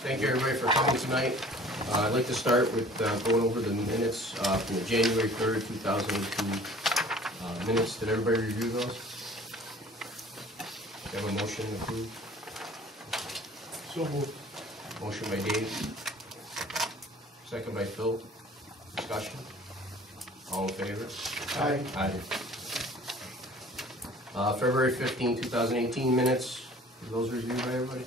Thank you everybody for coming tonight. I'd like to start with going over the minutes from the January 3rd, 2002 minutes. Did everybody review those? Do you have a motion to approve? So moved. Motion by Dave. Second by Phil. Discussion. All in favor? Aye. Aye. February 15, 2018 minutes. Are those reviewed by everybody?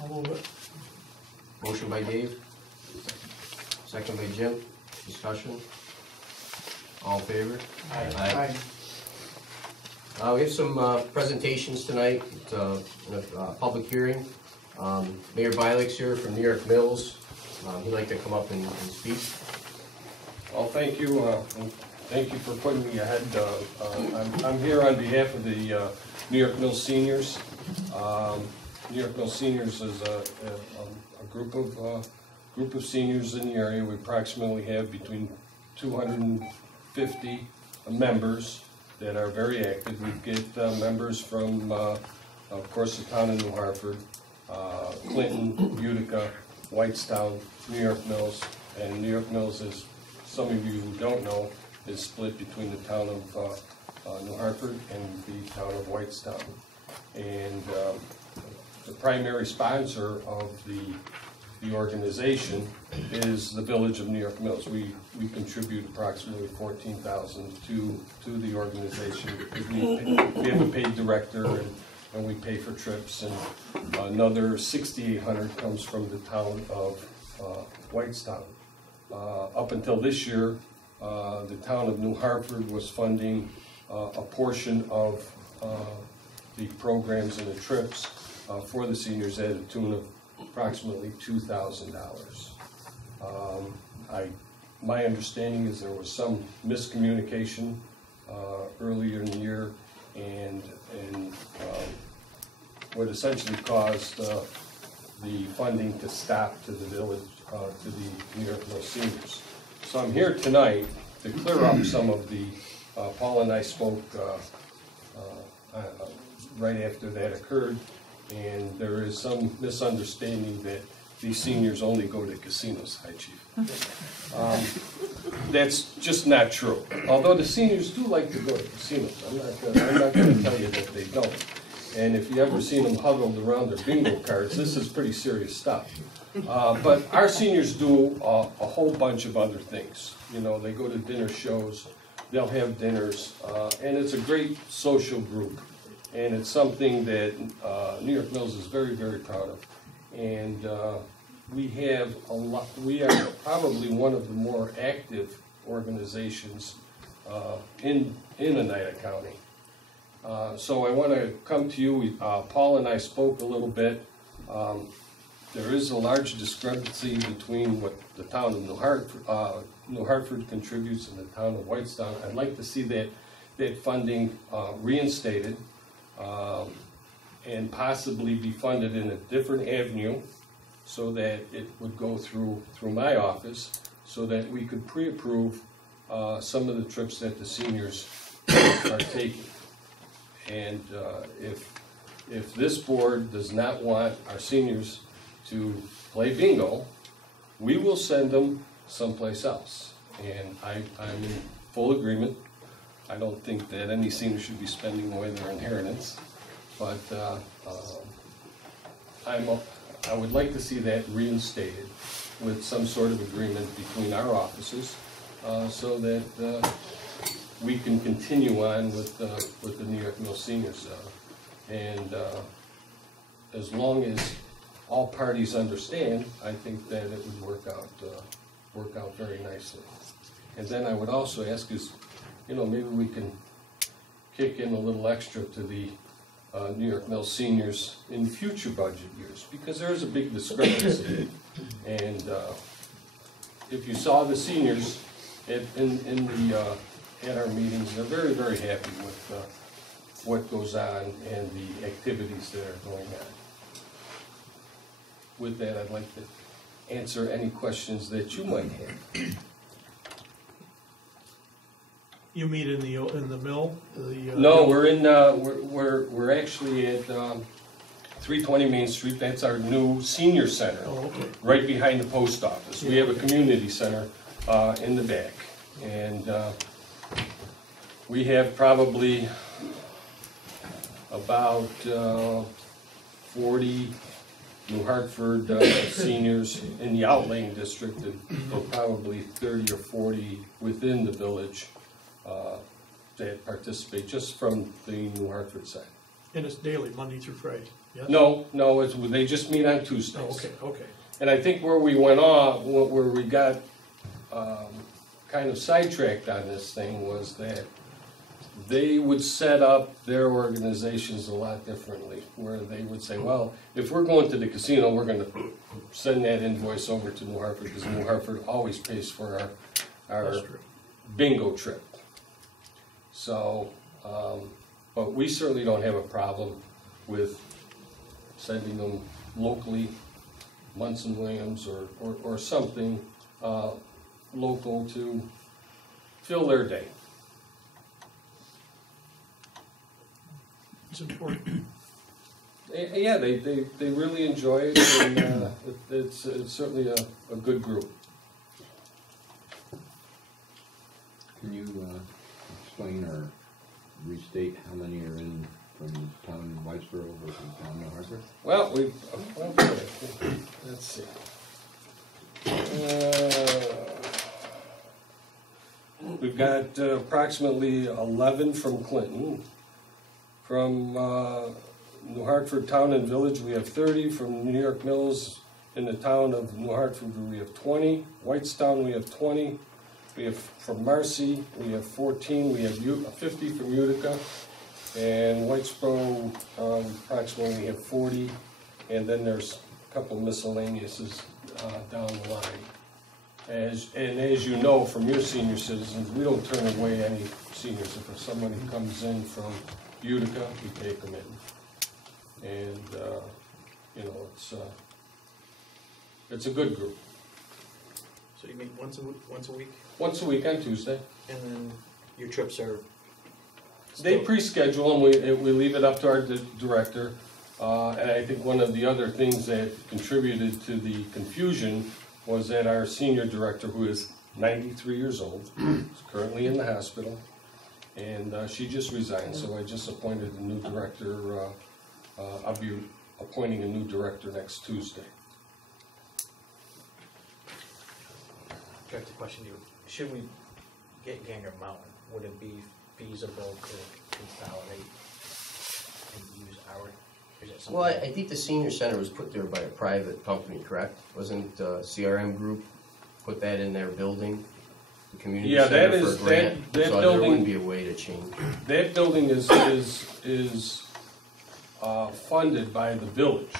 I'll move it. Motion by Dave. Second by Jim. Discussion. All in favor? Aye. We have some presentations tonight in a public hearing. Mayor Bialik's here from New York Mills. He'd like to come up and speak. Well, thank you. Thank you for putting me ahead. I'm here on behalf of the New York Mills seniors. New York Mills seniors is a group of seniors in the area. We approximately have between 250 members that are very active. We get members from, of course, the town of New Hartford, Clinton, Utica, Whitestown, New York Mills, and New York Mills, is, some of you who don't know, is split between the town of New Hartford and the town of Whitestown. And the primary sponsor of the organization is the Village of New York Mills. We contribute approximately $14,000 to the organization. We have a paid director, and we pay for trips, and another $6,800 comes from the town of Whitestown. Up until this year, the town of New Hartford was funding a portion of the programs and the trips for the seniors at a tune of approximately $2,000. My understanding is there was some miscommunication earlier in the year, and what essentially caused the funding to stop to the village, to the New York Mills seniors. So I'm here tonight to clear up some of the, Paul and I spoke right after that occurred, and there is some misunderstanding that these seniors only go to casinos. Hi, Chief. That's just not true. Although the seniors do like to go to casinos. I'm not going to tell you that they don't. And if you ever seen them huddled around their bingo cards, this is pretty serious stuff. But our seniors do a whole bunch of other things. You know, they go to dinner shows, they'll have dinners, and it's a great social group. And it's something that New York Mills is very, very proud of. And we have a lot, we are probably one of the more active organizations in Oneida County. So I want to come to you. Paul and I spoke a little bit. There is a large discrepancy between what the town of New Hartford contributes and the town of Whitestown. I'd like to see that funding reinstated and possibly be funded in a different avenue, so that it would go through my office, so that we could pre-approve some of the trips that the seniors are taking. And if this board does not want our seniors to play bingo, we will send them someplace else. And I'm in full agreement. I don't think that any senior should be spending away their inheritance, but I would like to see that reinstated with some sort of agreement between our offices, so that we can continue on with the New York Mills seniors, and as long as all parties understand, I think that it would work out very nicely. And then I would also ask is, maybe we can kick in a little extra to the New York Mills seniors in future budget years, because there is a big discrepancy. And if you saw the seniors at our meetings, they're very, very happy with what goes on and the activities that are going on. With that, I'd like to answer any questions that you might have. You meet in the mill? No, we're actually at 320 Main Street. That's our new senior center, Oh, okay. right behind the post office. We have a community center in the back, and we have probably about 40 New Hartford seniors in the outlying district, and probably 30 or 40 within the village that participate just from the New Hartford side. And it's daily, Monday through Friday? Yes? No, they just meet on Tuesdays. Oh, okay, okay. And I think where we went off, where we got kind of sidetracked on this thing was that they would set up their organizations a lot differently, where they would say, well, if we're going to the casino, we're going to send that invoice over to New Hartford, because New Hartford always pays for our bingo trip. So, but we certainly don't have a problem with sending them locally, Munson Williams or something local to fill their day. It's important. Yeah, they really enjoy it, and it's certainly a good group. Can you explain or restate how many are in from town Whitesboro versus town New Hartford? Well, let's see. We've got approximately 11 from Clinton. From New Hartford Town and Village, we have 30. From New York Mills in the town of New Hartford, we have 20. Whitestown, we have 20. We have from Marcy, we have 14. We have 50 from Utica. And Whitesboro, approximately, we have 40. And then there's a couple miscellaneouses down the line. As you know from your senior citizens, we don't turn away any seniors. If somebody comes in from Utica, we take them in. And, you know, it's a good group. So you meet once a week? Once a week on Tuesday. And then your trips are? They pre-schedule them, we leave it up to our director. And I think one of the other things that contributed to the confusion was that our senior director, who is 93 years old, is currently in the hospital, and she just resigned, so I just appointed a new director. I'll be appointing a new director next Tuesday. Direct the question to you. Should we get Ganger Mountain? Would it be feasible to consolidate and use our? Is that something? Well, I think the senior center was put there by a private company, correct? Wasn't CRM Group put that in their building? The community center for a grant? That so building, there wouldn't be a way to change. That building is funded by the village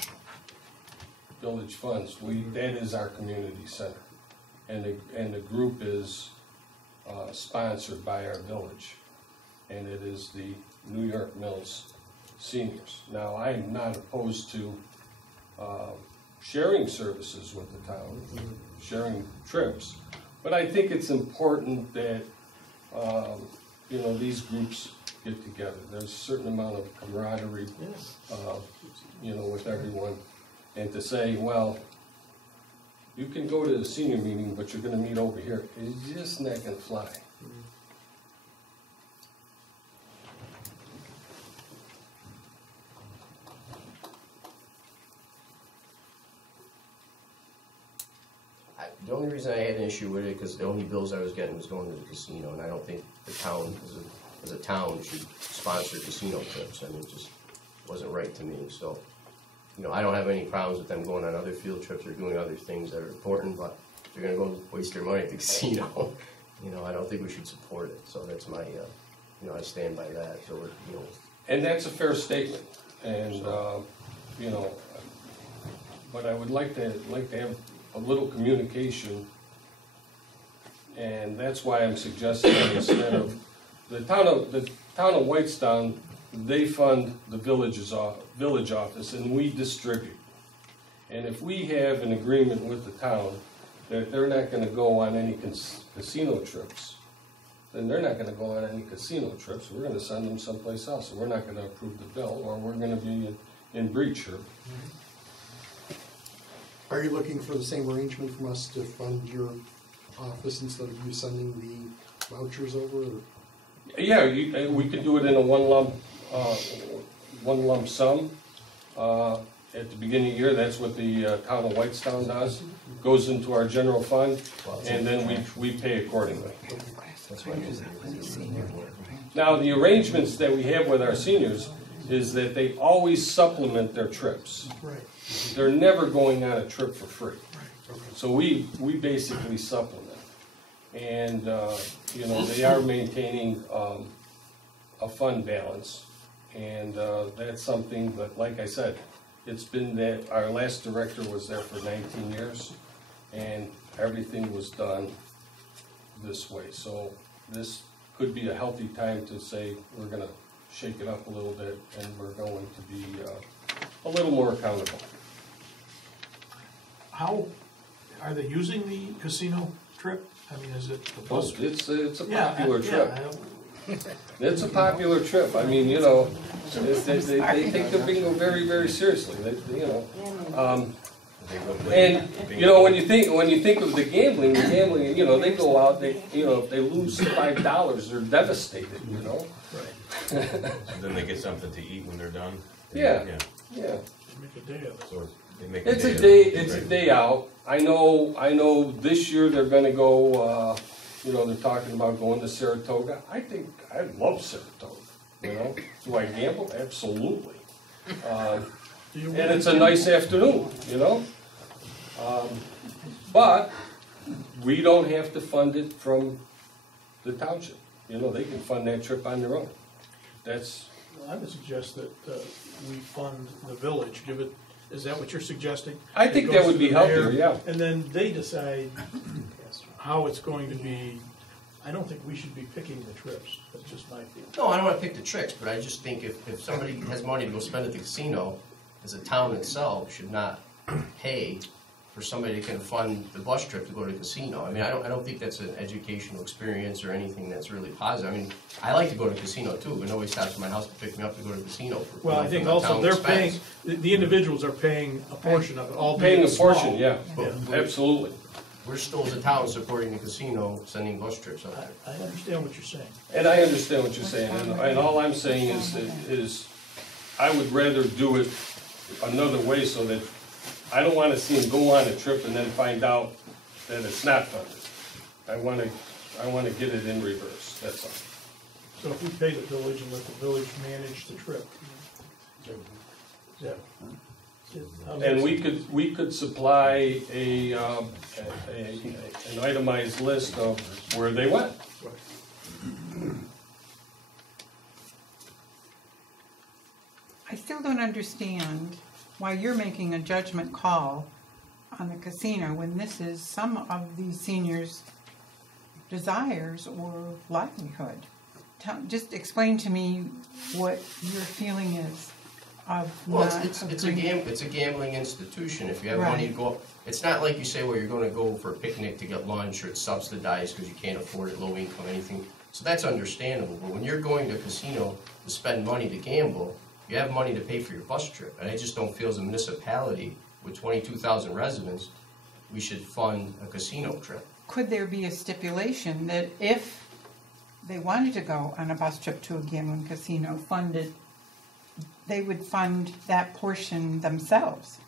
funds. That is our community center, and the group is sponsored by our village, and it is the New York Mills seniors. Now, I'm not opposed to sharing services with the town, sharing trips, but I think it's important that you know, these groups get together. There's a certain amount of camaraderie, you know, with everyone, and to say, well, you can go to the senior meeting, but you're going to meet over here. It's just not going to fly. The only reason I had an issue with it, because the only bills I was getting was going to the casino, and I don't think the town, as a town, should sponsor casino trips. I mean, it just wasn't right to me. So, you know, I don't have any problems with them going on other field trips or doing other things that are important, but if they're going to go waste their money at the casino, you know, I don't think we should support it. So that's my, you know, I stand by that. So, you know. And that's a fair statement, and you know, but I would like to have a little communication, and that's why I'm suggesting instead of the town of Whitestown, they fund the village office, and we distribute. And if we have an agreement with the town that they're not going to go on any casino trips, then they're not gonna go on any casino trips. We're gonna send them someplace else, and we're not gonna approve the bill, or we're gonna be in breach here. Are you looking for the same arrangement from us to fund your office instead of you sending the vouchers over? Or? Yeah, we could do it in a one lump sum. At the beginning of the year, that's what the town of Whitestown does. Goes into our general fund, and then we pay accordingly. Now, the arrangements that we have with our seniors is that they always supplement their trips. Right. They're never going on a trip for free. Right. Okay. So we basically supplement. And, you know, they are maintaining a fund balance. And that's something, but like I said, it's been that, our last director was there for 19 years, and everything was done this way. So this could be a healthy time to say, we're gonna shake it up a little bit, and we're going to be a little more accountable. How, are they using the casino trip? I mean, is it the bus? It's a Yeah, popular trip. yeah, It's a popular trip. I mean, you know, they take the bingo very, very seriously. You know, and you know, when you think of the gambling, you know, they go out. You know, if they lose $5, they're devastated. You know. Right. And then they get something to eat when they're done. Yeah. Yeah. Yeah. Make a day of it. So they make It's a day. day. It's a day out. I know. This year they're going to go. You know, they're talking about going to Saratoga. I think I love Saratoga. You know, do I gamble? Absolutely. And it's a nice afternoon. You know, but we don't have to fund it from the township. You know, they can fund that trip on their own. That's. I would suggest that we fund the village, give it, is that what you're suggesting? I think It that goes would to be the healthier, mayor, yeah. And then they decide how it's going to be. I don't think we should be picking the trips, that's just my feeling. No, I don't wanna pick the tricks, but I just think if somebody has money to go spend at the casino, as a town itself should not pay for somebody that can fund the bus trip to go to the casino. I mean, I don't think that's an educational experience or anything that's really positive. I mean, I like to go to the casino too, but nobody stops at my house to pick me up to go to the casino. For, Well, I for think the also town they're expense. paying, the individuals are paying a portion of it, all Paying a portion, yeah, Yeah. absolutely. We're still as a town supporting the casino, sending bus trips out there. I understand what you're saying. And I understand what you're saying, and all I'm saying is I would rather do it another way so that I don't want to see them go on a trip and then find out that it's not funded. I want to get it in reverse, that's all. So if we pay the village and let the village manage the trip. Yeah. And we could supply an itemized list of where they went. I still don't understand why you're making a judgment call on the casino when this is some of these seniors' desires or livelihood. Just explain to me what your feeling is of Well, not it's agreeing. a gambling institution. If you have money to Right. go, it's not like you say, well, you're gonna go for a picnic to get lunch or it's subsidized because you can't afford it, low income, anything. So that's understandable, but when you're going to a casino to spend money to gamble, you have money to pay for your bus trip. And I just don't feel as a municipality with 22,000 residents, we should fund a casino trip. Could there be a stipulation that if they wanted to go on a bus trip to a gambling casino funded, they would fund that portion themselves?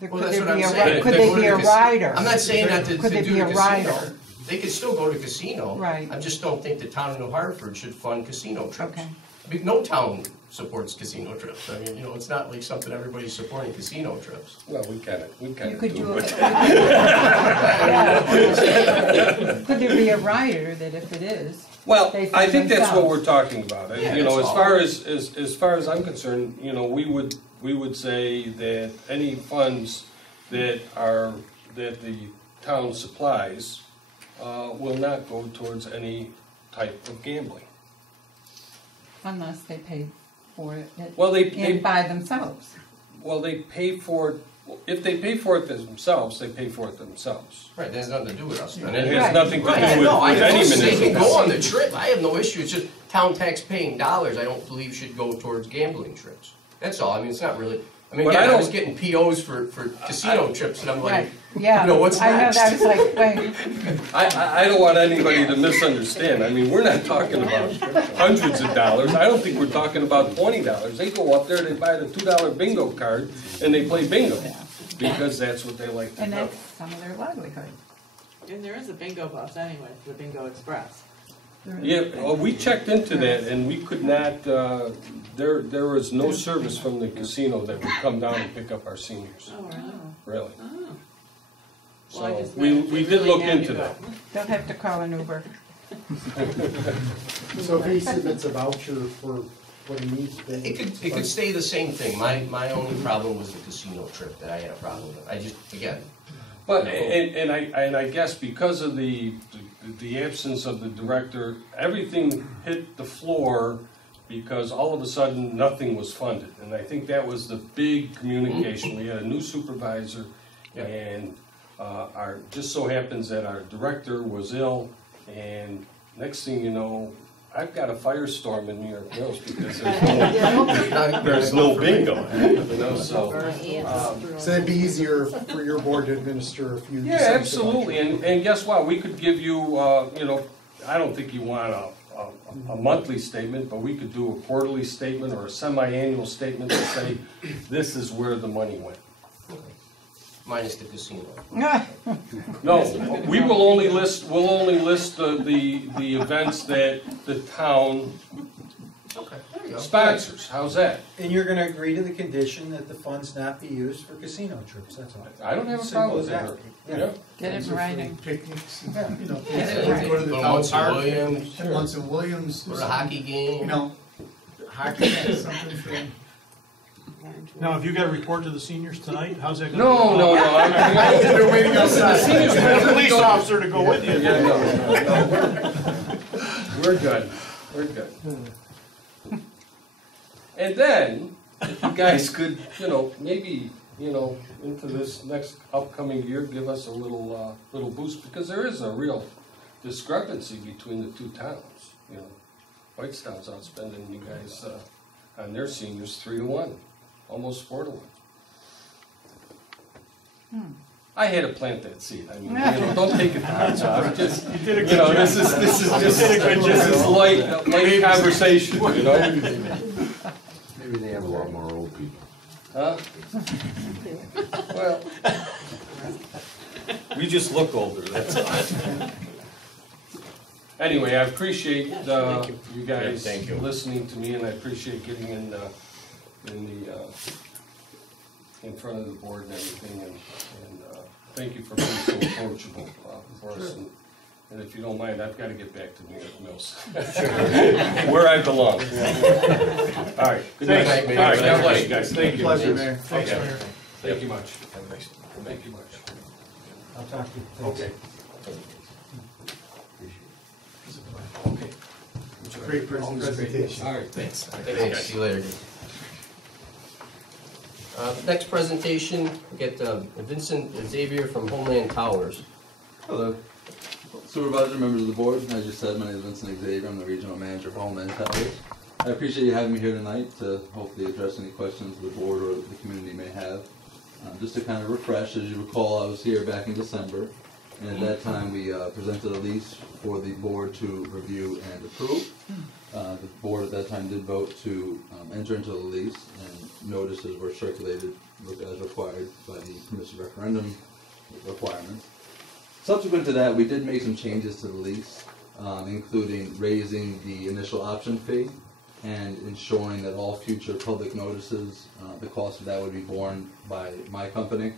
Well, Could that's there what be I'm a saying. could If they go to be a the casino- rider? I'm not saying that to Could there do be the a casino. rider? They could still go to casino. Right. I just don't think the town of New Hartford should fund casino trips. Okay. I mean, no town supports casino trips. I mean, you know, it's not like something everybody's supporting casino trips. Well, we kind You of could do do it. it. Yeah. Could there be a rider that if it is? Well, They I fund think that's what themselves. we're talking about. Yeah, You know, that's as far as I'm concerned, you know, we would say that any funds that the town supplies will not go towards any type of gambling. Unless they pay for it Well, and by themselves. Well, they pay for it If they pay for it themselves, they pay for it themselves. Right, that has nothing to do with us. And it has Right. nothing to do Right, with no, I any they can municipality. go on the trip, I have no issue, it's just town tax paying dollars, I don't believe should go towards gambling trips. That's all, I mean, it's not really, I mean, But again, I I was don't- getting POs for casino trips, and I'm like, Right, yeah. you know, what's I know, next? that was like, wait, I don't want anybody to misunderstand. I mean, we're not talking about hundreds of dollars. I don't think we're talking about $20. They go up there, they buy the $2 bingo card, and they play bingo, because that's what they like to and do. that's some of their livelihood. And there is a bingo bus anyway, the Bingo Express. Yeah, well, we checked into that, and we could not, there was no service from the casino that would come down and pick up our seniors, Oh, really? really. Oh. Well, I So, just we meant if did you really look had into to that. go. They'll have to call an Uber. So if he submits a voucher for what he needs, then. It could stay the same thing, my only problem was the casino trip that I had a problem with, I just, again, But, and I guess because of the absence of the director, everything hit the floor because all of a sudden, nothing was funded. And I think that was the big communication. We had a new supervisor, and just so happens that our director was ill, and next thing you know, I've got a firestorm in New York Mills because there's no bingo, you know, so. So it'd be easier for your board to administer if you. Yeah, decide to absolutely, voucher. and guess what, we could give you, you know, I don't think you want a monthly statement, but we could do a quarterly statement or a semi-annual statement to say, this is where the money went. minus the casino. No, we'll only list the events that the town Okay, there you go. sponsors, how's that? And you're gonna agree to the condition that the funds not be used for casino trips, that's all. I don't have a Simple problem as with that. that. Yeah. Things Get it in are for writing. Picnics, Yeah. you know, Get it go right. to the Go town once in park, Williams. once in Williams, Or a hockey game. you know, hockey, is something for them. Now, have you got to report to the seniors tonight? How's that going? No, They're waiting outside. seniors The have to police go- officer to go with you. Yeah, no, we're good, we're good. And then, if you guys could, you know, maybe, you know, into this next upcoming year, give us a little boost, because there is a real discrepancy between the two towns, you know. Whitestown's outspending you guys, on their seniors 3-1, almost 4-1. I had to plant that seed, I mean, you know, don't take it to heart, Josh, just, You did a you good know, job. this is just, did a good this job. is light conversation, you know? Maybe they have a lot more old people. Huh? Well, We just look older, that's all. anyway, I appreciate, you guys Yeah, thank you. listening to me, and I appreciate getting in front of the board and everything, and thank you for being so approachable, for us, and if you don't mind, I've gotta get back to New York Mills. Where I belong. All right, good night. Thanks, Mayor. All right, God bless you guys, thank you. Pleasure, Mayor. Thanks, Okay. Mayor. Thank you much. Thank you much. I'll talk to you. Thanks. Okay. Okay. Great presentation. All right, thanks. Thanks, see you later. Next presentation, we get Vincent Xavier from Homeland Towers. Hello. Supervisor, members of the board, as you said, my name is Vincent Xavier. I'm the regional manager for Homeland Towers. I appreciate you having me here tonight to hopefully address any questions the board or the community may have. Just to kind of refresh, as you recall, I was here back in December, and at that time we presented a lease for the board to review and approve. The board at that time did vote to enter into the lease, and notices were circulated as required by the permissive referendum requirements. Subsequent to that, we did make some changes to the lease, including raising the initial option fee and ensuring that all future public notices, the cost of that would be borne by my company.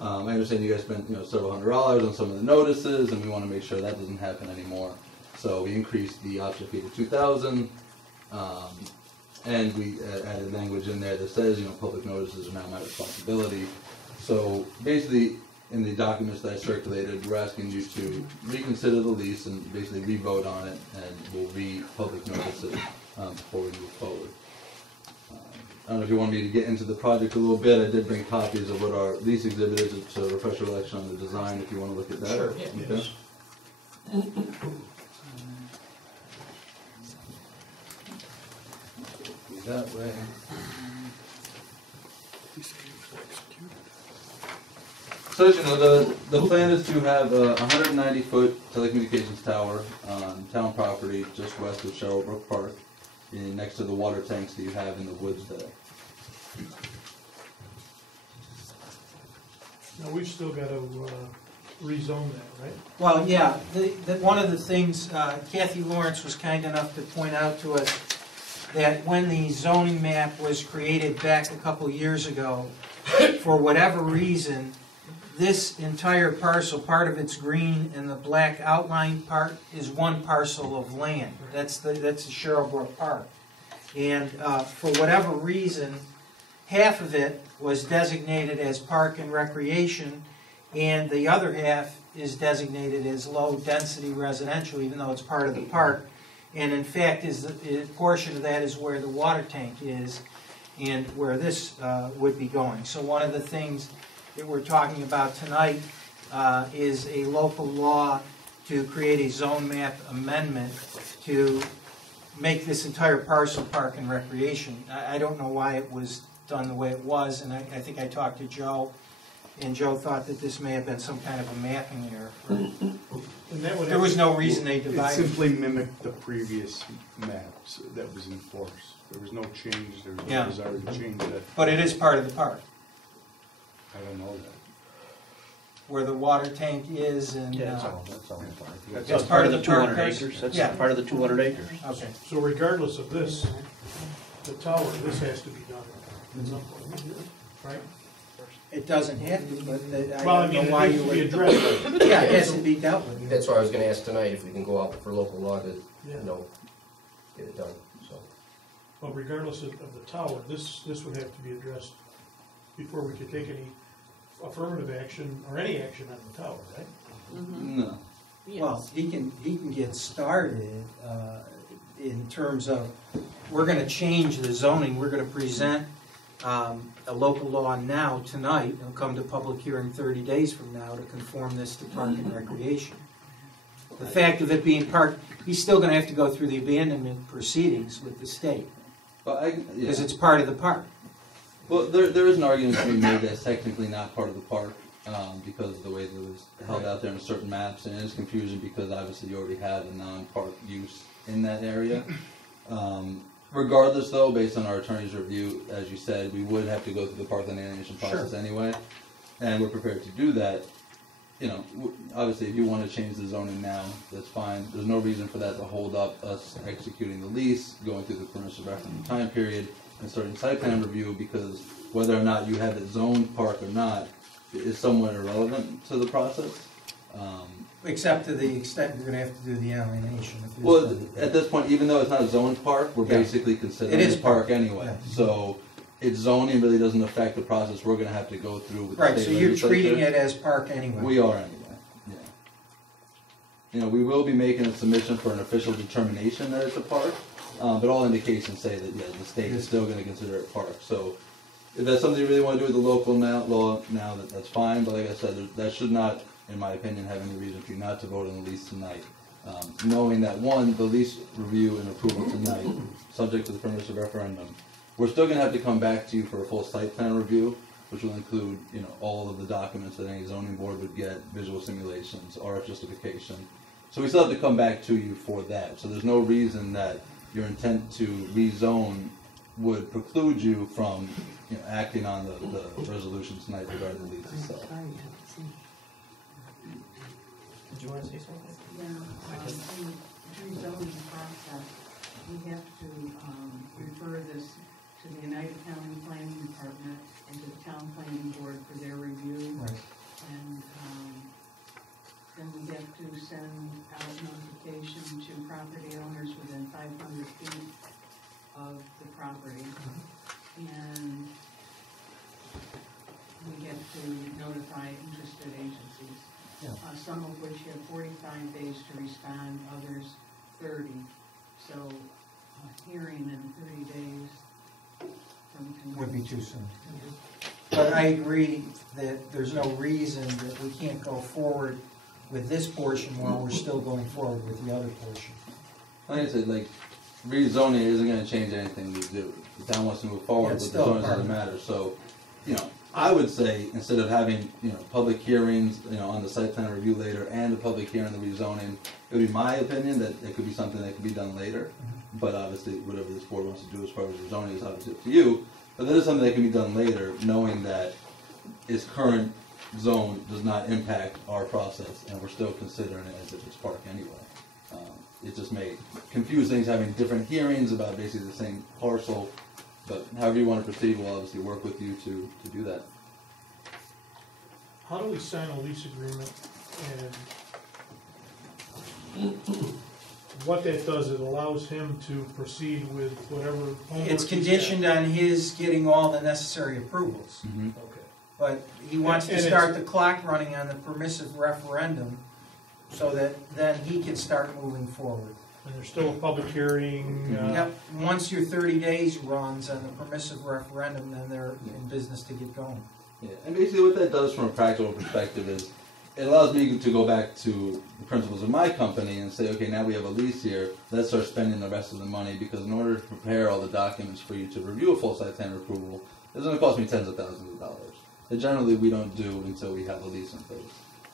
I understand you guys spent several $100s on some of the notices, and we want to make sure that doesn't happen anymore. So we increased the option fee to $2,000, and we added language in there that says public notices are now my responsibility. So basically, in the documents that I circulated, we're asking you to reconsider the lease and basically re-vote on it, and we'll re-public notice it before we move forward. I don't know if you want me to get into the project a little bit. I did bring copies of what our lease exhibit is to refresh your recollection on the design if you want to look at that. Sure, yeah. Okay. Yes. That way. So as you know, the plan is to have a 190-foot telecommunications tower on town property just west of Sherrillbrook Park, next to the water tanks that you have in the woods there. Now, we've still got to rezone that, right? Well, yeah, one of the things, Kathy Lawrence was kind enough to point out to us that when the zoning map was created back a couple years ago, for whatever reason, this entire parcel, part of it's green and the black outlined part is one parcel of land. That's the Sherrillbrook Park. And for whatever reason, half of it was designated as park and recreation, and the other half is designated as low-density residential, even though it's part of the park. And in fact, a portion of that is where the water tank is and where this would be going. So one of the things that we're talking about tonight is a local law to create a zone map amendment to make this entire parcel park and recreation. I don't know why it was done the way it was, and I think I talked to Joe, and Joe thought that this may have been some kind of a mapping error. And that would There was have- no reason they It divided. simply mimicked the previous maps that was in force. There was no change, there was Yeah. no desire to change that. But it is part of the park, I don't know that. where the water tank is, and Yeah, that's all fine. That's That's part of the 200 park, acres, that's yeah. part of the 200 acres. okay. So regardless of this, the tower, this has to be done at some point, right? It doesn't have to, but I Well, I don't mean, know why it you needs to be would. addressed. Yeah, it has to be dealt with. That's why I was gonna ask tonight if we can go out for local law to, Yeah. get it done, so. But regardless of the tower, this would have to be addressed before we could take any affirmative action or any action on the tower, right? No. Well, he can get started in terms of, we're gonna change the zoning, we're gonna present a local law now, tonight, it'll come to public hearing 30 days from now to conform this to park and recreation. The fact of it being park, he's still gonna have to go through the abandonment proceedings with the state, But because it's part of the park. Well, there is an argument to be made that it's technically not part of the park because of the way that it was held out there in certain maps, and it is confusing because obviously you already have a non-park use in that area. Regardless, though, based on our attorney's review, as you said, we would have to go through the parkland annexation process anyway, and we're prepared to do that. You know, obviously, if you want to change the zoning now, that's fine. There's no reason for that to hold up us executing the lease, going through the permissive referendum time period, and starting site plan review, because whether or not you have it zoned park or not is somewhat irrelevant to the process. Except to the extent you're gonna have to do the alienation. if it's Well, done. at this point, even though it's not a zoned park, we're Yeah. basically considering It is it a park park. anyway. Yeah. So its zoning really doesn't affect the process we're gonna have to go through with the Right, state so you're legislature. treating it as park anyway. We are anyway, yeah. You know, we will be making a submission for an official determination that it's a park, but all indications say that, yeah, the state is still gonna consider it park. So if that's something you really wanna do with the local law now, that's fine, but like I said, that should not, in my opinion, have any reason for you not to vote on the lease tonight. Knowing that, one, the lease review and approval tonight, subject to the permissive referendum, we're still gonna have to come back to you for a full site plan review, which will include, you know, all of the documents that any zoning board would get, visual simulations, RF justification. So we still have to come back to you for that. So there's no reason that your intent to rezone would preclude you from, you know, acting on the resolution tonight regarding the lease itself. Did you wanna say something? Yeah, in the rezoning process, we have to refer this to the United County Planning Department and to the Town Planning Board for their review. Right. And then we have to send out notification to property owners within 500 feet of the property. And we have to notify interested agencies. Some of which have 45 days to respond, others 30. So a hearing in 30 days from Would be too soon. But I agree that there's no reason that we can't go forward with this portion while we're still going forward with the other portion. Like I said, like, rezoning isn't gonna change anything we do. The town wants to move forward, Yeah, but it's the still zoning part doesn't of it. matter, so, you know, I would say, instead of having, public hearings, on the site plan review later and a public hearing on the rezoning, it would be my opinion that it could be something that could be done later, but obviously, whatever this board wants to do as far as rezoning is obviously up to you, but that is something that can be done later, knowing that its current zone does not impact our process, and we're still considering it as if it's park anyway. It just may confuse things, having different hearings about basically the same parcel, but however you want to proceed, we'll obviously work with you to do that. How do we sign a lease agreement, and what that does, it allows him to proceed with whatever homework It's he's conditioned on his getting all the necessary approvals. got. Okay. But he wants to And start it's- the clock running on the permissive referendum so that then he can start moving forward. And there's still a public hearing, Yep, once your 30 days runs on the permissive referendum, then they're in business to get going. Yeah, and basically what that does from a practical perspective is, it allows me to go back to the principles of my company and say, okay, now we have a lease here, let's start spending the rest of the money, because in order to prepare all the documents for you to review a full site plan approval, it's gonna cost me tens of thousands of dollars. That generally we don't do until we have a lease in place.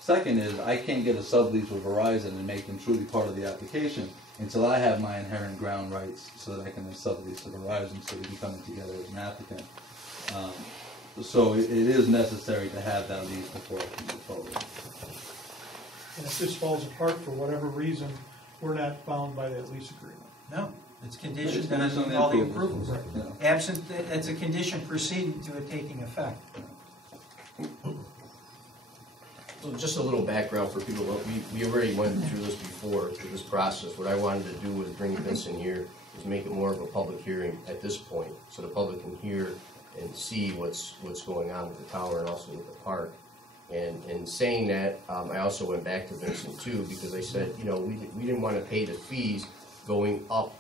Second is, I can't get a sublease with Verizon and make them truly part of the application until I have my inherent ground rights so that I can then sublease to Verizon so we can come in together as an applicant. So it is necessary to have that lease before I can move forward. and if this falls apart for whatever reason, we're not bound by that lease agreement. No, it's It's conditioned conditioned on on all the the approvals. approvals, you know. Absent, it's a condition preceding to it taking effect. So just a little background for people, we already went through this before, through this process. What I wanted to do was bring Vincent here, was make it more of a public hearing at this point, so the public can hear and see what's going on with the tower and also with the park. And in saying that, I also went back to Vincent too, because I said, we didn't want to pay the fees going up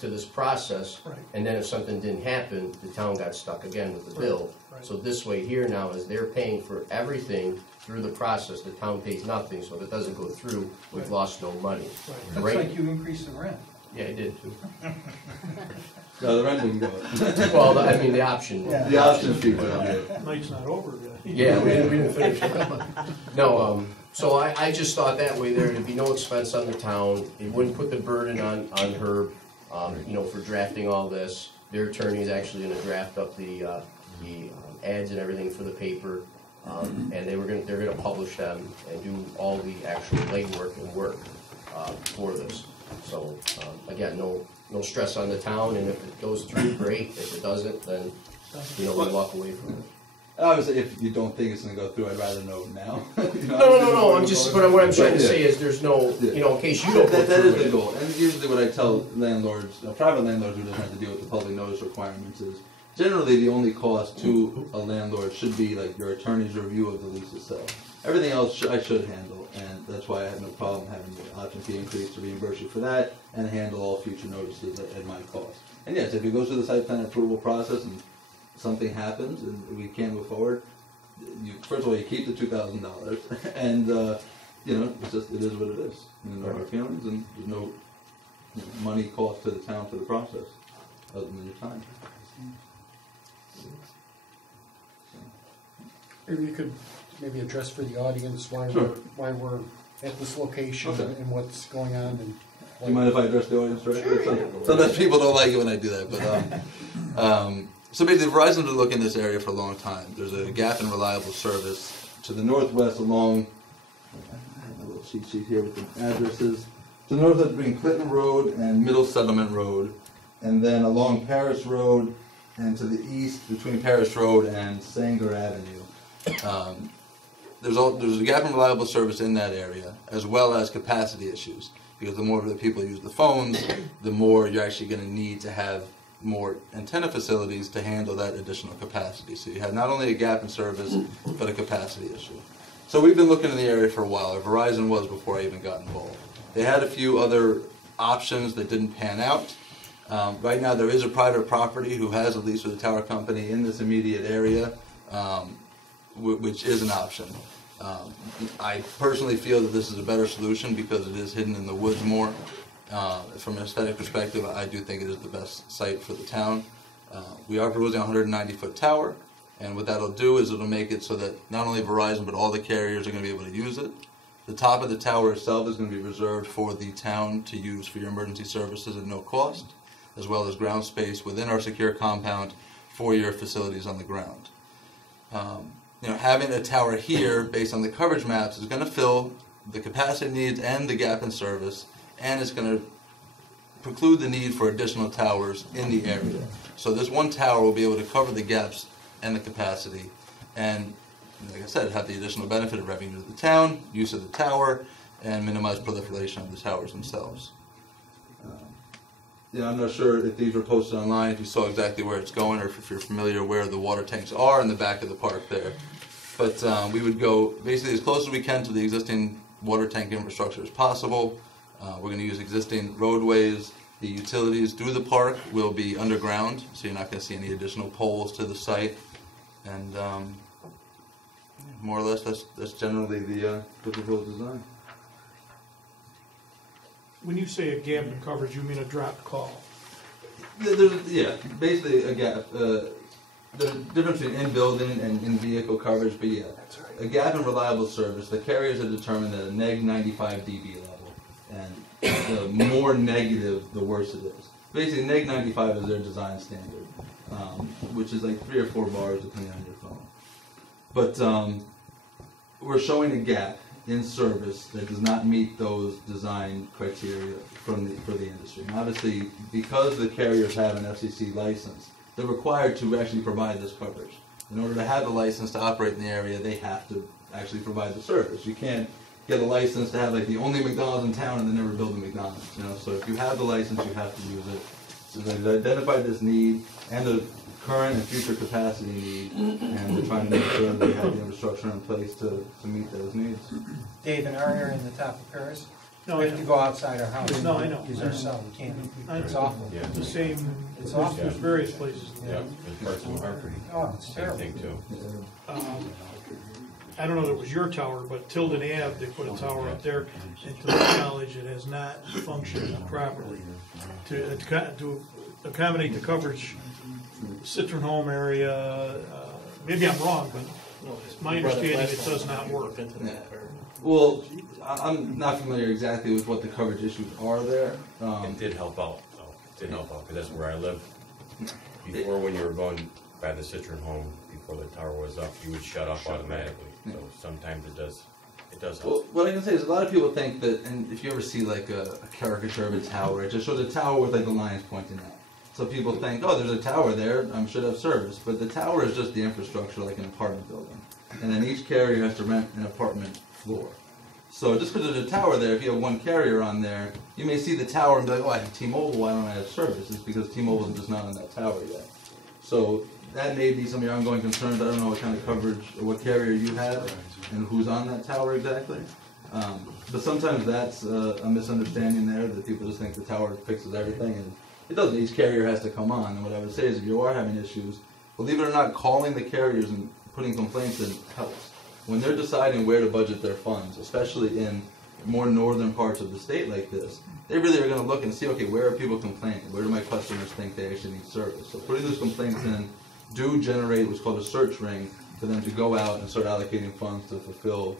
to this process. Right. And then if something didn't happen, the town got stuck again with the bill. Right. So this way here now is they're paying for everything through the process, the town pays nothing, so if it doesn't go through, we've lost no money. Looks Right? like you increased the rent. Yeah, I did too. No, the rent didn't go. Well, I mean, the option. Yeah. The option fee went up. Night's not over yet. Yeah, we didn't finish it. No, so I just thought that way there'd be no expense on the town, it wouldn't put the burden on Herb, for drafting all this. Their attorney is actually gonna draft up the ads and everything for the paper, and they're gonna publish them and do all the actual legwork and work, for this. So, again, no stress on the town, and if it goes through, great, if it doesn't, then, we walk away from it. Obviously, if you don't think it's gonna go through, I'd rather know now. No, I'm just, but what I'm trying to say is there's no, in case you don't go That through is the it. goal, and usually what I tell landlords, private landlords who doesn't have to deal with the public notice requirements is, generally the only cost to a landlord should be like your attorney's review of the lease itself. Everything else I should handle, and that's why I have no problem having the option fee increase to reimburse you for that, and handle all future notices at my cost. And yes, if it goes through the site plan approval process and something happens and we can't move forward, first of all, you keep the $2,000, and it's just, it is what it is. No hard feelings, and there's no money cost to the town for the process, other than your time. Maybe you could address for the audience why Sure. we're at this location Okay. and what's going on. And Do you mind if I address the audience, right? Sure. Sometimes people don't like it when I do that, but so basically, Verizon's been looking in this area for a long time. There's a gap in reliable service to the northwest along. I have a little cheat sheet here with the addresses. To the northwest between Clinton Road and Middle Settlement Road, and then along Paris Road, and to the east between Paris Road and Sanger Avenue. There's a gap in reliable service in that area, as well as capacity issues. Because the more the people use the phones, the more you're actually going to need to have more antenna facilities to handle that additional capacity. So you have not only a gap in service, but a capacity issue. So we've been looking in the area for a while, or Verizon was before I even got involved. They had a few other options that didn't pan out. Right now, there is a private property who has a lease with a tower company in this immediate area, which is an option. I personally feel that this is a better solution because it is hidden in the woods more. From an aesthetic perspective, I do think it is the best site for the town. We are proposing a 190-foot tower, and what that'll do is it'll make it so that not only Verizon, but all the carriers are going to be able to use it. The top of the tower itself is going to be reserved for the town to use for your emergency services at no cost, as well as ground space within our secure compound for your facilities on the ground. Having a tower here, based on the coverage maps, is going to fill the capacity needs and the gap in service, and it's going to preclude the need for additional towers in the area. So this one tower will be able to cover the gaps and the capacity, and like I said, have the additional benefit of revenue to the town, use of the tower, and minimize proliferation of the towers themselves. I'm not sure if these were posted online, if you saw exactly where it's going, or if you're familiar where the water tanks are in the back of the park there. But we would go basically as close as we can to the existing water tank infrastructure as possible. We're going to use existing roadways. The utilities through the park will be underground, so you're not going to see any additional poles to the site. And more or less, that's generally the proposed design. When you say a gap in coverage, you mean a dropped call? Yeah, basically a gap. The difference between in-building and in-vehicle coverage, but yeah, a gap in reliable service. The carriers have determined that a neg 95 dB level, and the more negative, the worse it is. Basically, neg 95 is their design standard, which is like 3 or 4 bars depending on your phone. But we're showing a gap in service that does not meet those design criteria for the industry. And obviously, because the carriers have an FCC license, they're required to actually provide this coverage. In order to have the license to operate in the area, they have to actually provide the service. You can't get a license to have like the only McDonald's in town and then never build a McDonald's. So if you have the license, you have to use it. So they've identified this need and the current and future capacity need, and they're trying to make sure that they have the infrastructure in place to meet those needs. Dave, in our area in the top of Paris, No, we I have to know. go outside our house. No, I know. Use our cell, we can't. I know. It's awful. Yeah. The same, It's there's awful. there's various places. Yeah, there's parts of Hartford. Oh, it's Same terrible. thing too. I don't know that it was your tower, but Tilden Ave, they put a tower up there, and to my knowledge, it has not functioned properly. To accommodate the coverage, Citron Home area, maybe I'm wrong, but my understanding, it does not work. Well, I'm not familiar exactly with what the coverage issues are there. It did help out, though. It did help out, because that's where I live. Before, when you were going by the Citron Home, before the tower was up, you would shut off automatically. So sometimes it does help. Well, what I can say is a lot of people think that, and if you ever see like a caricature of a tower, it just shows a tower with like the lines pointing out. So people think, oh, there's a tower there, I should have service. But the tower is just the infrastructure like an apartment building. And then each carrier has to rent an apartment floor. So just because there's a tower there, if you have one carrier on there, you may see the tower and be like, oh, I have T-Mobile, why don't I have service? It's because T-Mobile is just not on that tower yet. So that may be some of your ongoing concerns. I don't know what kind of coverage or what carrier you have and who's on that tower exactly. But sometimes that's a misunderstanding there, that people just think the tower fixes everything, and it doesn't. Each carrier has to come on. And what I would say is, if you are having issues, believe it or not, calling the carriers and putting complaints in helps. When they're deciding where to budget their funds, especially in more northern parts of the state like this, they really are going to look and see, okay, where are people complaining? Where do my customers think they actually need service? So putting those complaints in do generate what's called a search ring for them to go out and start allocating funds to fulfill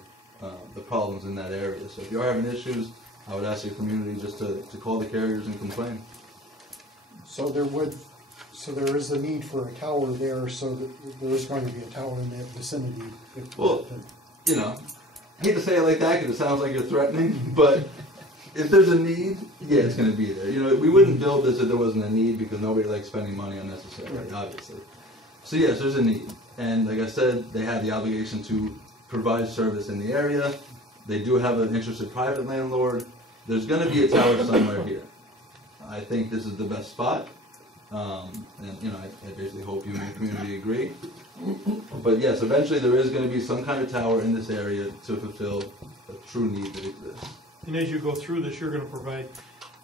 the problems in that area. So if you are having issues, I would ask your community just to call the carriers and complain. So there is a need for a tower there, so that there is going to be a tower in that vicinity. Well, I hate to say it like that because it sounds like you're threatening, but if there's a need, yeah, it's going to be there. We wouldn't build this if there wasn't a need, because nobody likes spending money unnecessarily, obviously. So yes, there's a need. And like I said, they have the obligation to provide service in the area. They do have an interested private landlord. There's going to be a tower somewhere here. I think this is the best spot. And I basically hope you and the community agree. But yes, eventually there is going to be some kind of tower in this area to fulfill a true need that exists. And as you go through this, you're gonna provide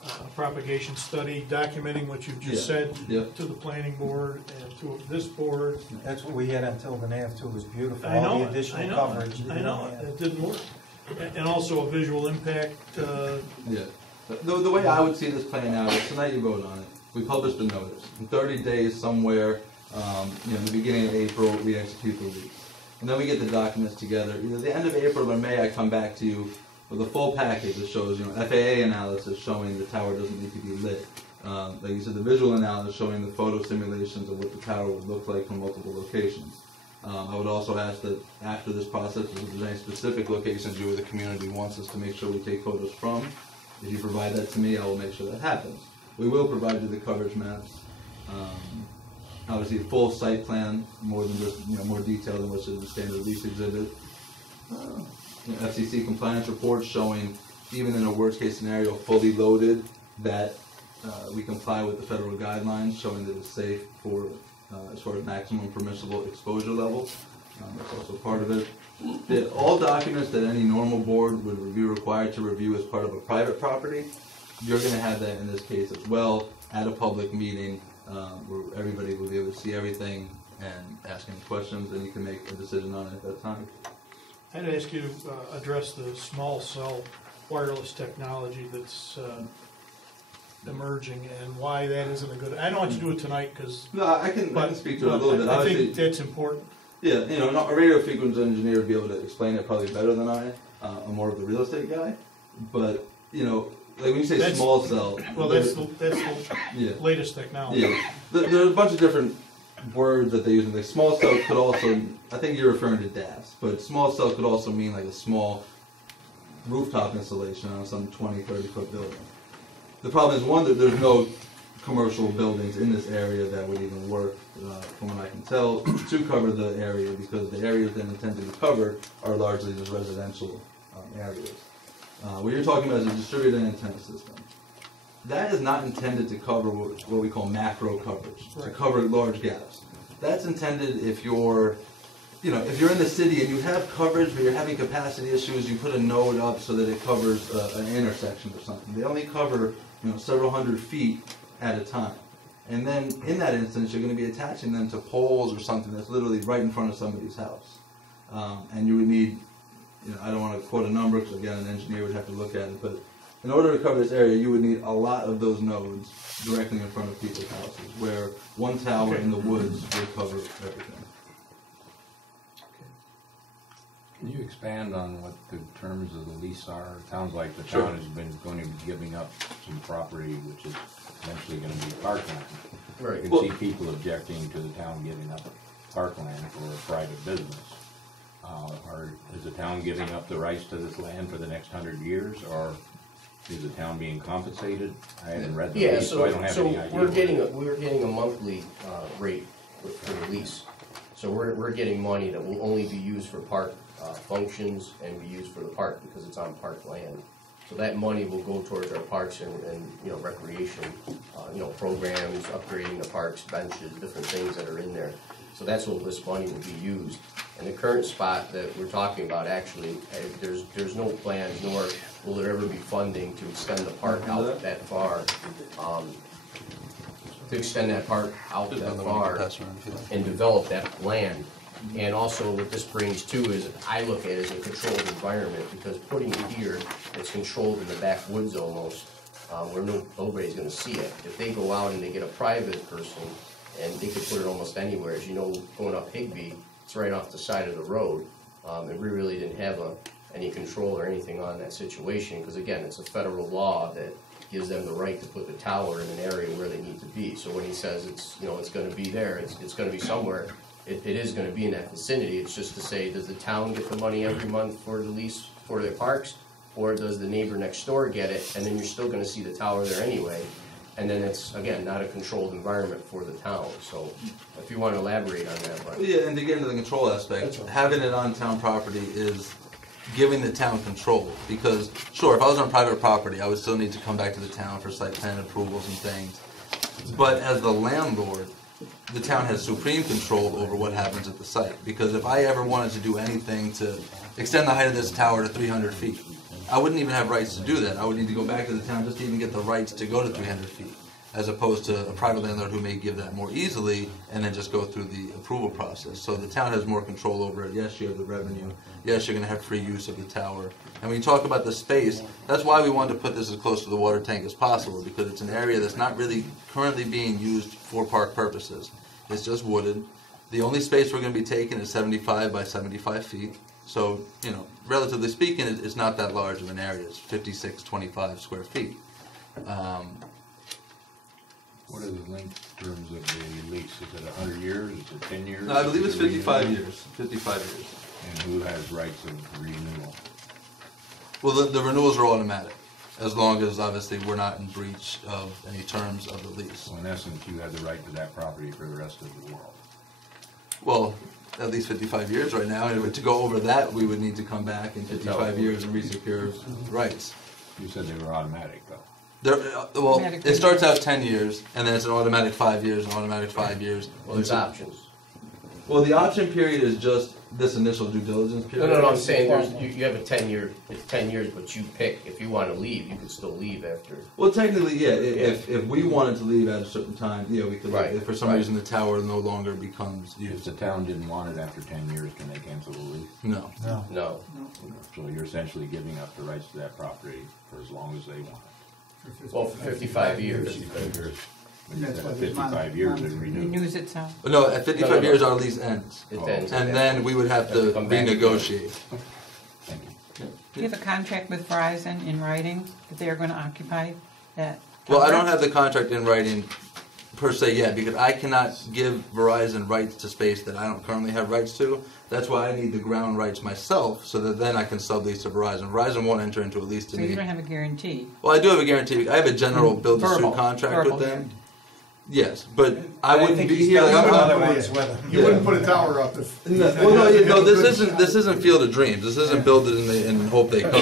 a propagation study documenting what you've just said to the planning board and to this board. That's what we had on Tilden Ave too, it was beautiful, I all know the it, additional I know coverage. it, I know it, it didn't work. And also a visual impact, Yeah. The way I would see this playing out is tonight you vote on it. We publish the notice. In 30 days somewhere, in the beginning of April, we execute the lease. And then we get the documents together. Either the end of April or May, I come back to you with a full package that shows, FAA analysis showing the tower doesn't need to be lit. Like you said, the visual analysis showing the photo simulations of what the tower would look like from multiple locations. I would also ask that after this process, if there's any specific locations you or the community wants us to make sure we take photos from, if you provide that to me, I will make sure that happens. We will provide you the coverage maps. Obviously, a full site plan, more than just more detailed than what's in the standard lease exhibit. FCC compliance reports showing, even in a worst case scenario, fully loaded, that we comply with the federal guidelines, showing that it's safe for as far as maximum permissible exposure level. That's also part of it. All documents that any normal board would be required to review as part of a private property, you're going to have that in this case as well at a public meeting where everybody will be able to see everything and ask any questions, and you can make a decision on it at that time. I'd ask you to address the small cell wireless technology that's emerging and why that isn't a good. I don't want you to do it tonight because. No, I can speak to it a little bit. I think that's important. Yeah, a radio frequency engineer would be able to explain it probably better than I. I'm more of the real estate guy, but like when you say small cell. Well, that's the latest technology. Yeah, there's a bunch of different words that they use. Like small cell could also, I think you're referring to DAS, but small cell could also mean like a small rooftop installation on some 20, 30-foot building. The problem is, one, that there's no commercial buildings in this area that would even work, from what I can tell, to cover the area, because the areas that intended to cover are largely just residential areas. What you're talking about is a distributed antenna system. That is not intended to cover what we call macro coverage, to cover large gaps. That's intended if you're, if you're in the city and you have coverage but you're having capacity issues, you put a node up so that it covers an intersection or something. They only cover, several hundred feet at a time. And then in that instance, you're going to be attaching them to poles or something that's literally right in front of somebody's house. And you would need, I don't want to quote a number because again, an engineer would have to look at it, but in order to cover this area, you would need a lot of those nodes directly in front of people's houses, where one tower in the woods would cover everything. Can you expand on what the terms of the lease are? It sounds like the town has been going to be giving up some property, which is eventually going to be parkland. Right. You can see people objecting to the town giving up parkland for a private business. Is the town giving up the rights to this land for the next 100 years, or is the town being compensated? I haven't read the lease, so I don't have any idea. We're getting a monthly rate for the lease. So we're getting money that will only be used for park functions and be used for the park because it's on park land. So that money will go towards our parks and recreation, programs, upgrading the parks, benches, different things that are in there. So that's what this money will be used. And the current spot that we're talking about, actually, there's no plans, nor will there ever be funding to extend the park out that far. To extend that park out that far and develop that land. And also what this brings too is, I look at it as a controlled environment, because putting it here, it's controlled in the backwoods almost, where nobody's gonna see it. If they go out and they get a private person, and they could put it almost anywhere, as you know, going up Higbee, it's right off the side of the road. And we really didn't have any control or anything on that situation, because again, it's a federal law that gives them the right to put the tower in an area where they need to be. So when he says it's going to be there, it's going to be somewhere. It is going to be in that vicinity. It's just to say, does the town get the money every month for the lease for their parks, or does the neighbor next door get it? And then you're still going to see the tower there anyway. And then it's, again, not a controlled environment for the town. So if you want to elaborate on that. But yeah, and to get into the control aspect, having it on town property is giving the town control, because sure, if I was on private property, I would still need to come back to the town for site plan approvals and things. But as the landlord, the town has supreme control over what happens at the site. Because if I ever wanted to do anything to extend the height of this tower to 300 feet, I wouldn't even have rights to do that. I would need to go back to the town just to even get the rights to go to 300 feet, as opposed to a private landlord who may give that more easily and then just go through the approval process. So the town has more control over it. Yes, you have the revenue. Yes, you're going to have free use of the tower. And when you talk about the space, that's why we wanted to put this as close to the water tank as possible, because it's an area that's not really currently being used for park purposes. It's just wooded. The only space we're going to be taking is 75 by 75 feet. So, you know, relatively speaking, it's not that large of an area. It's 5625 square feet. What are the length terms of the lease? Is it 100 years? Is it 10 years? No, I believe it's Is it 55 renewal? years. 55 years. And who has rights of renewal? Well, the renewals are automatic, as long as obviously we're not in breach of any terms of the lease. So in essence, you have the right to that property for the rest of the world. Well, at least 55 years right now, and to go over that, we would need to come back in 55 years and re-secure rights. You said they were automatic, though. Well, Automatic. it starts out 10 years, and then it's an automatic 5 years, an automatic 5 years. Well, there's options. Well, the option period is just this initial due diligence No, period. no, no, I'm saying there's, you have a 10-year, it's 10 years, but you pick, if you want to leave, you can still leave after. Well, technically, yeah. If we wanted to leave at a certain time, yeah, we could. Right, If for some right. reason the tower no longer becomes If used. the town didn't want it after 10 years, can they cancel the lease? No. No. So you're essentially giving up the rights to that property for as long as they want it. Well, for 55 years. 55 years. When you That's said why at there's 55 years, it renews. Renews itself. No, at 55 No, no, no. years, our lease ends. It Oh. ends. And then we would have to come back. renegotiate. Thank you. Do you have a contract with Verizon in writing that they are going to occupy that? Well, I tower? don't have the contract in writing per se yet, because I cannot give Verizon rights to space that I don't currently have rights to. That's why I need the ground rights myself, so that then I can sublease to Verizon. Verizon won't enter into a lease to So me. you don't have a guarantee? Well, I do have a guarantee. I have a general build-to-suit Verbal. contract Verbal with them. Yes, but I wouldn't think be he's here. got I'm some not- other ones with him. You wouldn't put a tower up if. No, this isn't Field of Dreams. This isn't build it and hope they come.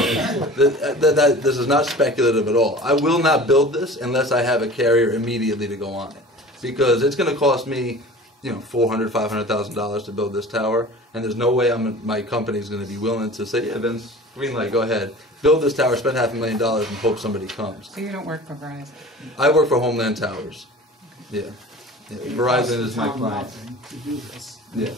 This is not speculative at all. I will not build this unless I have a carrier immediately to go on it, because it's going to cost me, $400,000, $500,000 to build this tower, and there's no way my company's going to be willing to say, yeah, Vince, green light, go ahead, build this tower, spend $500,000 and hope somebody comes. So you don't work for Verizon? I work for Homeland Towers. Yeah. Verizon is my client. To do this. Yeah.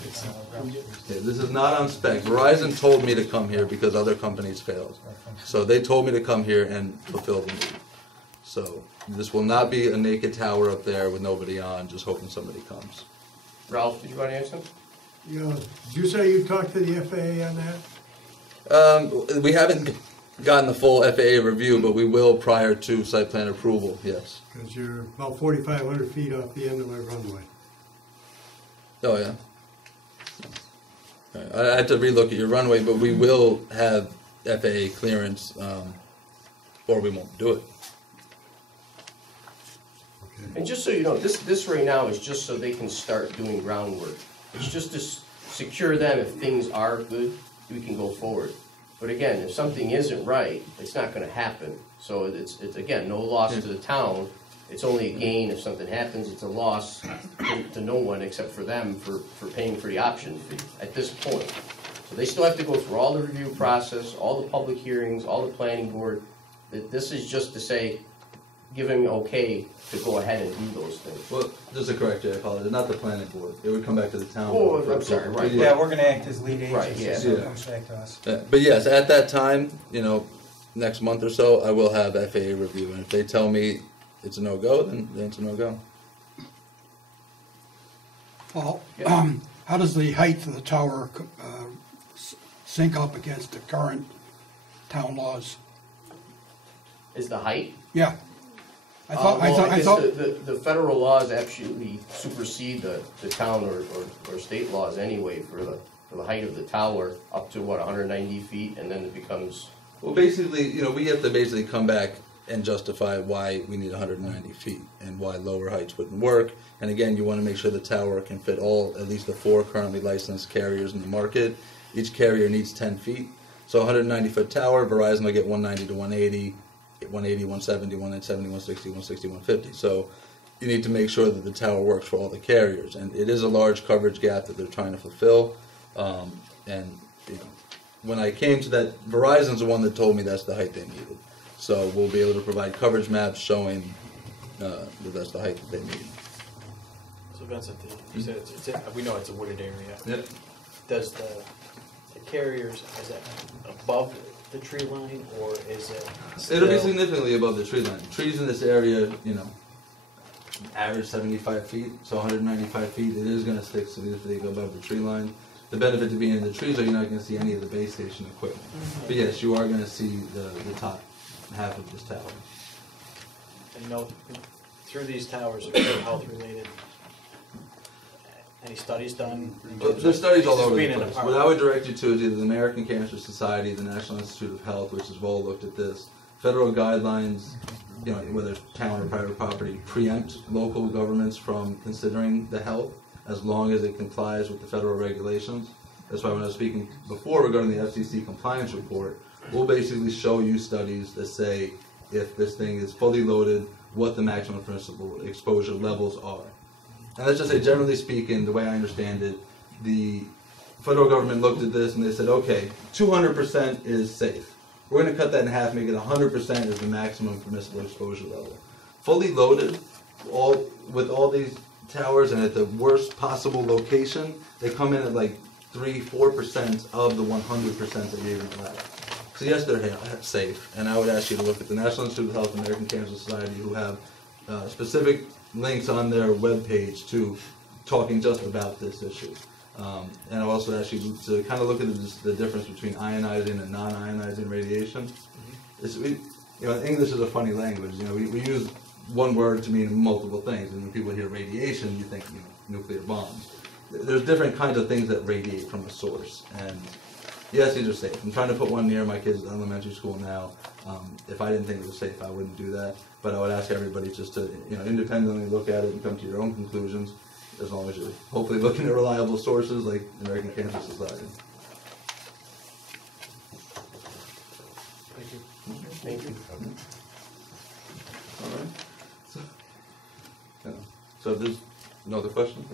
This is not on spec. Verizon told me to come here because other companies failed. So they told me to come here and fulfill the need. So this will not be a naked tower up there with nobody on, just hoping somebody comes. Ralph, did you want to answer? Did you say you talked to the FAA on that? We haven't gotten the full FAA review, but we will prior to site plan approval, yes. Because you're about 4,500 feet off the end of my runway. Oh, yeah. All right, I had to relook at your runway, but we will have FAA clearance, or we won't do it. And just so you know, this right now is just so they can start doing groundwork. It's just to secure them. If things are good, we can go forward. But again, if something isn't right, it's not gonna happen. So it's again, no loss to the town. It's only a gain if something happens. It's a loss to no one except for them for paying for the option fee at this point. So they still have to go through all the review process, all the public hearings, all the planning board. This is just to say, giving okay to go ahead and do those things. Well, just to correct you, I apologize, not the planning board. It would come back to the town. Oh, board for I'm sorry, approval. right. Yeah, we're gonna act as lead Right, agency, yeah. so it Yeah. comes back to us. Yeah, but yes, at that time, next month or so, I will have FAA review, and if they tell me it's a no-go, then it's a no-go. Well, how does the height of the tower sync up against the current town laws? Is the height? Yeah. I Well, I guess thought, the federal laws absolutely supersede the town or state laws anyway for the height of the tower up to 190 feet, and then it becomes. Well, basically, we have to basically come back and justify why we need 190 feet and why lower heights wouldn't work. And again, you want to make sure the tower can fit at least the 4 currently licensed carriers in the market. Each carrier needs 10 feet. So 190-foot tower, Verizon will get 190 to 180, 180, 170, 170, 160, 160, 150. So you need to make sure that the tower works for all the carriers. And it is a large coverage gap that they're trying to fulfill. And when I came to that, Verizon's the one that told me that's the height they needed. So we'll be able to provide coverage maps showing that that's the height that they need. So Vincent, you said we know it's a wooded area. Yep. Does the carriers, is it above the tree line, or is it It'll be still- significantly above the tree line. Trees in this area, average 75 feet, so 195 feet. It is going to stick significantly above the tree line. The benefit to being in the trees are you're not going to see any of the base station equipment. But yes, you are going to see the top half of this tower. And through these towers, are there health related? Any studies done? There's studies all over the Being in a place. park. What I would direct you to is either the American Cancer Society, the National Institute of Health, which has well looked at this. Federal guidelines, whether it's town or private property, preempt local governments from considering the health as long as it complies with the federal regulations. That's why when I was speaking before regarding the FCC compliance report, we'll basically show you studies that say if this thing is fully loaded, what the maximum permissible exposure levels are. And let's just say, generally speaking, the way I understand it, the federal government looked at this and they said, okay, 200% is safe. We're going to cut that in half, make it 100% is the maximum permissible exposure level. Fully loaded, with all these towers and at the worst possible location, they come in at like 3-4% of the 100% that you're going to allow. So yes, they're safe. And I would ask you to look at the National Institute of Health and American Cancer Society, who have specific links on their webpage to talking just about this issue. And I'll also ask you to kind of look at the difference between ionizing and non-ionizing radiation. English is a funny language. We use one word to mean multiple things, and when people hear radiation, you think nuclear bombs. There's different kinds of things that radiate from a source, and yes, these are safe. I'm trying to put one near my kids' elementary school now. If I didn't think it was safe, I wouldn't do that. But I would ask everybody just to independently look at it and come to your own conclusions, as long as you're hopefully looking at reliable sources like the American Cancer Society. Thank you. Thank you. All right. So if there's no other questions,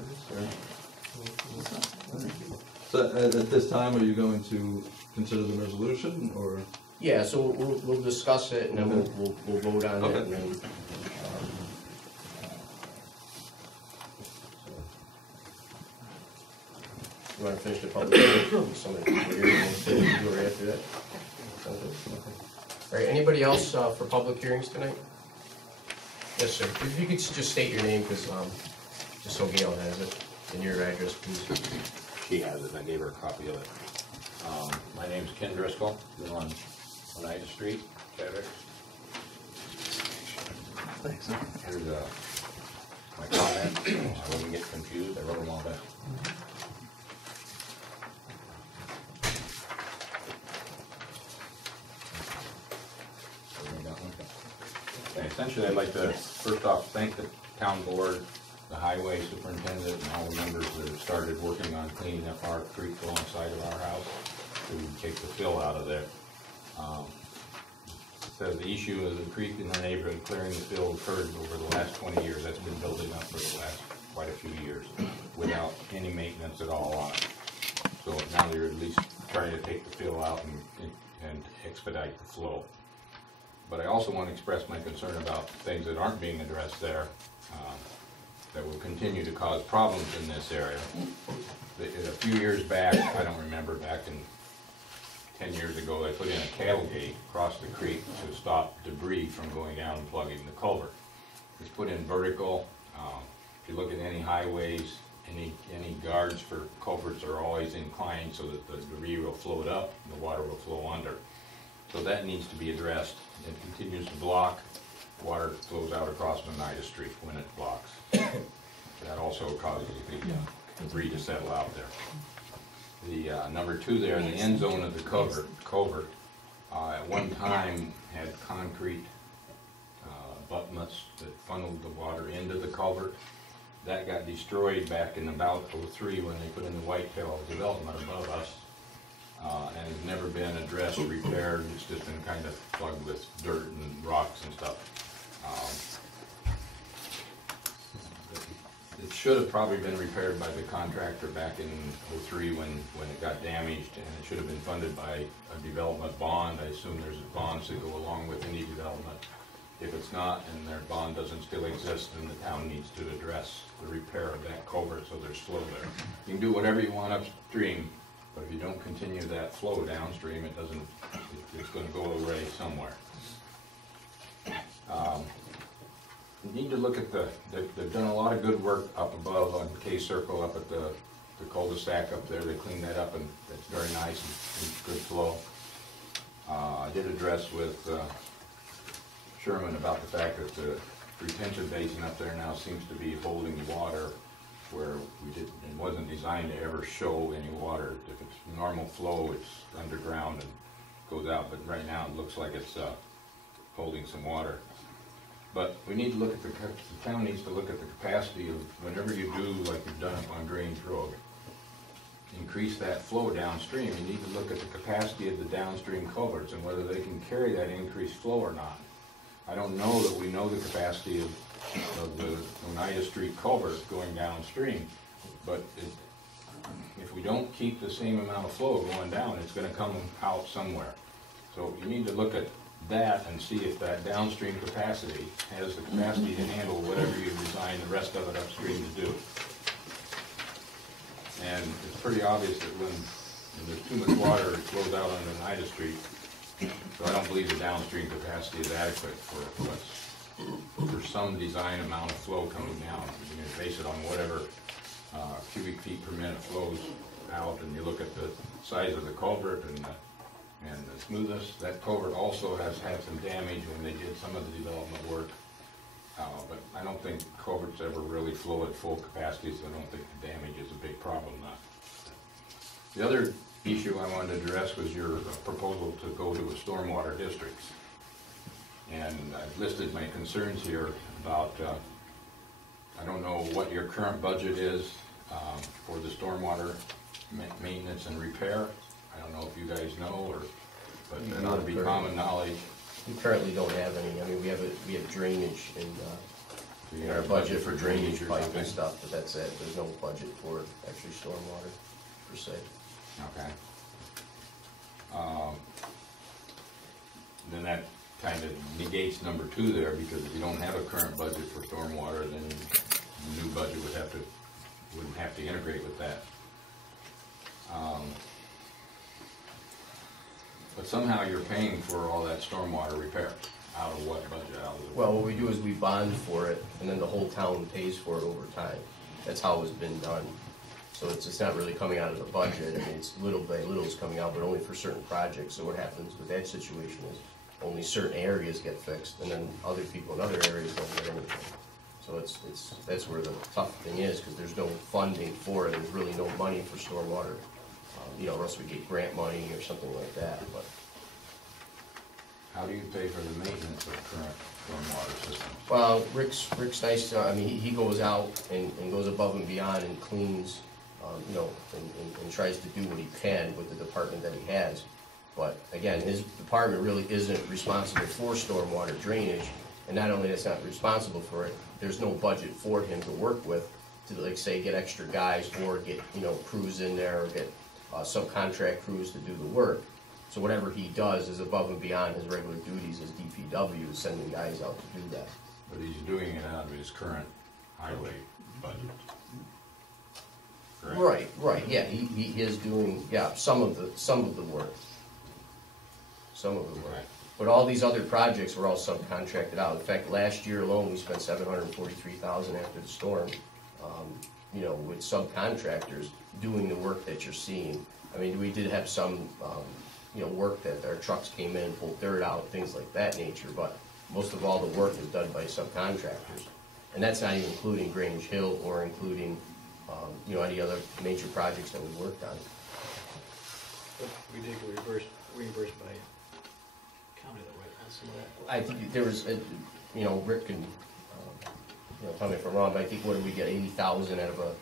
so at this time, are you going to consider the resolution, or? Yeah, so we'll discuss it, and then we'll vote on it, and then, you want to finish the public hearing? Somebody here, you go right after that? Sounds good. Okay. All right, anybody else for public hearings tonight? Yes, sir. If you could just state your name, because just so Gail has it, and your address, please. She has it, I gave her a copy of it. My name's Ken Driscoll, live on Oneida Street, Chadwick. Thanks. Here's my comment, so I wouldn't get confused, I wrote them all down. Okay, essentially, I'd like to first off thank the town board, the highway superintendent, and all the members that have started working on cleaning up our creek alongside of our house to take the fill out of there. So the issue of the creek in the neighborhood clearing the fill occurred over the last 20 years. That's been building up for the last quite a few years without any maintenance at all on it. So now they're at least trying to take the fill out and expedite the flow. But I also want to express my concern about things that aren't being addressed there that will continue to cause problems in this area. A few years back, I don't remember, back in 10 years ago, they put in a cattle gate across the creek to stop debris from going down and plugging the culvert. It's put in vertical. If you look at any highways, any guards for culverts are always inclined so that the debris will float up and the water will flow under. So that needs to be addressed. It continues to block. Water flows out across Oneida Street when it blocks. That also causes the debris to settle out there. The number 2 there, in the end zone of the culvert, at one time had concrete abutments that funneled the water into the culvert. That got destroyed back in about '03 when they put in the Whitetail development above us, and has never been addressed or repaired. It's just been kind of plugged with dirt and rocks and stuff. it should have probably been repaired by the contractor back in '03 when it got damaged, and it should have been funded by a development bond. I assume there's bonds that go along with any development. If it's not, and their bond doesn't still exist, then the town needs to address the repair of that culvert so there's flow there. You can do whatever you want upstream, but if you don't continue that flow downstream, it's gonna go away somewhere. You need to look at they've done a lot of good work up above on K Circle, up at the cul-de-sac up there. They cleaned that up, and it's very nice and good flow. I did address with Sherman about the fact that the retention basin up there now seems to be holding water where it wasn't designed to ever show any water. If it's normal flow, it's underground and goes out, but right now it looks like it's holding some water. But we need to look at the town needs to look at the capacity of whenever you do like you've done on Grange Road, increase that flow downstream. You need to look at the capacity of the downstream culverts and whether they can carry that increased flow or not. I don't know that we know the capacity of the Oneida Street culvert going downstream, but if we don't keep the same amount of flow going down, it's going to come out somewhere. So you need to look at that and see if that downstream capacity has the capacity to handle whatever you design the rest of it upstream to do. And it's pretty obvious that when there's too much water, it flows out on Oneida Street. So I don't believe the downstream capacity is adequate for some design amount of flow coming down. You can base it on whatever cubic feet per minute flows out, and you look at the size of the culvert and the smoothness. That culvert also has had some damage when they did some of the development work. But I don't think culverts ever really flow at full capacity, so I don't think the damage is a big problem now. The other issue I wanted to address was your proposal to go to a stormwater district. And I've listed my concerns here about, I don't know what your current budget is for the stormwater maintenance and repair. I don't know if you guys know, but that ought to be common knowledge. We currently don't have any. I mean, we have drainage in our budget for drainage pipe and stuff, but that's it. There's no budget for actually stormwater per se. Okay. Then that kind of negates number 2 there, because if you don't have a current budget for stormwater, then the new budget wouldn't have to integrate with that. But somehow you're paying for all that stormwater repair. Out of what budget? Well, what we do is we bond for it, and then the whole town pays for it over time. That's how it's been done. So it's not really coming out of the budget. I mean, it's little by little is coming out, but only for certain projects. So what happens with that situation is only certain areas get fixed, and then other people in other areas don't get anything. So that's where the tough thing is, because there's no funding for it. There's really no money for stormwater. Or else we get grant money or something like that. But how do you pay for the maintenance of current stormwater systems? Well, Rick's nice. I mean, he goes out and goes above and beyond and cleans, and tries to do what he can with the department that he has. But again, his department really isn't responsible for stormwater drainage, and not only that's not responsible for it, there's no budget for him to work with to, like, say, get extra guys or get crews in there or get subcontract crews to do the work. So whatever he does is above and beyond his regular duties as DPW, sending guys out to do that. But he's doing it out of his current highway budget. Correct? Right, yeah, he is doing, some of the work. Some of the work. But all these other projects were all subcontracted out. In fact, last year alone, we spent $743,000 after the storm, with subcontractors doing the work that you're seeing. I mean, we did have some, work that our trucks came in, pulled dirt out, things like that nature, but most of all the work was done by subcontractors. And that's not even including Grange Hill or including, any other major projects that we worked on. But we did get reimbursed by county though, right, on some of that? I think there was, Rick can, tell me if I'm wrong, but I think, what did we get, 80,000 out of a,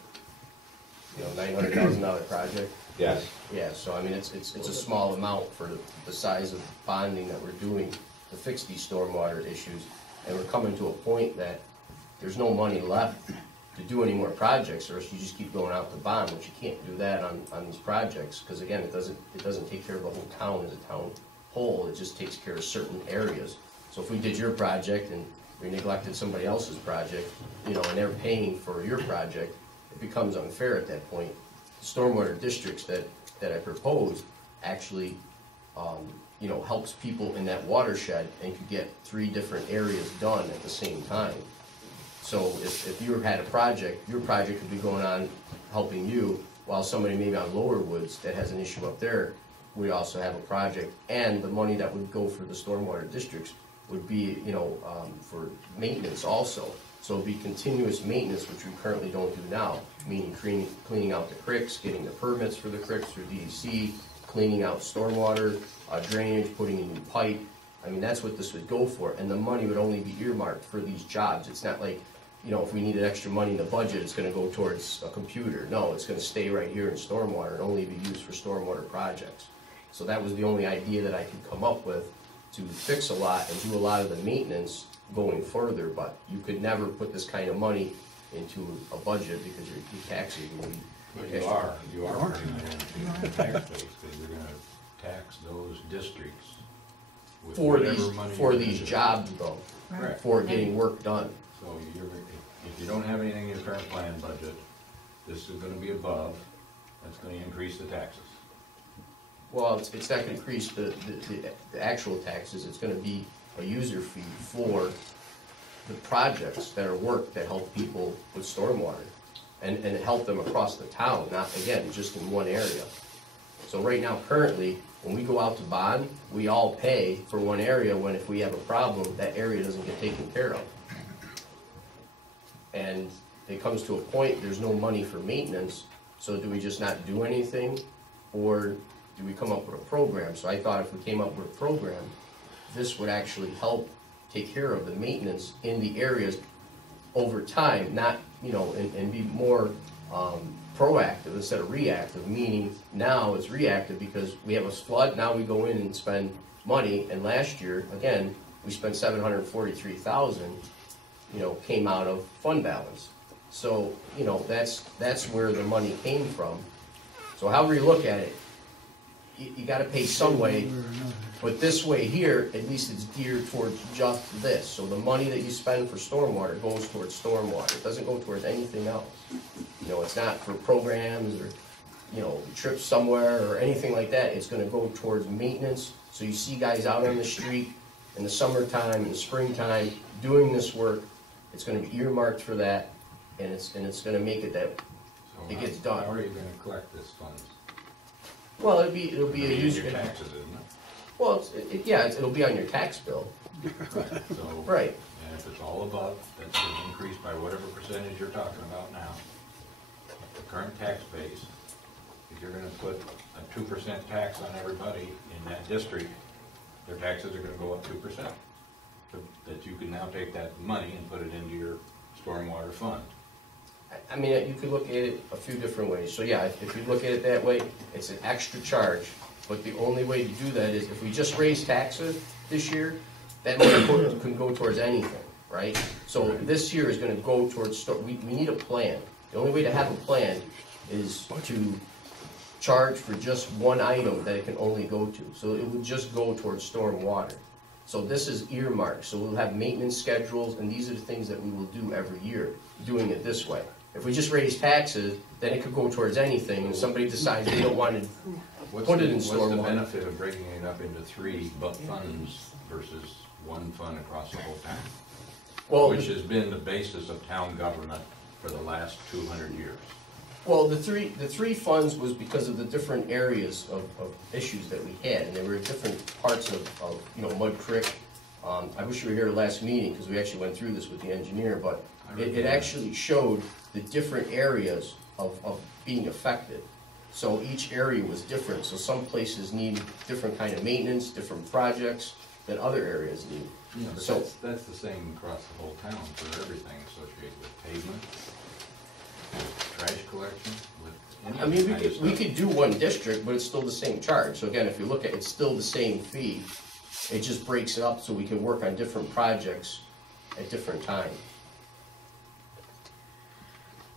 $900,000 project? Yes. Yeah, so I mean, it's a small amount for the size of bonding that we're doing to fix these stormwater issues. And we're coming to a point that there's no money left to do any more projects, or else you just keep going out to bond, which you can't do that on these projects, because again, it doesn't take care of the whole town as a town whole, it just takes care of certain areas. So if we did your project and we neglected somebody else's project, you know, and they're paying for your project, it becomes unfair at that point. The stormwater districts that I proposed actually, you know, helps people in that watershed and could get 3 different areas done at the same time. So if you had a project, your project could be going on helping you, while somebody maybe on Lower Woods that has an issue up there would also have a project, and the money that would go for the stormwater districts would be, you know, for maintenance also. So it'd be continuous maintenance, which we currently don't do now, meaning cleaning out the creeks, getting the permits for the creeks through DEC, cleaning out stormwater, drainage, putting in new pipe. I mean, that's what this would go for, and the money would only be earmarked for these jobs. It's not like, you know, if we needed extra money in the budget, it's gonna go towards a computer. No, it's gonna stay right here in stormwater and only be used for stormwater projects. So that was the only idea that I could come up with to fix a lot and do a lot of the maintenance going further, but you could never put this kind of money into a budget because your taxes would be. But you are putting it into the tax base, because you're gonna tax those districts with whatever money for you these do. jobs though, Correct. for getting work done. So if you don't have anything in your current plan budget, this is gonna be above, that's gonna increase the taxes. Well, it's not gonna increase the actual taxes, it's gonna be a user fee for the projects that are work that help people with stormwater and help them across the town, not, again, just in one area. So right now, currently, when we go out to bond, we all pay for one area, when if we have a problem, that area doesn't get taken care of. And it comes to a point, there's no money for maintenance, so do we just not do anything, or do we come up with a program? So I thought if we came up with a program, this would actually help take care of the maintenance in the areas over time, not, you know, and be more proactive instead of reactive, meaning now it's reactive because we have a flood, now we go in and spend money, and last year, again, we spent $743,000, you know, came out of fund balance. So, you know, that's where the money came from. So however you look at it, you gotta pay some way, but this way here, at least it's geared towards just this. So the money that you spend for stormwater goes towards stormwater. It doesn't go towards anything else. You know, it's not for programs or, you know, trips somewhere or anything like that. It's gonna go towards maintenance. So you see guys out on the street in the summertime, in the springtime, doing this work. It's gonna be earmarked for that, and it's gonna make it that it gets done. How are you gonna collect this funds? Well, it'll be a user. Your taxes, isn't it? Well, it'll be on your tax bill. Right, so. Right. And if it's all above, that's gonna increase by whatever percentage you're talking about now. The current tax base, if you're gonna put a 2% tax on everybody in that district, their taxes are gonna go up 2%. So that you can now take that money and put it into your stormwater fund. I mean, you could look at it a few different ways. So yeah, if you look at it that way, it's an extra charge. But the only way to do that is if we just raise taxes this year, that money can go towards anything, right? So this year is gonna go towards, we need a plan. The only way to have a plan is to charge for just one item that it can only go to. So it would just go towards storm water. So this is earmarked. So we'll have maintenance schedules, and these are the things that we will do every year, doing it this way. If we just raise taxes, then it could go towards anything, and somebody decides they don't want to put it in stormwater. What's the benefit of breaking it up into 3 funds versus one fund across the whole town? Well, which has been the basis of town government for the last 200 years. Well, the three funds was because of the different areas of issues that we had, and there were different parts of you know, Mud Creek. I wish you were here last meeting, because we actually went through this with the engineer, but it actually showed the different areas of being affected. So each area was different, so some places need different kind of maintenance, different projects than other areas need. Yeah, but so that's the same across the whole town for everything associated with pavement, trash collection, with any I mean, kind of we stuff. could do one district, but it's still the same charge. So again, if you look at it, it's still the same fee. It just breaks it up so we can work on different projects at different times.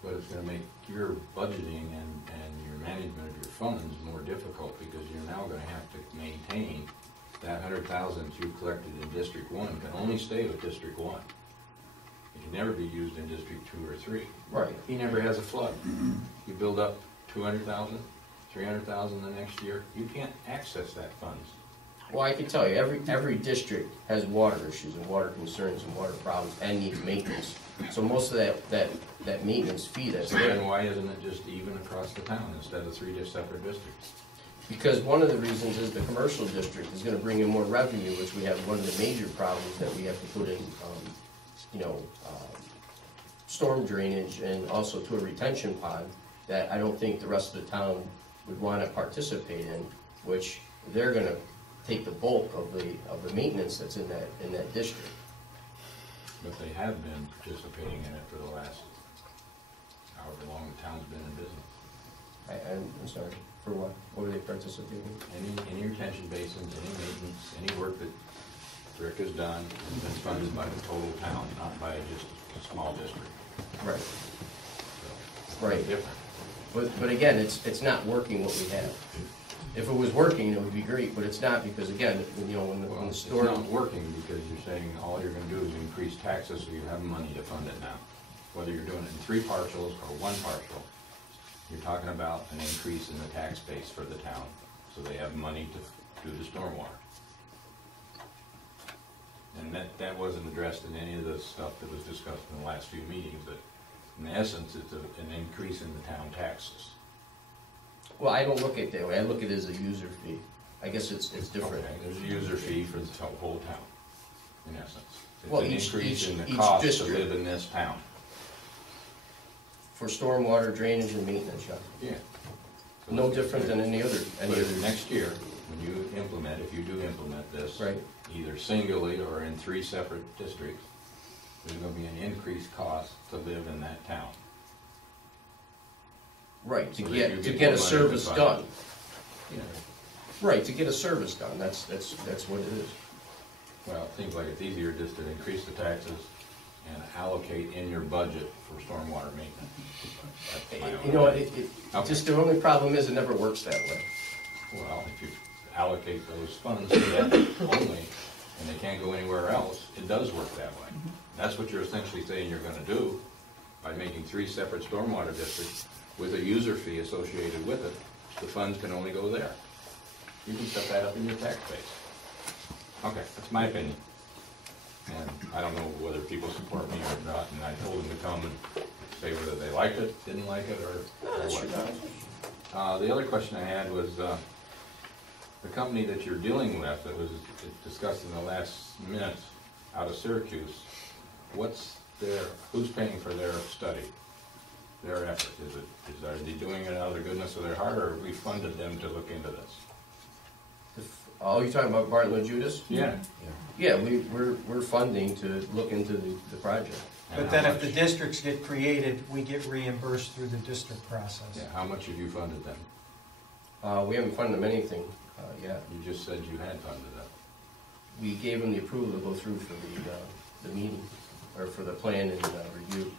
But it's gonna make your budgeting and your management of your funds more difficult, because you're now gonna have to maintain that 100,000 you collected in District 1 can only stay with District 1. It can never be used in District 2 or 3. Right. He never has a flood. You build up 200,000, 300,000 the next year, you can't access that funds. Well, I can tell you, every district has water issues and water concerns and water problems and needs maintenance. So most of that maintenance fee that's So there. then why isn't it just even across the town instead of 3 separate districts? Because one of the reasons is the commercial district is gonna bring in more revenue, which we have one of the major problems that we have to put in, storm drainage and also to a retention pond that I don't think the rest of the town would wanna participate in, which they're gonna take the bulk of the maintenance that's in that district. But they have been participating in it for the last however long the town's been in business. I'm sorry, for what? What are they participating in? Any retention basins, any maintenance, any work that Rick has done has been funded by the total town, not by just a small district. Right. So, Right. Different. But again, it's not working what we have. If it was working, it would be great, but it's not, because again, when the It's storm. not working because you're saying all you're gonna do is increase taxes so you have money to fund it now. Whether you're doing it in 3 partials or 1 partial, you're talking about an increase in the tax base for the town, so they have money to do the stormwater. And that wasn't addressed in any of the stuff that was discussed in the last few meetings, that in essence, it's an increase in the town taxes. Well, I don't look at it that way. I look at it as a user fee. I guess it's different. Okay, there's a user fee for the whole town, in essence. It's Well, an each- increase in the each cost to district. live in this town. For stormwater drainage and maintenance, yeah. Yeah. No different than any other. But next year, when you implement, if you do implement this, Right. either singly or in 3 separate districts, there's gonna be an increased cost to live in that town. Right, to So that get you to get get more a money service to fund done. Yeah. Right, to get a service done. That's what it is. Well, it seems like it's easier just to increase the taxes and allocate in your budget for stormwater maintenance. That's my own You know, opinion. Okay. just the only problem is it never works that way. Well, if you allocate those funds to that only, and they can't go anywhere else, it does work that way. That's what you're essentially saying you're gonna do by making 3 separate stormwater districts with a user fee associated with it. The funds can only go there. You can set that up in your tax base. Okay, that's my opinion. And I don't know whether people support me or not, and I told them to come and say whether they liked it, didn't like it, or what. The other question I had was, the company that you're dealing with, that was discussed in the last minute out of Syracuse, who's paying for their study, their effort? Are they doing it out of the goodness of their heart, or have we funded them to look into this? Oh, you're talking about Bartlett Judas? Yeah. Yeah, we're funding to look into the project. But then if the districts get created, we get reimbursed through the district process. Yeah, how much have you funded them? We haven't funded them anything yet. You just said you had funded them. We gave them the approval to go through for the meeting, or for the plan and review.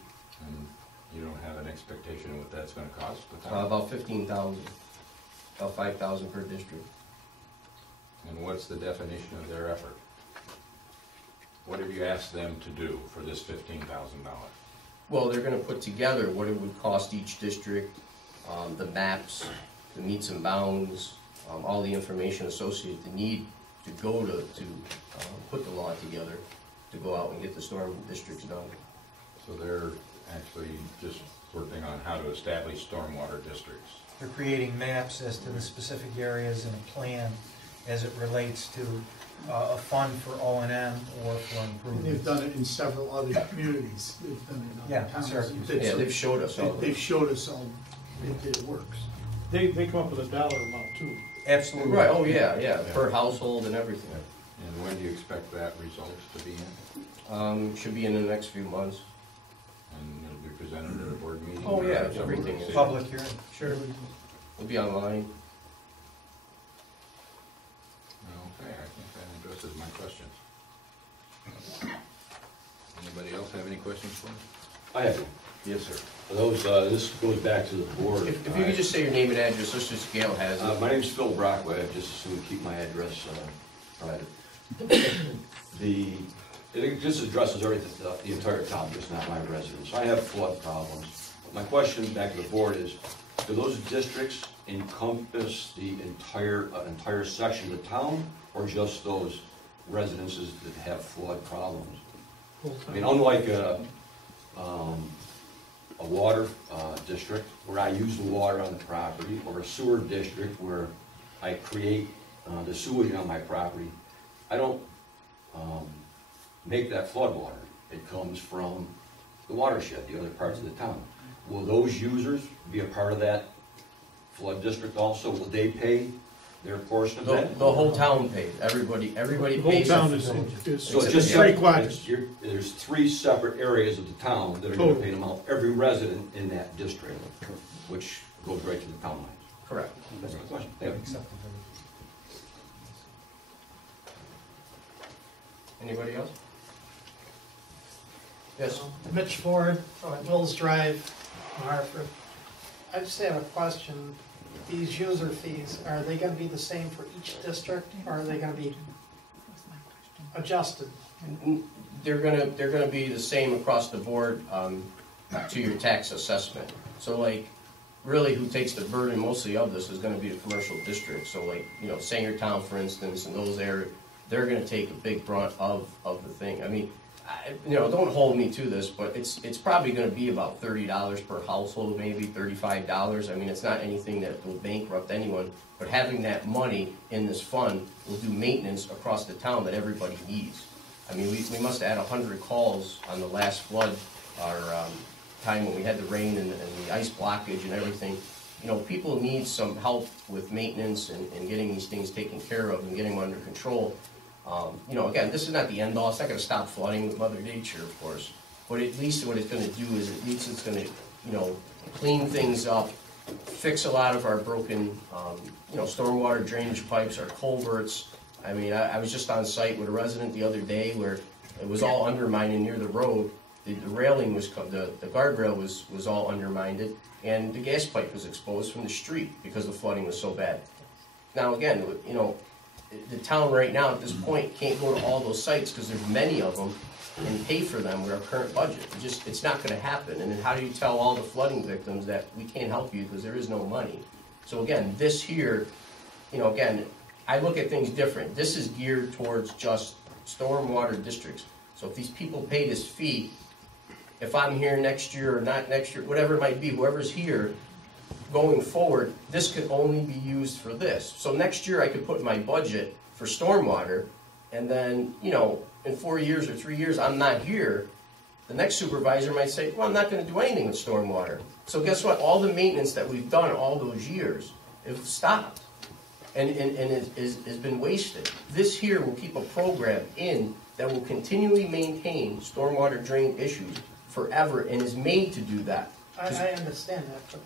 And you don't have an expectation of what that's gonna cost the town? About 15,000, about 5,000 per district. And what's the definition of their effort? What have you asked them to do for this $15,000? Well, they're gonna put together what it would cost each district, the maps, the meets and bounds, all the information associated, the need to go to put the law together, to go out and get the storm districts done. So they're actually just working on how to establish stormwater districts. They're creating maps as to the specific areas and a plan as it relates to a fund for O&M or for improvement. They've done it in several other communities. They've done it in Yeah, other towns. Syracuse. Yeah, they've showed us all. They've showed us all that it works. They come up with a dollar amount too. Absolutely. Right, oh yeah, per household and everything. And when do you expect that results to be in? Should be in the next few months. And it'll be presented at a board meeting? Oh, yeah, or everything is. Public hearing. Sure. It'll be online. Okay, I think that addresses my questions. Anybody else have any questions for me? I have one. Yes, sir. For those, this goes back to the board. If you could just say your name and address, let's just, Gail has it. My name's Phil Brockway, I just assume keep my address private. It just addresses everything, the entire town, just not my residence. I have flood problems. My question back to the board is, do those districts encompass the entire section of the town, or just those residences that have flood problems? I mean, unlike a water district where I use the water on the property, or a sewer district where I create the sewage on my property, I don't make that flood water. It comes from the watershed, the other parts of the town. Will those users be a part of that flood district also? Will they pay their portion of that? The whole town pays. Everybody pays. The whole town is so it's just three quadrants. There's three separate areas of the town that are going to pay them out. Every resident in that district, which goes right to the town lines. Correct. That's my question. Yeah. Anybody else? Yes. Mitch Ford from Wills Drive, Hartford. I just have a question. These user fees, are they going to be the same for each district, or are they going to be adjusted? They're gonna be the same across the board to your tax assessment. So like, really, who takes the burden mostly of this is gonna be the commercial district. So like, you know, Sangertown, for instance, and those areas, they're gonna take a big brunt of the thing. I mean, you know, don't hold me to this, but it's probably gonna be about $30 per household, maybe $35. I mean, it's not anything that will bankrupt anyone, but having that money in this fund will do maintenance across the town that everybody needs. I mean, we must have had 100 calls on the last flood, our time when we had the rain and the ice blockage and everything. You know, people need some help with maintenance and getting these things taken care of and getting them under control. You know, again, this is not the end all. It's not going to stop flooding with Mother Nature, of course. But at least what it's going to do is at least it's going to, you know, clean things up, fix a lot of our broken, you know, stormwater drainage pipes, our culverts. I mean, I was just on site with a resident the other day where it was all undermined near the road. The railing was, the guardrail was all undermined, and the gas pipe was exposed from the street because the flooding was so bad. Now, again, you know, the town right now at this point can't go to all those sites because there's many of them and pay for them with our current budget. It's not going to happen. And then how do you tell all the flooding victims that we can't help you because there is no money? So again, this here, you know, again, I look at things different. This is geared towards just stormwater districts. So if these people pay this fee, if I'm here next year or not next year, whatever it might be, whoever's here, going forward, this could only be used for this. So next year I could put in my budget for stormwater, and then, you know, in 4 years or 3 years, I'm not here. The next supervisor might say, well, I'm not going to do anything with stormwater. So guess what? All the maintenance that we've done all those years, it stopped. And it has been wasted. This here will keep a program in that will continually maintain stormwater drain issues forever and is made to do that. I understand that, but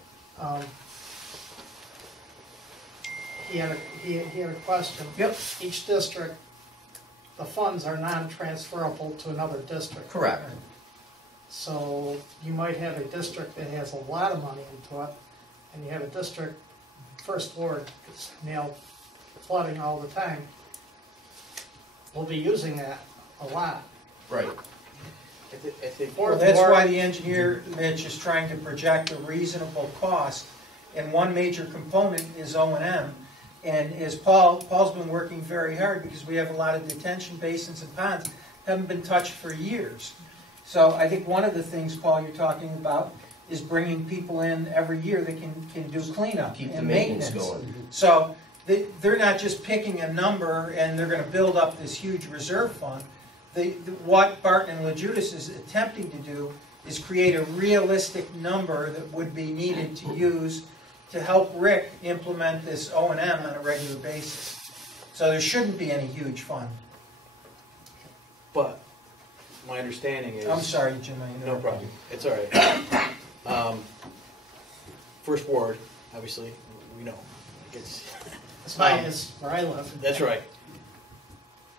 he had a question. Yep. Each district, the funds are non-transferable to another district. Correct. So you might have a district that has a lot of money into it, and you have a district, First Ward, it's nailed flooding all the time. We'll be using that a lot. Right. Well, that's why the engineer, Mitch, is trying to project a reasonable cost, and one major component is O&M. And as Paul's been working very hard, because we have a lot of detention basins and ponds, haven't been touched for years. So I think one of the things, Paul, you're talking about is bringing people in every year that can do cleanup Keep and the maintenance maintenance. going. So they're not just picking a number and they're going to build up this huge reserve fund. What Barton and LaJudas is attempting to do is create a realistic number that would be needed to use to help Rick implement this O&M on a regular basis. So there shouldn't be any huge fund. But my understanding is... I'm sorry, Jim. No problem. It's all right. First Ward, obviously, we know. It's where I live. That's right.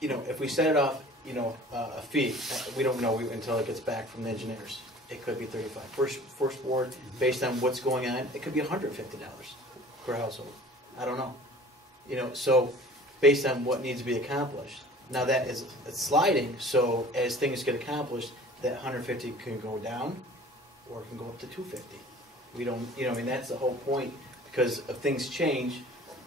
You know, if we set it off, you know, a fee, we don't know until it gets back from the engineers. it could be 35. First ward, based on what's going on, it could be $150 per household. I don't know. You know, so based on what needs to be accomplished. Now that is it's sliding, so as things get accomplished, that 150 can go down, or it can go up to 250. We don't, you know, I mean, that's the whole point, because if things change,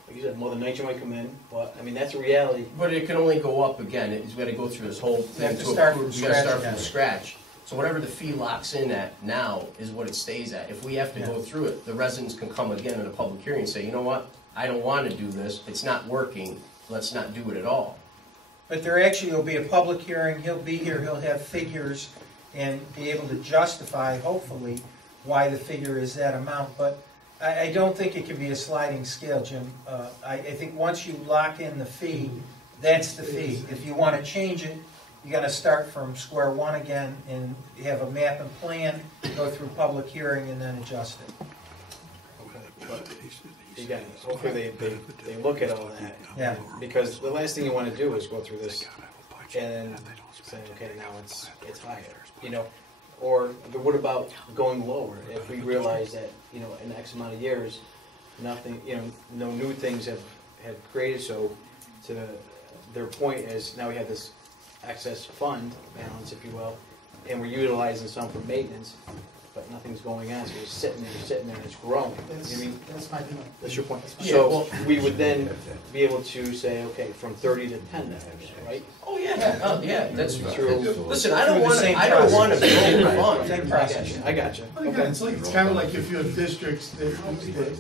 like you said, Mother Nature might come in, but, I mean, that's a reality. But it can only go up again, it's gotta go through this whole thing. have to start from You gotta scratch start again. from scratch. So whatever the fee locks in at now is what it stays at. If we have to go through it, the residents can come again in a public hearing and say, you know what, I don't wanna do this, it's not working, let's not do it at all. But there actually will be a public hearing, he'll be here, he'll have figures and be able to justify, hopefully, why the figure is that amount. But I don't think it can be a sliding scale, Jim. I think once you lock in the fee, that's the fee. If you want to change it, you got to start from square one again and have a map and plan, go through public hearing, and then adjust it. Again, hopefully they look at all that. Yeah. Because the last thing you want to do is go through this and then say, okay, now it's higher, you know? Or what about going lower? If we realize that, you know, in X amount of years, nothing, you know, no new things have created, so to their point is now we have this excess fund balance, if you will, and we're utilizing some for maintenance, but nothing's going on, so you're sitting there, and it's growing. That's, I mean, that's my point. that's your point. Yeah, So well- we would then be able to say, okay, from 30 to 10, right? Oh, yeah, that's True. Listen, I don't Through the want to, same I don't want to process. build Right. a fund. Same process. I got you. Well, again, it's kind of like if you have districts that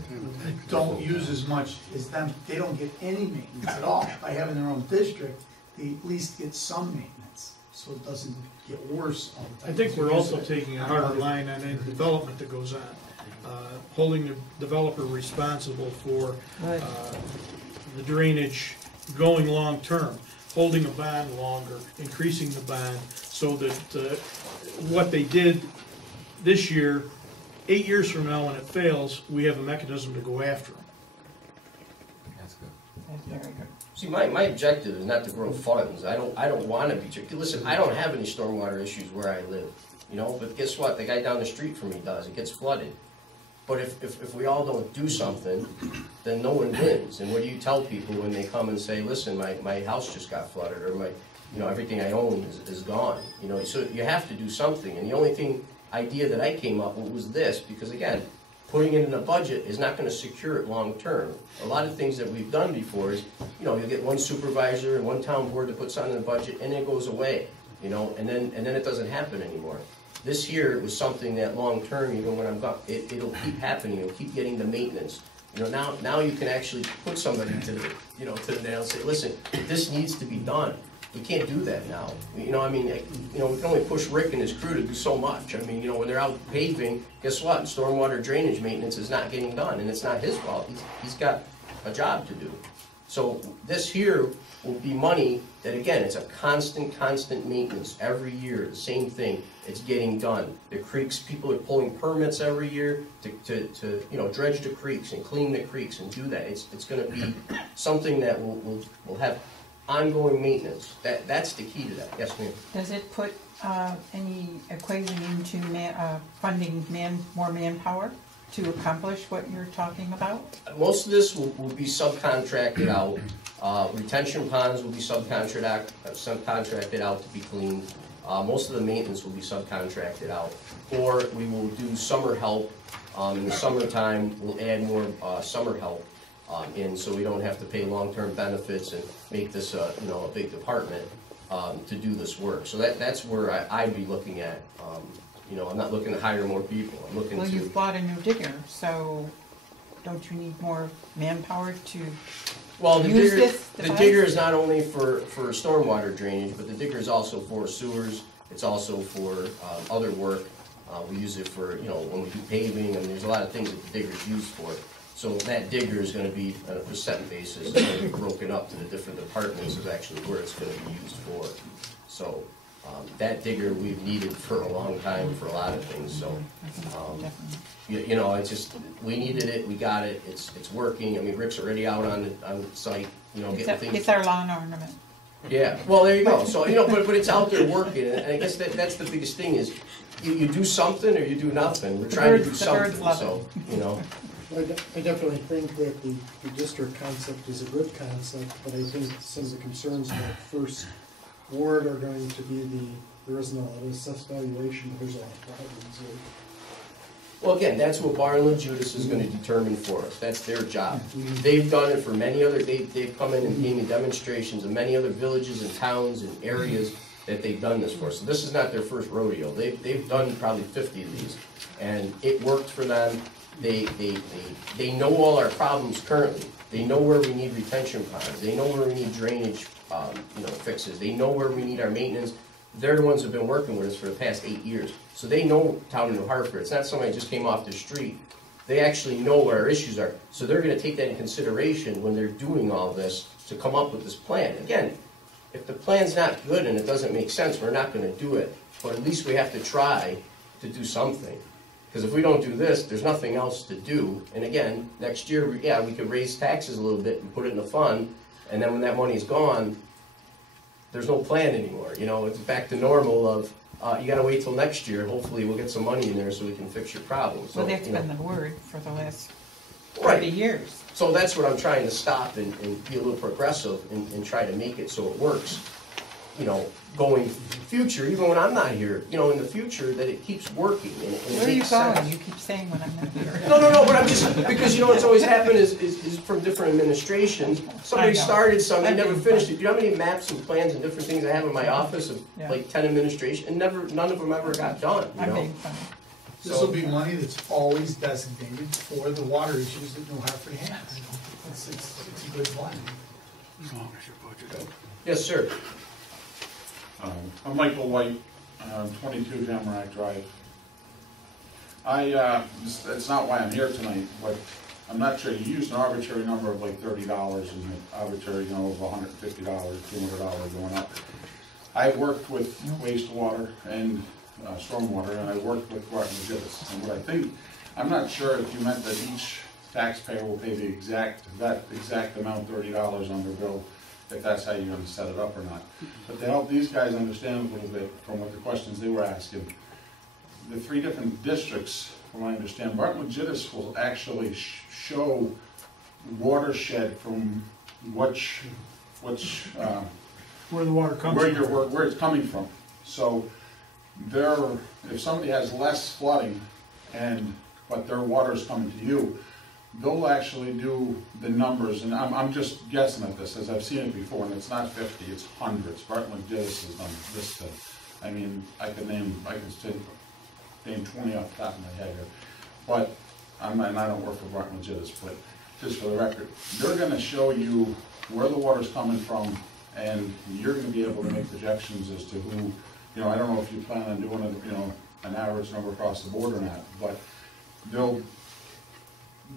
don't use as much as them, they don't get any maintenance at all. By having their own district, they at least get some maintenance, so it doesn't get worse all the time. I think we're also taking a harder line on any development that goes on. Holding the developer responsible for the drainage going long-term, holding a bond longer, increasing the bond, so that what they did this year, 8 years from now when it fails, we have a mechanism to go after them. That's good. That's very good. See, my objective is not to grow funds. I don't want to be. Listen, I don't have any stormwater issues where I live, you know. But guess what? The guy down the street from me does. It gets flooded. But if we all don't do something, then no one wins. And what do you tell people when they come and say, listen, my house just got flooded, or my, you know, everything I own is gone. You know, so you have to do something. And the only idea that I came up with was this, because again, putting it in a budget is not going to secure it long term. A lot of things that we've done before is, you know, you get one supervisor and one town board to put something in the budget, and it goes away, you know, and then it doesn't happen anymore. This year it was something that long term, even when I'm gone, it'll keep happening. It'll keep getting the maintenance. You know, now you can actually put somebody to the nail and say, listen, this needs to be done. We can't do that now. You know, I mean, you know, we can only push Rick and his crew to do so much. I mean, you know, when they're out paving, guess what? Stormwater drainage maintenance is not getting done, and it's not his fault. He's got a job to do. So this here will be money that, again, it's a constant maintenance every year. The same thing. It's getting done. The creeks, people are pulling permits every year to you know, dredge the creeks and clean the creeks and do that. It's going to be something that will have ongoing maintenance. That's the key to that. Yes, ma'am. Does it put any equation into funding more manpower to accomplish what you're talking about? Most of this will be subcontracted out. Retention ponds will be subcontracted out to be cleaned. Most of the maintenance will be subcontracted out. Or we will do summer help. In the summertime, we'll add more summer help in, so we don't have to pay long-term benefits and make this you know, a big department to do this work. So that's where I'd be looking at. You know, I'm not looking to hire more people. I'm looking Well, to. you've bought a new digger, so don't you need more manpower to Well, the use digger, this the device? digger is not only for stormwater drainage, but the digger is also for sewers. It's also for other work. We use it for, you know, when we do paving, and there's a lot of things that the digger is used for. So that digger is going to be on a percent basis, it's going to be broken up to the different departments is actually where it's going to be used for. So that digger we've needed for a long time for a lot of things. So you know, it's just, we needed it, we got it, it's working. I mean, Rick's already out on the site, you know, getting things. It's our lawn ornament. Yeah, well, there you go. So, but it's out there working, and I guess that's the biggest thing is, you do something or you do nothing. We're trying to do something, so, I definitely think that the district concept is a good concept, but I think some of the concerns about first ward are going to be there isn't a lot of assessed valuation, but there's a lot of problems there. Well, again, that's what Barlow and Judas is gonna determine for us. That's their job. They've done it for many other, they've come in and gave me demonstrations of many other villages and towns and areas that they've done this for. So this is not their first rodeo. They've done probably 50 of these, and it worked for them. They know all our problems currently. They know where we need retention ponds. They know where we need drainage, fixes. They know where we need our maintenance. They're the ones who've been working with us for the past 8 years. So they know town of New Hartford. It's not somebody who just came off the street. They actually know what our issues are. So they're gonna take that in consideration when they're doing all this to come up with this plan. Again, if the plan's not good and it doesn't make sense, we're not gonna do it. But at least we have to try to do something. Because if we don't do this, there's nothing else to do. And again, next year, we could raise taxes a little bit and put it in a fund, and then when that money's gone, there's no plan anymore. It's back to normal of, you gotta wait till next year, hopefully we'll get some money in there so we can fix your problem. So, Well, that's been the word for the last Right. 30 years. So that's what I'm trying to stop and be a little progressive and try to make it so it works. Going future, even when I'm not here, in the future, that it keeps working and it Where are you makes going? sense. You keep saying when I'm not here. No, but I'm just, because what's always happened is from different administrations, somebody I know. started something, I'm never being finished it. funny. Do you know how many maps and plans and different things I have in my office of Yeah. like 10 administration, and none of them ever got done, I'm being funny. This will be money that's always designated for the water issues that New Hartford has. It's a good plan. Yes, sir. I'm Michael White, 22 Tamarack Drive. It's not why I'm here tonight, but I'm not sure, you used an arbitrary number of like $30 and an arbitrary, of $150, $200 going up. I worked with wastewater and stormwater, and I worked with Barton Gillis. And what I'm not sure if you meant that each taxpayer will pay that exact amount, $30 on their bill, if that's how you're gonna set it up or not. But to help these guys understand a little bit from what the questions they were asking, the 3 different districts, from what I understand, Barton Gillis will actually show watershed from which Where the water comes from. where it's coming from. So if somebody has less flooding but their water's coming to you, they'll actually do the numbers, and I'm just guessing at this, as I've seen it before, and it's not 50, it's hundreds. Barton Gillis has done this I can name 20 off the top of my head here. But, and I don't work for Barton Gillis, but just for the record, they're gonna show you where the water's coming from, and you're gonna be able to make projections as to who, I don't know if you plan on doing an average number across the board or not, but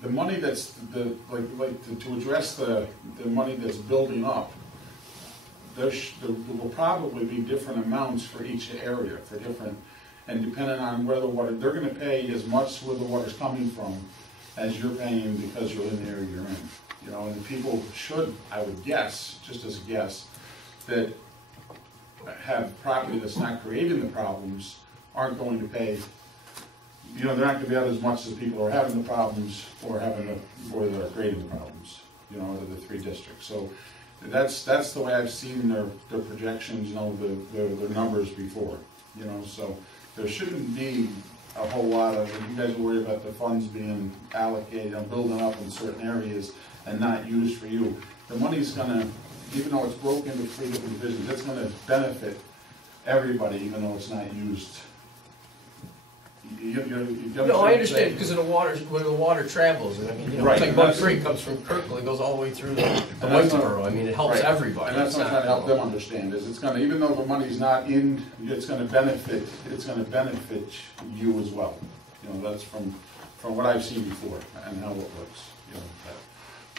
the money that's to address the money that's building up, there will probably be different amounts for each area, and depending on where the water, they're gonna pay as much where the water's coming from as you're paying because you're in the area you're in. And people should, I would guess, just as a guess, that have property that's not creating the problems aren't going to pay. They're not going to be out as much as people who are having the problems or that are creating the problems. Out of the 3 districts. So that's the way I've seen their projections. Their numbers before. So there shouldn't be a whole lot of. You guys worry about the funds being allocated, building up in certain areas and not used for you. The money's going to, even though it's broken into 3 different divisions, it's going to benefit everybody, even though it's not used. No, I understand because of the water, where the water travels. And right. It's like Bug Creek comes from Kirkland, it goes all the way through the Whitesboro. It helps everybody. And that's what I'm trying to help them understand, is it's gonna, even though the money's not in, it's gonna benefit you as well. That's from what I've seen before and how it works.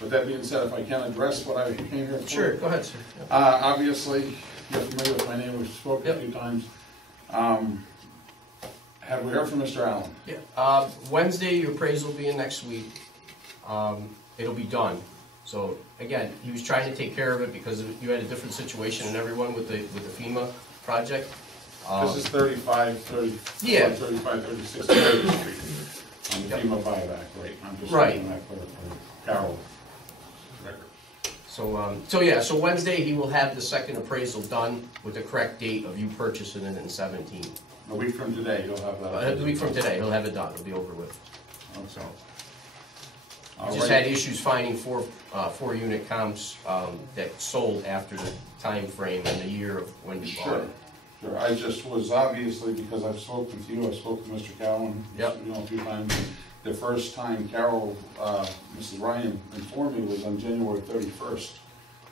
With that being said, if I can address what I came here for. Sure, go ahead, sir. Obviously, you're familiar with my name, we've spoken a few times. Have we heard from Mr. Allen? Yeah. Wednesday, your appraisal will be in next week. It'll be done. So again, he was trying to take care of it because you had a different situation in everyone with the FEMA project. This is 35, 30, Yeah. 35, 36, 30 Street, on the FEMA buyback, right? I'm just Right. saying that for Carol. So Wednesday, he will have the second appraisal done with the correct date of you purchasing it in 17. A week from today, you'll have that. A week from today, he'll have it done, it'll be over with. So. We just had issues finding four-unit comps that sold after the time frame and the year of when you bought it. Sure, I just was obviously, because I've spoken to you, I spoke to Mr. Cowan, Yep. you know, a few times. The first time Carol, Mrs. Ryan informed me was on January 31st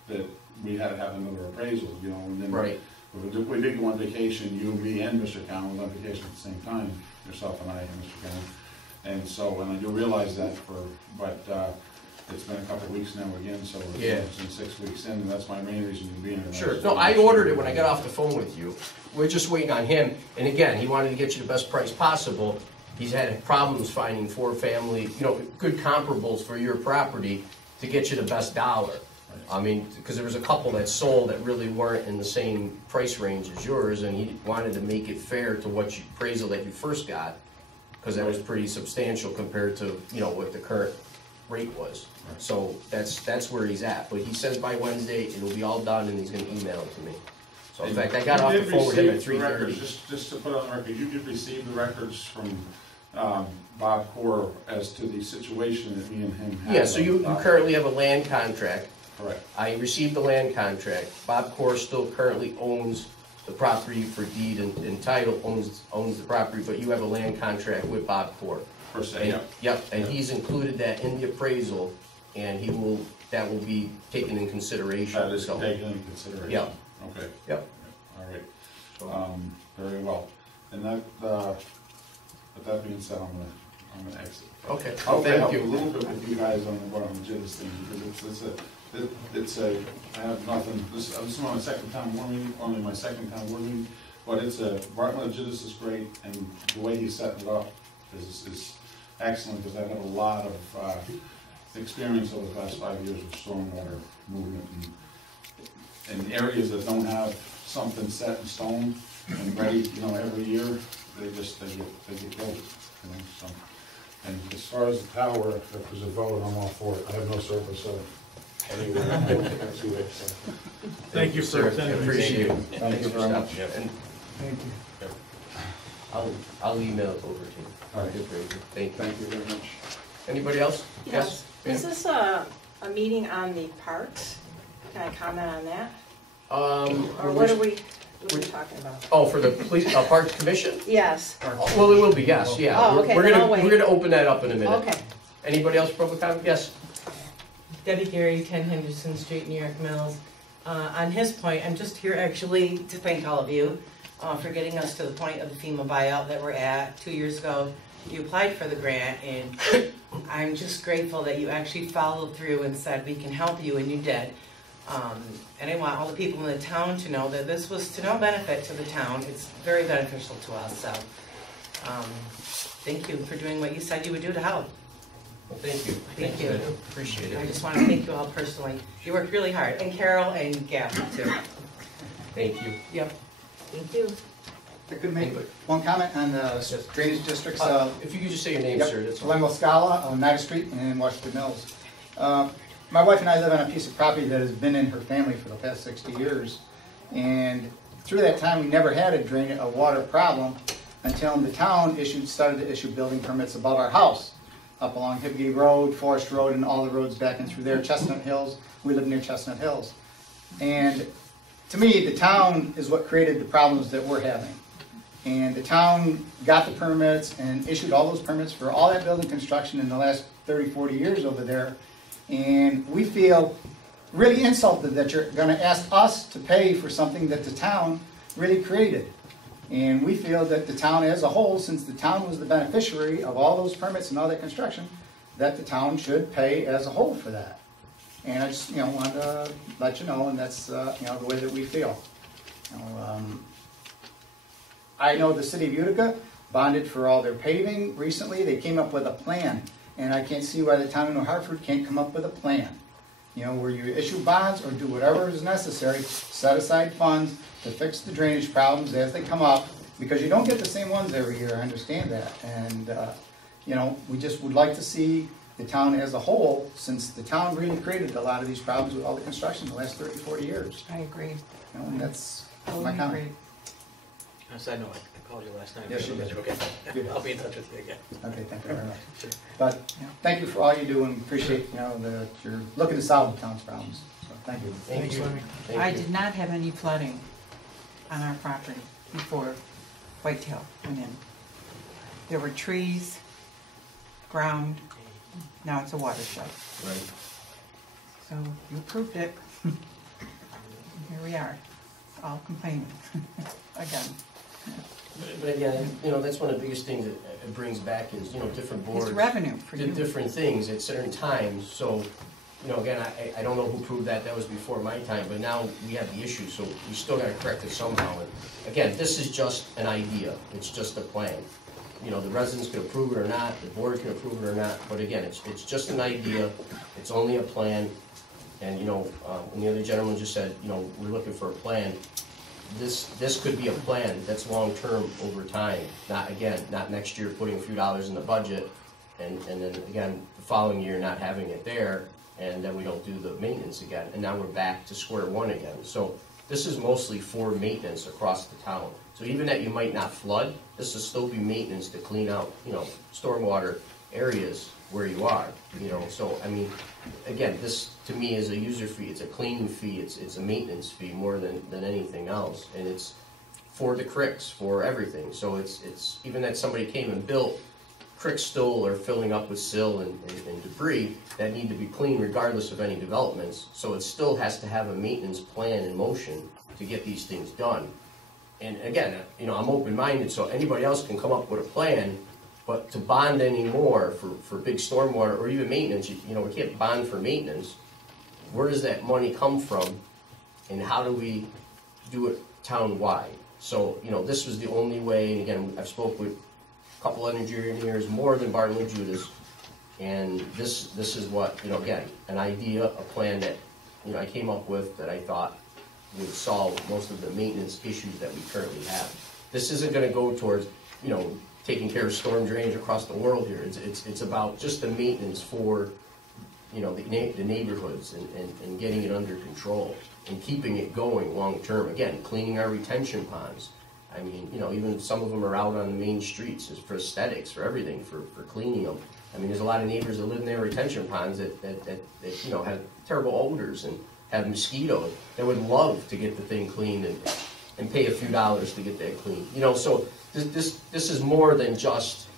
that we had to have another appraisal, you know, and then. Right. We did go on vacation, you, me, and Mr. Cowan went on vacation at the same time, yourself and I and Mr. Cowan. And so, and I do realize that but it's been a couple of weeks now again, so it's been 6 weeks in, and that's my main reason for being here. Sure, no, I ordered it when I got off the phone with you. We're just waiting on him, and again, he wanted to get you the best price possible. He's had problems finding four-family, you know, good comparables for your property to get you the best dollar. I mean, because there was a couple that sold that really weren't in the same price range as yours, and he wanted to make it fair to what appraisal that you first got, because that was pretty substantial compared to, you know, what the current rate was. So that's where he's at. But he says by Wednesday, it'll be all done, and he's gonna email it to me. So in fact, I got off the phone with him at 3:30. Just to put on the record, you did receive the records from Bob Core as to the situation that me and him had. Yeah, so you currently have a land contract. Correct. I received the land contract. Bob Core still currently owns the property for deed and title, owns the property, but you have a land contract with Bob Core. Per se, And- Yep, and he's included that in the appraisal, and that will be taken in consideration. That is taken into consideration? Yep. Okay. Yep. All right. Very well. And that, with that being said, I'm gonna exit. Okay. I hope I Thank helped you. a little bit with you guys on the Jitters thing, because I have nothing, this is my second time warning, only my second time warning, but Bartlett Jitters is great, and the way he's setting it up is excellent, because I've had a lot of experience over the last 5 years with stormwater movement in areas that don't have something set in stone and ready, you know, every year, they get killed, you know, so. And as far as the tower, if there's a vote, I'm all for it. I have no service anywhere. Thank you for attending. Appreciate it. Thank you very much. And Thank you. I'll email it over to you. All right. Thank you. Thank you very much. Anybody else? Yes. Is Ma'am? this a meeting on the parks? Can I comment on that? Or what are we talking about? Oh, for the police, Parks Commission? Yes. Well, it will be, yes, yeah. Oh, okay, We're then gonna, I'll wait. we're gonna open that up in a minute. Okay. Anybody else public comment? Yes? Debbie Gary, 10 Henderson Street, New York Mills. On his point, I'm just here actually to thank all of you for getting us to the point of the FEMA buyout that we're at. 2 years ago, you applied for the grant, and I'm just grateful that you actually followed through and said, we can help you, and you did. And I want all the people in the town to know that this was to no benefit to the town. It's very beneficial to us, so thank you for doing what you said you would do to help. Well, thank you. Thank you. Appreciate I it. just want to thank you all personally. You worked really hard, and Carol and Gab too. Thank you. Yep. Thank you. I could make one comment on the drainage districts. If you could just say your name, Yep. sir, that's all. Lemuel Scala on Niagara Street in Washington Mills. My wife and I live on a piece of property that has been in her family for the past 60 years. And through that time, we never had a water problem until the town started to issue building permits above our house, up along Hibbgate Road, Forest Road, and all the roads back in through there, Chestnut Hills. We live near Chestnut Hills. And to me, the town is what created the problems that we're having. And the town got the permits and issued all those permits for all that building construction in the last 30, 40 years over there. And we feel really insulted that you're going to ask us to pay for something that the town really created. And we feel that the town as a whole, since the town was the beneficiary of all those permits and all that construction, that the town should pay as a whole for that. And I just, wanted to let you know, and that's, the way that we feel. I know the city of Utica bonded for all their paving recently. They came up with a plan, and I can't see why the town of New Hartford can't come up with a plan. you know, where you issue bonds or do whatever is necessary, set aside funds to fix the drainage problems as they come up, because you don't get the same ones every year, I understand that. And, you know, we just would like to see the town as a whole, since the town really created a lot of these problems with all the construction in the last 30, 40 years. I agree. You know, and that's Totally my comment. agree. On a side note, I called you last night. Yes, you did. Okay, I'll be in touch with you again. Okay, thank you very much. Sure. But thank you for all you do, and appreciate, you know, that you're looking to solve the town's problems. So thank you. Thank you. Thank I you. did not have any flooding on our property before Whitetail went in. There were trees, ground, now it's a watershed. Right. So you approved it. Here we are, all complaining again. But again, you know, that's one of the biggest things that it brings back is, you know, different boards. It's revenue for you. Did different things at certain times, so, you know, again, I don't know who proved that, that was before my time, but now we have the issue, so we still gotta correct it somehow. And again, this is just an idea, it's just a plan. You know, the residents can approve it or not, the board can approve it or not, but again, it's just an idea, it's only a plan. And, you know, and the other gentleman just said, you know, we're looking for a plan. This could be a plan that's long-term over time, not next year putting a few dollars in the budget, and then again, the following year not having it there, and then we don't do the maintenance again, and now we're back to square one again. So this is mostly for maintenance across the town. So even that you might not flood, this will still be maintenance to clean out, you know, stormwater areas where you are, you know. So, I mean, again, this to me is a user fee, it's a cleaning fee, it's a maintenance fee more than anything else. And it's for the cricks, for everything. So it's even that somebody came and built, cricks still are filling up with silt and debris that need to be cleaned regardless of any developments. So it still has to have a maintenance plan in motion to get these things done. And again, you know, I'm open-minded, so anybody else can come up with a plan, but to bond anymore for big stormwater or even maintenance, you know, we can't bond for maintenance. Where does that money come from, and how do we do it town-wide? So, you know, this was the only way, and again, I've spoke with a couple engineers, more than Barton and Judas, and this is what, you know, again, an idea, a plan that, you know, I came up with that I thought would solve most of the maintenance issues that we currently have. This isn't gonna go towards, you know, taking care of storm drainage across the world here. It's about just the maintenance for, you know, the neighborhoods and getting it under control and keeping it going long term. Again, cleaning our retention ponds. I mean, you know, even some of them are out on the main streets for aesthetics, for everything, for cleaning them. I mean, there's a lot of neighbors that live in their retention ponds that you know, have terrible odors and have mosquitoes that would love to get the thing cleaned and pay a few dollars to get that clean. You know, so this is more than just,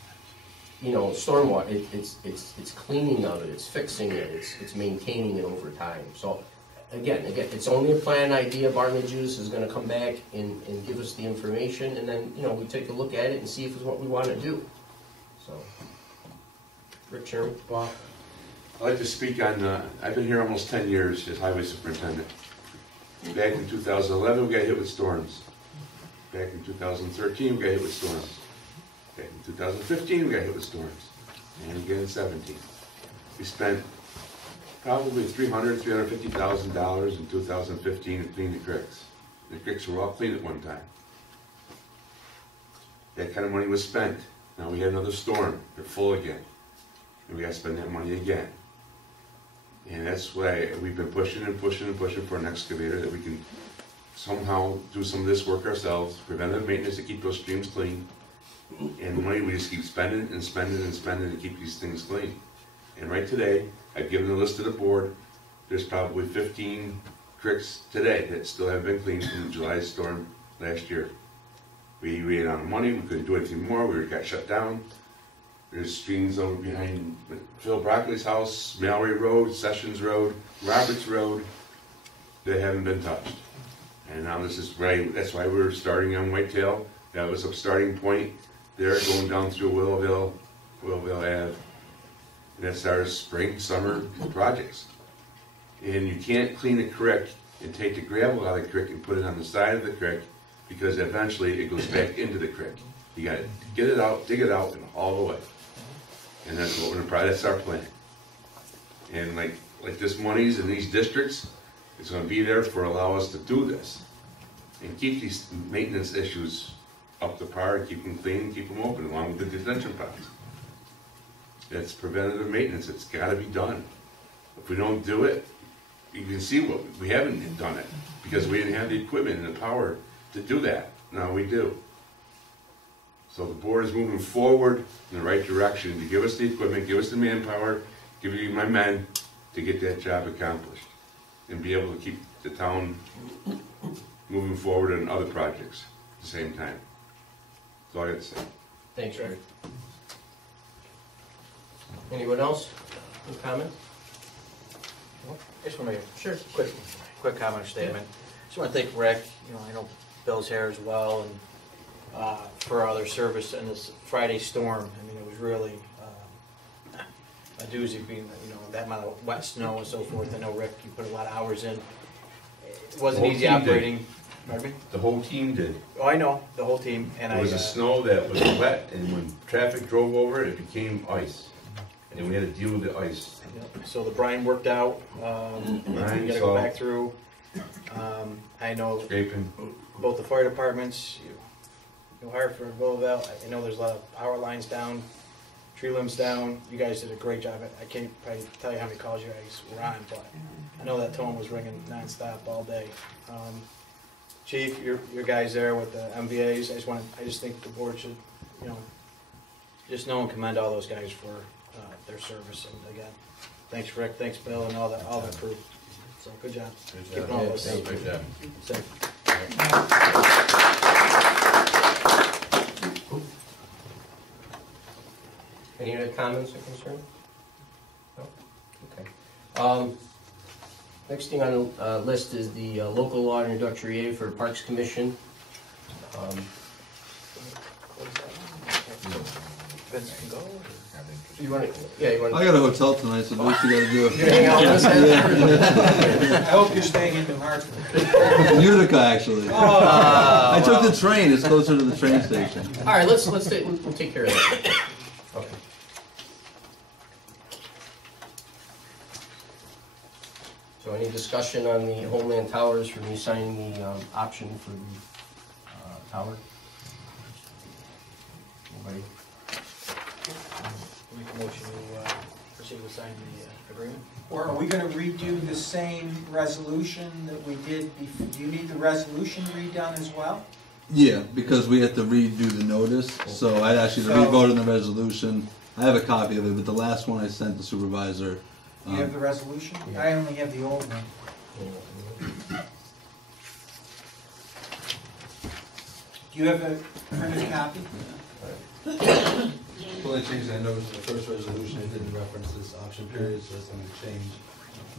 you know, stormwater. It's cleaning of it, it's fixing it, it's maintaining it over time. So again, it's only a plan idea. Barton and Judas is going to come back and give us the information, and then, you know, we take a look at it and see if it's what we want to do. So, Rick Chairman. Well, I'd like to speak on, I've been here almost 10 years as highway superintendent. Back in 2011, we got hit with storms. Back in 2013, we got hit with storms. Back in 2015, we got hit with storms. And again in 17. We spent probably $350,000 in 2015 to clean the creeks. The creeks were all clean at one time. That kind of money was spent. Now we had another storm. They're full again. And we got to spend that money again. And that's why we've been pushing and pushing and pushing for an excavator, that we can somehow do some of this work ourselves, preventive maintenance to keep those streams clean. And the money we just keep spending and spending and spending to keep these things clean. And right today, I've given a list to the board. There's probably 15 creeks today that still haven't been cleaned from the July storm last year. We ran out of money, we couldn't do anything more, we got shut down. There's streams over behind Phil Broccoli's house, Mallory Road, Sessions Road, Roberts Road, that haven't been touched. And now this is right, that's why we're starting on Whitetail. That was a starting point there, going down through Willowville Ave. And that's our spring, summer projects. And you can't clean a creek and take the gravel out of the creek and put it on the side of the creek, because eventually it goes back into the creek. You gotta get it out, dig it out, and haul it away. And that's what we're gonna that's our plan. And like like this money's in these districts, it's gonna be there for allow us to do this. And keep these maintenance issues up to par, keep them clean, keep them open, along with the detention ponds. That's preventative maintenance, it's gotta be done. If we don't do it, you can see what, we haven't done it, because we didn't have the equipment and the power to do that. Now we do. So the board is moving forward in the right direction to give us the equipment, give us the manpower, give you my men to get that job accomplished and be able to keep the town moving forward on other projects at the same time. That's all I got to say. Thanks, Rick. Anyone else? Any comment? I just want to make a quick comment or statement. Just want to thank Rick, I know Bill's here as well, and for all their service in this Friday storm. I mean, it was really a doozy being, that amount of wet snow and so forth. I know, Rick, you put a lot of hours in. It wasn't easy operating. Pardon me? The whole team did. Oh, I know, the whole team. And it was a snow that was wet, and when traffic drove over it, it became ice. And we had to deal with the ice. So the brine worked out. We got to go back through. I know both the fire departments, Hartford, Willowville, I know there's a lot of power lines down, tree limbs down. You guys did a great job. I can't probably tell you how many calls you guys were on, but I know that tone was ringing nonstop all day. Chief, your guys there with the MVAs, I just think the board should, just know and commend all those guys for their service. And again, thanks Rick, thanks Bill, and all the crew. So good job. Keeping all of us safe. Good job. Safe. Any other comments or concerns? No? Okay. Next thing on the list is the local law and introductory aid for Parks Commission. You want to? Yeah, you want to? I got a hotel tonight, so do what you got to do. You're hanging out with us? I hope you're staying in New Hartford. Utica, actually. I took the train. It's closer to the train station. All right, we'll take care of that. Okay. So any discussion on the Homeland Towers for me signing the option for the tower? Anybody? Make a motion to proceed with signing the agreement. Or are we going to redo the same resolution that we did before? Do you need the resolution redone as well? Yeah, because we had to redo the notice, so I'd actually re-vote on the resolution. I have a copy of it, but the last one I sent the supervisor. Do you have the resolution? I only have the old one. Do you have a printed copy? The only change I noticed in the first resolution, it didn't reference this option period, so that's going to change.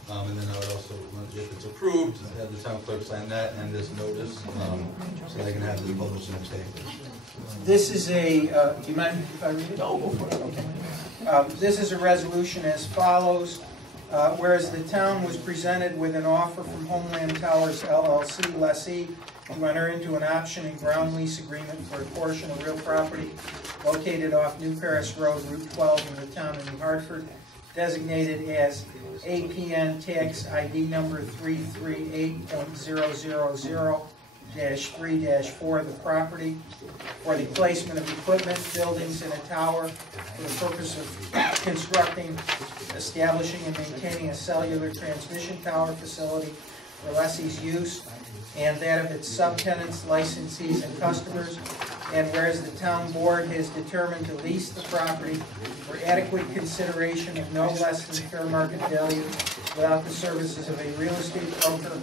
And then I would also, if it's approved, have the town clerk sign that and this notice, so they can have this published in the paper. This is a, do you mind if I read it? No, go for it. Okay. This is a resolution as follows. Whereas the town was presented with an offer from Homeland Towers LLC lessee to enter into an option and ground lease agreement for a portion of real property located off New Paris Road, Route 12 in the town of New Hartford, designated as APN tax ID number 338.000-3-4 the property for the placement of equipment, buildings, and a tower for the purpose of constructing, establishing, and maintaining a cellular transmission tower facility for lessee's use and that of its subtenants, licensees, and customers. And whereas the town board has determined to lease the property for adequate consideration of no less than fair market value without the services of a real estate broker,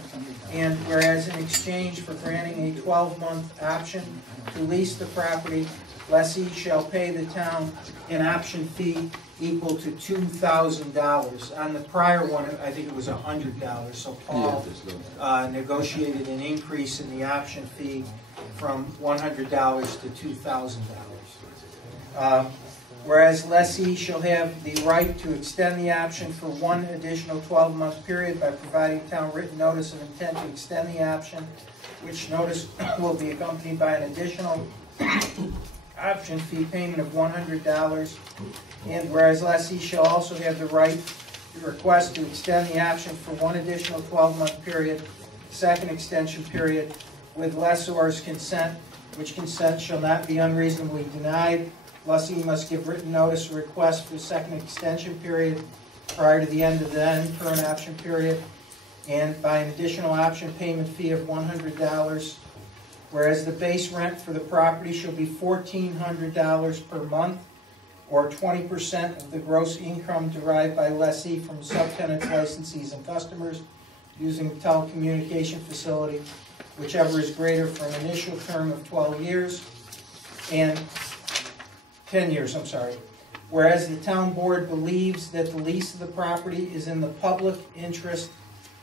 and whereas in exchange for granting a 12-month option to lease the property, lessee shall pay the town an option fee equal to $2,000. On the prior one, I think it was $100. So Paul negotiated an increase in the option fee from $100 to $2,000. Whereas lessee shall have the right to extend the option for one additional 12-month period by providing town written notice of intent to extend the option, which notice will be accompanied by an additional option fee payment of $100. And whereas lessee shall also have the right the request to extend the option for one additional 12-month period, second extension period, with lessor's consent, which consent shall not be unreasonably denied. Lessee must give written notice of request for the second extension period prior to the end of the then current option period, and by an additional option payment fee of $100, whereas the base rent for the property shall be $1,400 per month, or 20% of the gross income derived by lessee from subtenants, licensees, and customers using the telecommunication facility, whichever is greater for an initial term of 12 years, and 10 years, I'm sorry. Whereas the town board believes that the lease of the property is in the public interest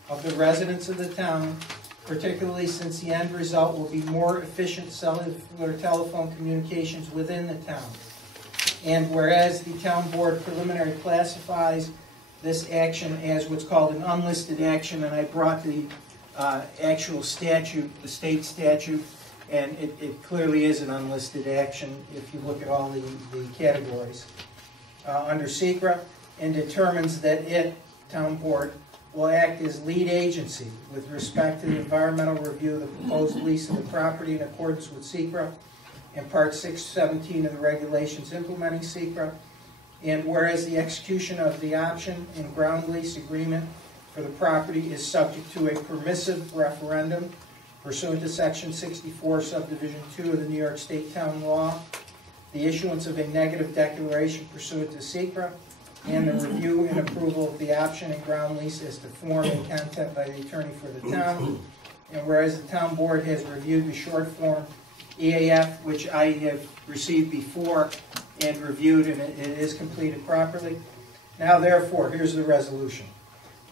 of the residents of the town, particularly since the end result will be more efficient cellular telephone communications within the town. And whereas the town board preliminary classifies this action as what's called an unlisted action, and I brought the actual statute, the state statute, and it clearly is an unlisted action if you look at all the categories under SECRA, and determines that it, town board, will act as lead agency with respect to the environmental review of the proposed lease of the property in accordance with SECRA and Part 617 of the regulations implementing SECRA. And whereas the execution of the option and ground lease agreement for the property is subject to a permissive referendum pursuant to Section 64, Subdivision 2 of the New York State Town Law, the issuance of a negative declaration pursuant to SECRA, and the review and approval of the option and ground lease as to form and content by the attorney for the town. And whereas the town board has reviewed the short form EAF, which I have received before and reviewed, and it is completed properly. Now therefore, here's the resolution.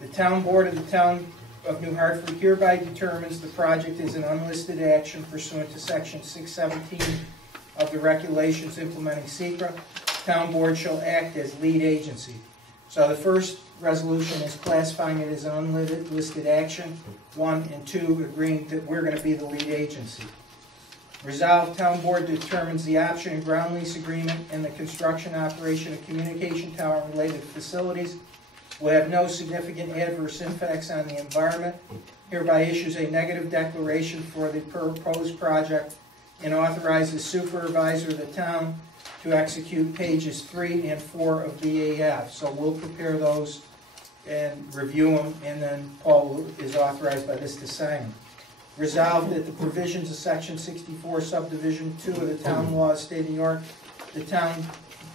The town board of the town of New Hartford hereby determines the project is an unlisted action pursuant to Section 617 of the regulations implementing SECRA. Town board shall act as lead agency. So the first resolution is classifying it as an unlisted action, 1, and 2, agreeing that we're going to be the lead agency. Resolved, town board determines the option and ground lease agreement and the construction operation of communication tower and related facilities will have no significant adverse impacts on the environment. Hereby issues a negative declaration for the proposed project and authorizes supervisor of the town to execute pages 3 and 4 of the EAF. So we'll prepare those and review them, and then Paul is authorized by this to sign them. Resolved that the provisions of Section 64, Subdivision 2 of the Town Law of the State of New York, the town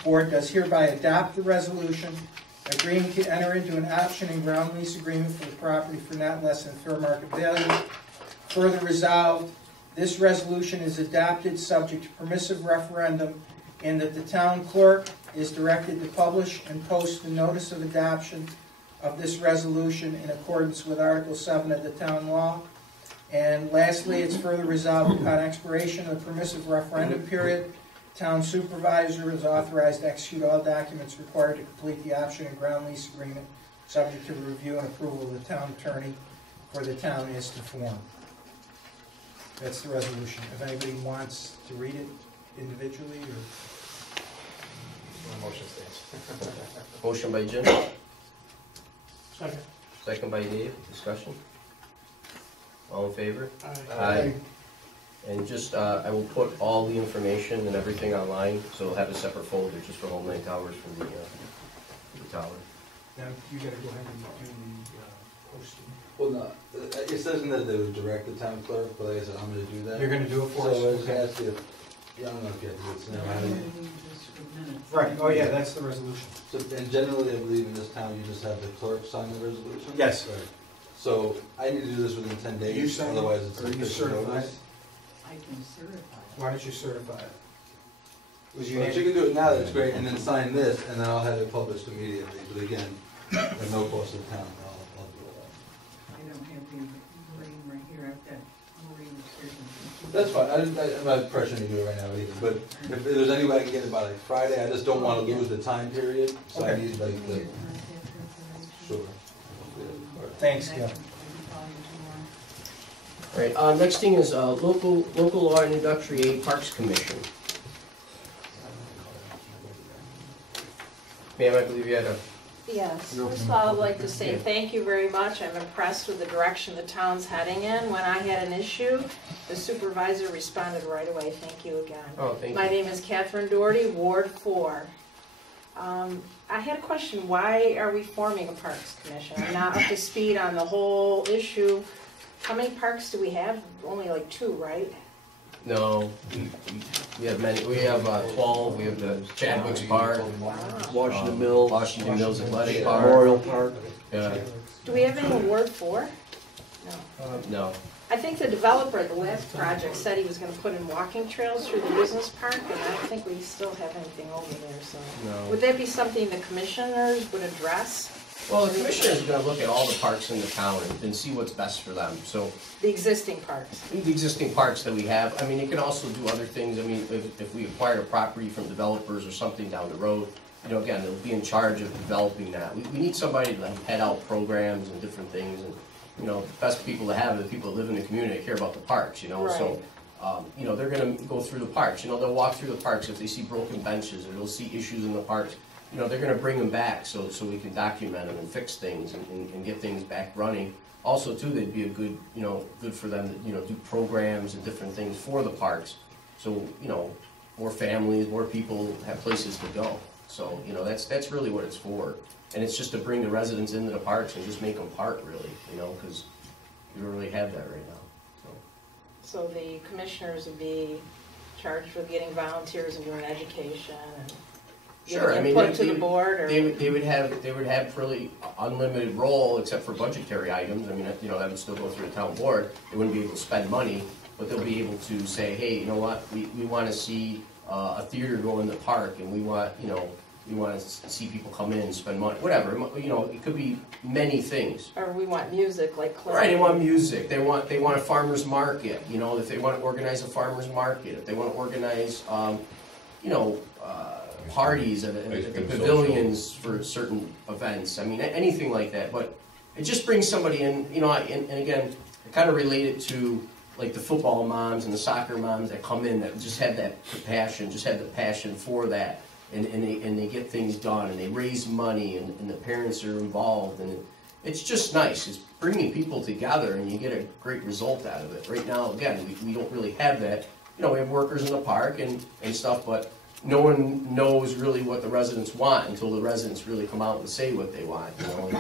board does hereby adopt the resolution agreeing to enter into an option and ground lease agreement for the property for not less than fair market value. Further resolved, this resolution is adopted subject to permissive referendum, and that the town clerk is directed to publish and post the notice of adoption of this resolution in accordance with Article 7 of the town law. And lastly, it's further resolved upon expiration of the permissive referendum period, town supervisor is authorized to execute all documents required to complete the option and ground lease agreement, subject to the review and approval of the town attorney for the town as to form. That's the resolution. If anybody wants to read it individually, or Motion stands. Motion by Jim, Second. second by Dave. Discussion? All in favor? Aye. And just, I will put all the information and everything online, so we'll have a separate folder just for Homeland Towers for the tower. now you gotta go ahead and do the posting. Well, no, it says in that they would direct the town clerk, but like I said, I'm gonna do that. You're gonna do it for us? So I was gonna ask you, yeah, I don't know if you have to do it now. Right, oh yeah, that's the resolution. So, and generally, I believe in this town, you just have the clerk sign the resolution? Yes. Right. So, I need to do this within 10 days. You sign it, otherwise it's or you official certify notice. it? I can certify it. Why don't you certify it? Was Well, if you can do it now, that's great, and then sign this, and then I'll have it published immediately. But again, at no cost to the town, I'll do it. I don't have the wording right here, I've got Maureen upstairs. That's fine, I'm not pressuring you to do it right now either, but if there's any way I can get it by like Friday, I just don't want to lose the time period, so I Okay. need like the, sure. Thanks, Gil. All right, next thing is local law and introductory aid Parks Commission. Ma'am, I believe you had a... Yes, first of all, I'd like to say thank you very much. I'm impressed with the direction the town's heading in. When I had an issue, the supervisor responded right away. Thank you again. Oh, thank you. My name is Catherine Doherty, Ward 4. I had a question. Why are we forming a Parks Commission? I'm not up to speed on the whole issue. How many parks do we have? Only like 2, right? No, we have many. We have 12. We have the Chadwick's Park, Washington Mills, Washington Mills Athletic Park, Memorial Park. Yeah. Do we have any in Ward 4? No. I think the developer at the last project said he was gonna put in walking trails through the business park, and I don't think we still have anything over there, so. No. Would that be something the commissioners would address? Well, the commissioner is going to look at all the parks in the town and see what's best for them. So The existing parks? the existing parks that we have. I mean, you can also do other things. I mean, if we acquire a property from developers or something down the road, you know, again, they'll be in charge of developing that. We need somebody to like, head out programs and different things. And, you know, the best people to have are the people that live in the community that care about the parks, you know. Right. So, you know, they're going to go through the parks. You know, they'll walk through the parks if they see broken benches or they'll see issues in the parks. You know, they're going to bring them back so we can document them and fix things and get things back running. Also, too, they'd be a good, you know, good for them to, you know, do programs and different things for the parks. So, you know, more families, more people have places to go. So, you know, that's really what it's for. And it's just to bring the residents into the parks and just make them part, really, you know, because we don't really have that right now. So the commissioners would be charged with getting volunteers and doing education and Sure, I mean, input to the board, or? they would have really unlimited role except for budgetary items. I mean, you know, that would still go through the town board. They wouldn't be able to spend money, but they'll be able to say, hey, you know what, we want to see a theater go in the park, and we want, you know, we want to see people come in and spend money, whatever. You know, it could be many things. Or we want music, like Clay. Right, they want music. They want a farmer's market. You know, if they want to organize a farmer's market, if they want to organize, you know, parties at the pavilions for certain events. I mean, anything like that. But it just brings somebody in, you know, and again, I kind of relate it to like the football moms and the soccer moms that come in that just have that passion, just have the passion for that. And they get things done, and they raise money, and the parents are involved, and it's just nice. It's bringing people together, and you get a great result out of it. Right now, again, we don't really have that. You know, we have workers in the park and stuff, but no one knows really what the residents want until the residents really come out and say what they want, you know, and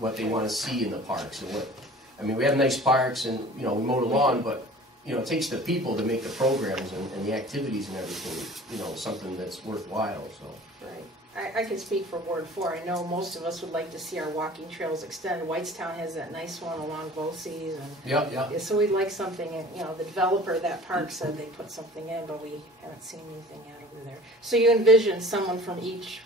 what they want to see in the parks. And what, I mean, we have nice parks, and, you know, we mow the lawn, but you know, it takes the people to make the programs and the activities and everything, you know, something that's worthwhile, so. Right. I can speak for Ward 4. I know most of us would like to see our walking trails extend. Whitestown has that nice one along Bosse's, and Yep. so we'd like something, and, you know, the developer of that park said they put something in, but we haven't seen anything yet over there. So you envision someone from each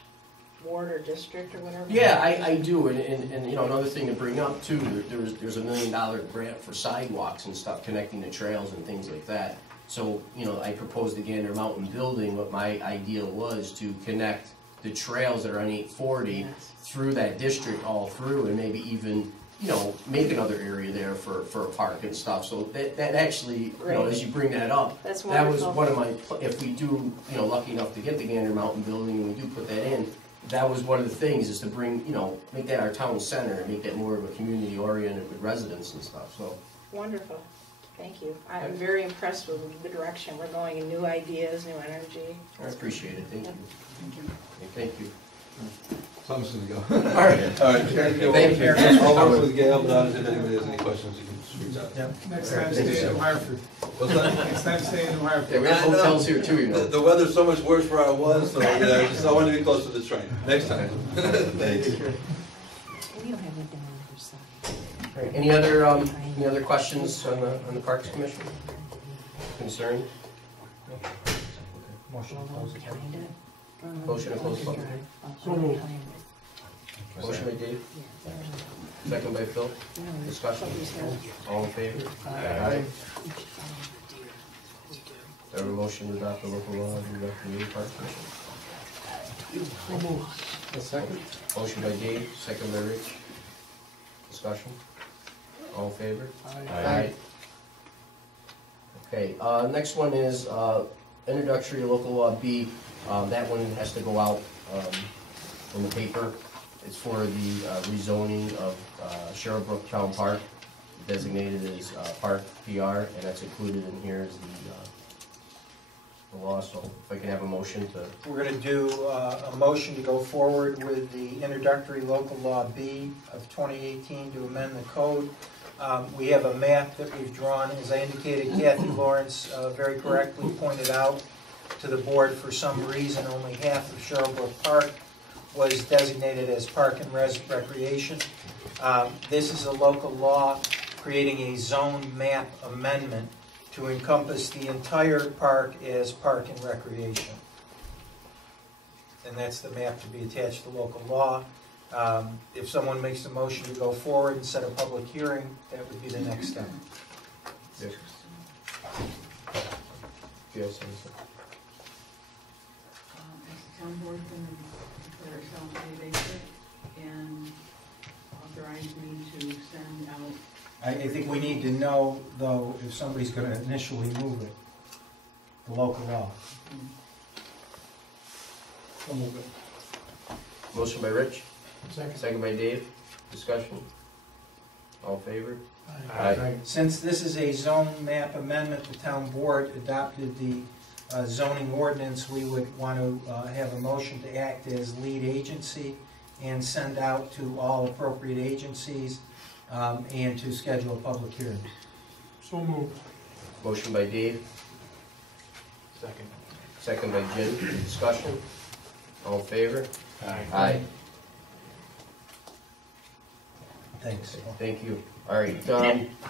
ward or district or whatever? Yeah, I do, and you know, another thing to bring up too, there's $1 million grant for sidewalks and stuff, connecting the trails and things like that. So, you know, I proposed the Gander Mountain building, but my idea was to connect the trails that are on 840 through that district all through, and maybe even, you know, make another area there for a park and stuff. So that actually, you know, as you bring that up, That's that was wonderful. one of my, if we do, you know, lucky enough to get the Gander Mountain building and we do put that in, that was one of the things, is to bring, you know, make that our town center and make that more of a community oriented with residents and stuff, so. Wonderful. Thank you. I'm very impressed with the direction we're going, and new ideas, new energy. I appreciate it, thank you. Thank you. So I'm just gonna go. All right. All right, thank you. Thank you. I'll work with Gail, but obviously if anybody has any questions, you can reach out. Next time, stay in New Hartford. What's that? Next time, stay in New Hartford. Yeah, we have hotels here too, you know. The weather's so much worse where I was, so yeah, I wanted to be close to the train. Next time. Thanks. We don't have it down on the side. All right, any other questions on the Parks Commission? Concern? Motion to close the public. Motion to close the public. So moved. Motion by Dave. Second by Phil. Discussion. All in favor? Aye. Have a motion to adopt the local law and conduct the new Parks Commission. A second. Motion by Dave, second by Rich. Discussion. All in favor? Aye. Okay, next one is introductory local law B. That one has to go out in the paper. It's for the rezoning of Sherbrooke Town Park, designated as Park PR, and that's included in here as the law. So if I can have a motion to... We're going to do a motion to go forward with the introductory local law B of 2018 to amend the code. We have a map that we've drawn. As I indicated, Kathy Lawrence very correctly pointed out to the board, for some reason only half of Sherbrooke Park was designated as park and recreation. This is a local law creating a zone map amendment to encompass the entire park as park and recreation. And that's the map to be attached to local law. If someone makes a motion to go forward and set a public hearing, that would be the next step. Yes. Is the town board going to declare itself a vacant and authorize me to send out? I think we need to know, though, if somebody's going to initially move it, the local law. I'll move it. Motion by Rich, Second. second by Dave. Discussion. All in favor? Aye. Since this is a zone map amendment, the town board adopted the zoning ordinance. We would want to have a motion to act as lead agency and send out to all appropriate agencies and to schedule a public hearing. So moved. Motion by Dave, Second. second by Jim. Discussion. All in favor? Aye. Aye. Thanks. Thank you. All right,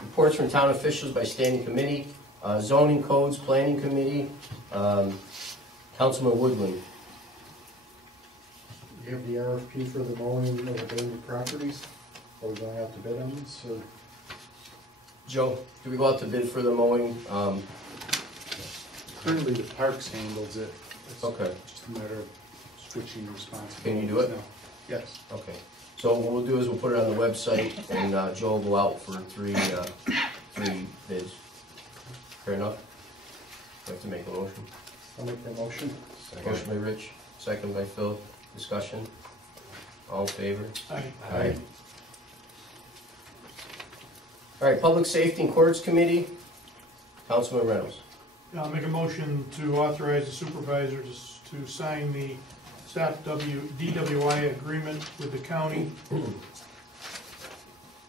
reports from town officials by standing committee, zoning codes, planning committee, Councilman Woodland. You have the RFP for the mowing of abandoned properties? Are we going out to bid on this, or? Joe, do we go out to bid for the mowing? Currently, the Parks handles it. It's Okay. just a matter of switching responsibilities. Can you do it? now. Yes. Okay. So what we'll do is we'll put it on the website, and Joe will go out for three bids. Fair enough? We have to make a motion. I'll make that motion. Motion by Rich, second by Phil. Discussion. All in favor? Aye. Aye. All right, Public Safety and Courts Committee, Councilman Reynolds. I'll make a motion to authorize the supervisor to sign the staff DWI agreement with the county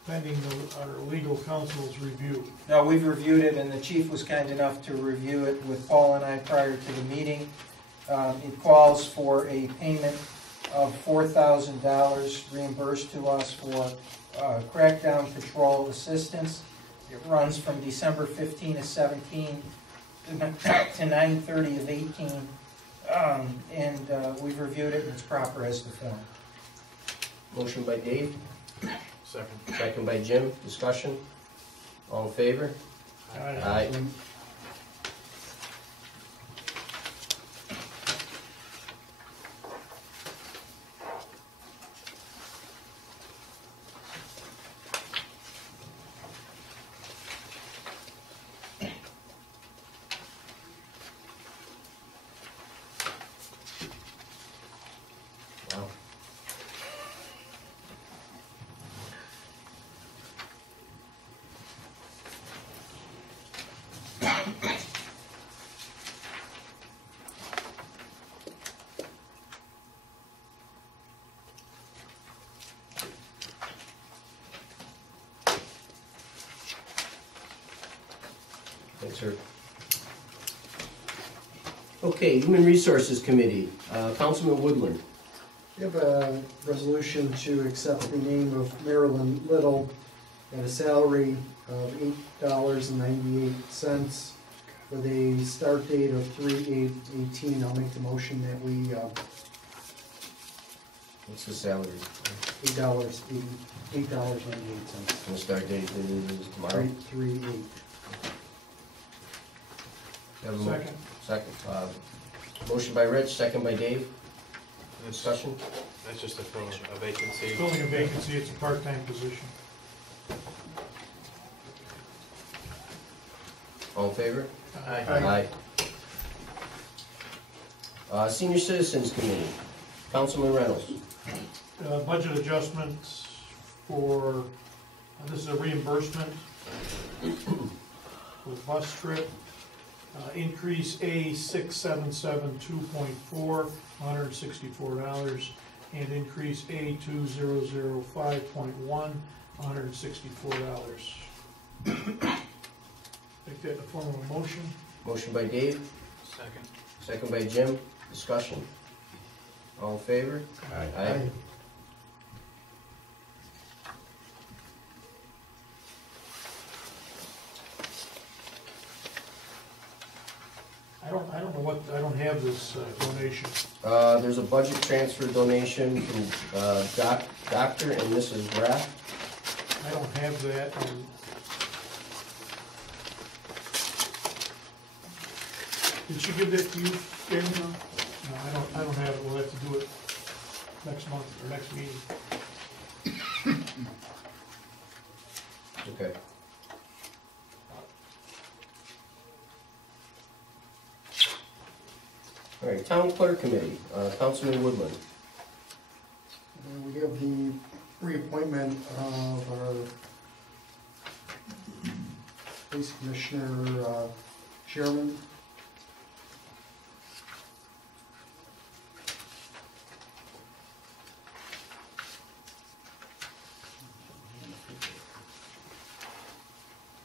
pending our legal counsel's review. No, we've reviewed it, and the chief was kind enough to review it with Paul and I prior to the meeting. It calls for a payment of $4,000 reimbursed to us for crackdown patrol assistance. It runs from December 15 of 17 to 9/30 of 18. And we've reviewed it, and it's proper as to form. Motion by Dave, Second. second by Jim. Discussion. All in favor? Aye. Wow. Thanks, sir. Okay, Human Resources Committee, Councilman Woodland. We have a resolution to accept the name of Marilyn Little at a salary of $8.98 with a start date of 3/8/18. I'll make the motion that we, What's the salary? $8.98. And the start date is tomorrow? 3/8. Have a mo- Second. Second. Motion by Rich, second by Dave. Discussion? That's just to fill a vacancy. Filling a vacancy, it's a part-time position. All in favor? Aye. Senior Citizens Committee, Councilman Reynolds. Budget adjustments for, this is a reimbursement for bus trip. Increase A6772.4, $164, and increase A2005.1, $164. Make that in the form of a motion. Motion by Dave, Second. second by Jim. Discussion. All in favor? Aye. I don't know what, I don't have this donation. There's a budget transfer donation from Dr. and Mrs. Graff. I don't have that. Did she give that to you, Daniel? No, I don't have it. We'll have to do it next month or next meeting. Okay. All right, Town Clerk Committee, Councilman Woodland. We have the reappointment of our police commissioner chairman.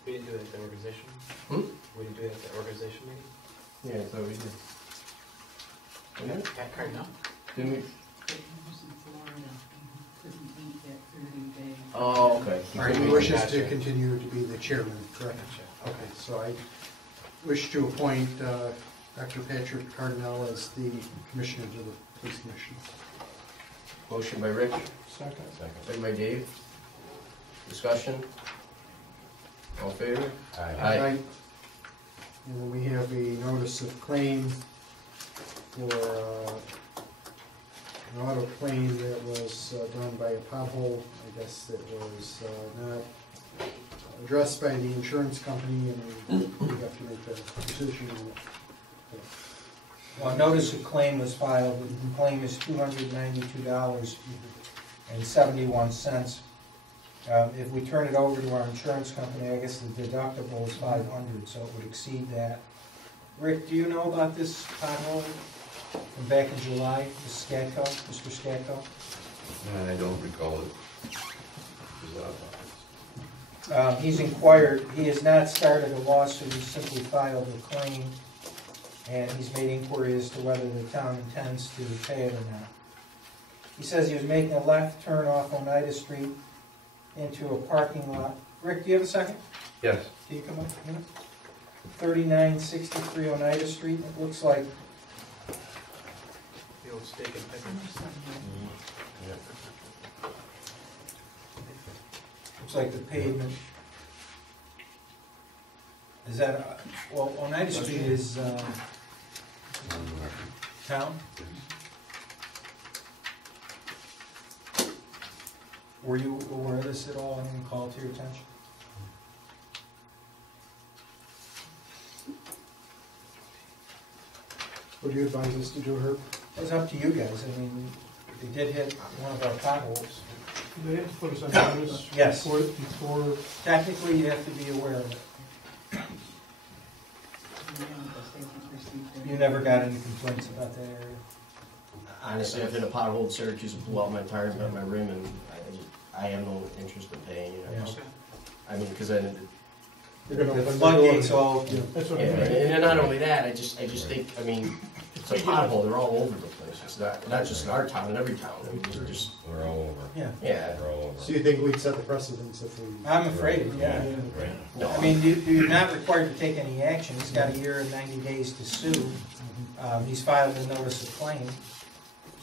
We didn't do it at the organization? Hmm? We didn't do it at the organization meeting? Yeah, I thought we did. Didn't we? No. Didn't we? It was in Florida, couldn't meet that 30 days. Oh, okay. All right, he wishes to continue to be the chairman, correct? Okay, so I wish to appoint Dr. Patrick Cardinal as the commissioner to the police commission. Motion by Rich, Second. second by Dave. Discussion. All in favor? Aye. And then we have a notice of claim for an auto claim that was done by a pothole. I guess that was not addressed by the insurance company, and we have to make a decision on it. Well, notice of claim was filed, the claim is $292.71. If we turn it over to our insurance company, I guess the deductible is $500, so it would exceed that. Rick, do you know about this pothole from back in July, Mr. Scatco? I don't recall it. He's inquired, he has not started a lawsuit, he's simply filed a claim, and he's made inquiry as to whether the town intends to pay it or not. He says he was making a left turn off Oneida Street into a parking lot. Rick, do you have a second? Yes. Can you come up a minute? 3963 Oneida Street, it looks like The old steak and pickle. looks like the pavement. Is that, well, Oneida Street is town? Were you aware of this at all? Anyone call to your attention? What do you advise us to do, Herb? It's up to you guys. I mean, they did hit one of our potholes. They have to put us on notice Yes. before. Technically, you have to be aware of it. You never got any complaints about that area? Honestly, I've hit a pothole in Syracuse and blew out my tires and my rim, and I have no interest in paying, you know. Yeah. I mean, because then You're gonna The open floodgates door. all, That's what yeah, I mean. and not only that, I just think, I mean, it's a pothole, they're all over the place. It's not just in our town, in every town. I mean, they're just, We're all over. yeah. yeah. We're all over. So you think we'd set the precedence if we? I'm afraid, yeah. Right. No, I mean, you're not required to take any action. He's got a year and 90 days to sue. He's filed a notice of claim.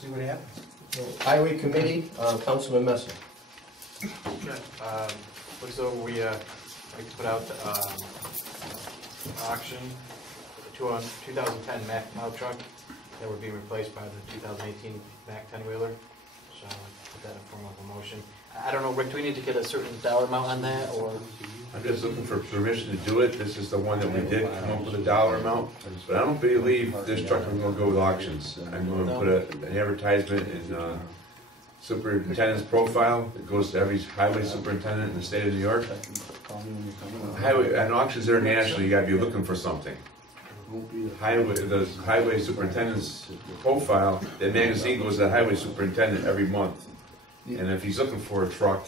See what happens. Highway Committee, Councilman Messer. Okay, looks over, we put out auction, the 2010 Mack plow truck that would be replaced by the 2018 Mack 10-wheeler. So I'll put that in form of a motion. I don't know, Rick, do we need to get a certain dollar amount on that, or? I'm just looking for permission to do it. This is the one that we did come up with a dollar amount, but I don't believe this truck I'm gonna go with auctions. I'm gonna put an advertisement in superintendent's profile that goes to every highway superintendent in the state of New York. Highway, and auctions internationally, you gotta be looking for something. The highway superintendent's profile, that magazine goes to the highway superintendent every month. And if he's looking for a truck,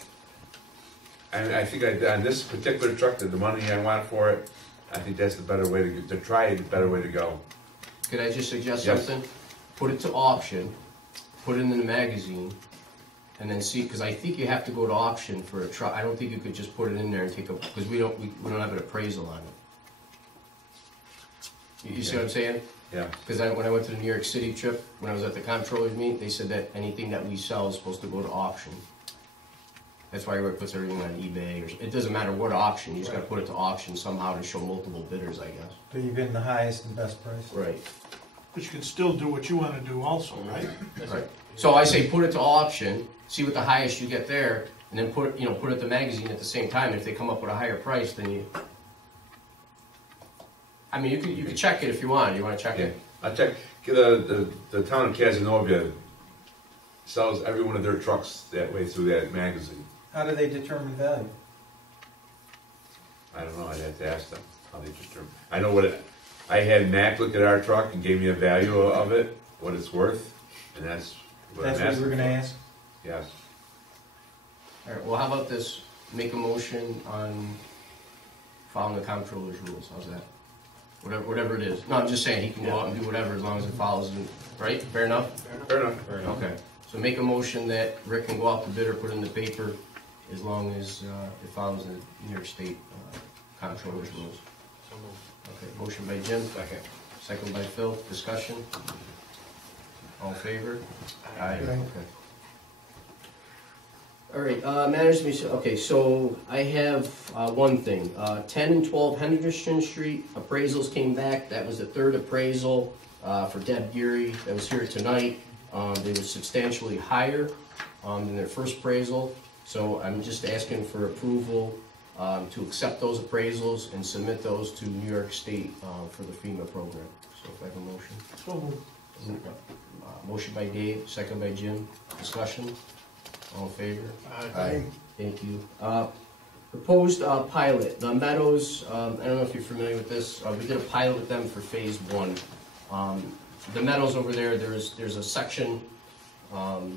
I think on this particular truck, the money I want for it, I think that's the better way to try the better way to go. Could I just suggest Yes. something? Put it to auction, put it in the magazine, and then see, because I think you have to go to auction for a truck. I don't think you could just put it in there and take a, because we don't have an appraisal on it. You see what I'm saying? Yeah. Because when I went to the New York City trip, when I was at the comptroller's meeting, they said that anything that we sell is supposed to go to auction. That's why everybody puts everything on eBay, or it doesn't matter what auction, you just gotta put it to auction somehow to show multiple bidders, I guess. So you're getting the highest and best price. Right. But you can still do what you wanna do also, right? Right. So I say put it to auction, see what the highest you get there, and then put it in the magazine at the same time. If they come up with a higher price, then you. I mean, you could check it if you want. You want to check it? I check. The town of Casanova sells every one of their trucks that way through that magazine. How do they determine value? I don't know. I'd have to ask them how they determine. I know what it. I had Mac look at our truck and gave me a value of it, what it's worth, and that's what That's I'm what asking you were gonna for. ask? Yes. All right. Well, how about this? Make a motion on following the comptroller's rules. How's that? Whatever it is. No, I'm just saying he can go out and do whatever as long as it follows. Right? Fair enough. Fair enough. Okay. So make a motion that Rick can go out to bid or put in the paper as long as it follows the New York State comptroller's rules. Okay. Motion by Jim. Second. Second by Phil. Discussion. All in favor? Aye. Okay. All right, management, okay, so I have one thing. 10 and 12 Henderson Street, appraisals came back. That was the third appraisal for Deb Geary that was here tonight. They were substantially higher than their first appraisal. So I'm just asking for approval to accept those appraisals and submit those to New York State for the FEMA program. So if I have a motion. So moved. Motion by Dave, second by Jim. Discussion? All in favor? Aye. Thank you. Proposed pilot, the Meadows, I don't know if you're familiar with this, we did a pilot with them for phase one. The Meadows over there, there's a section of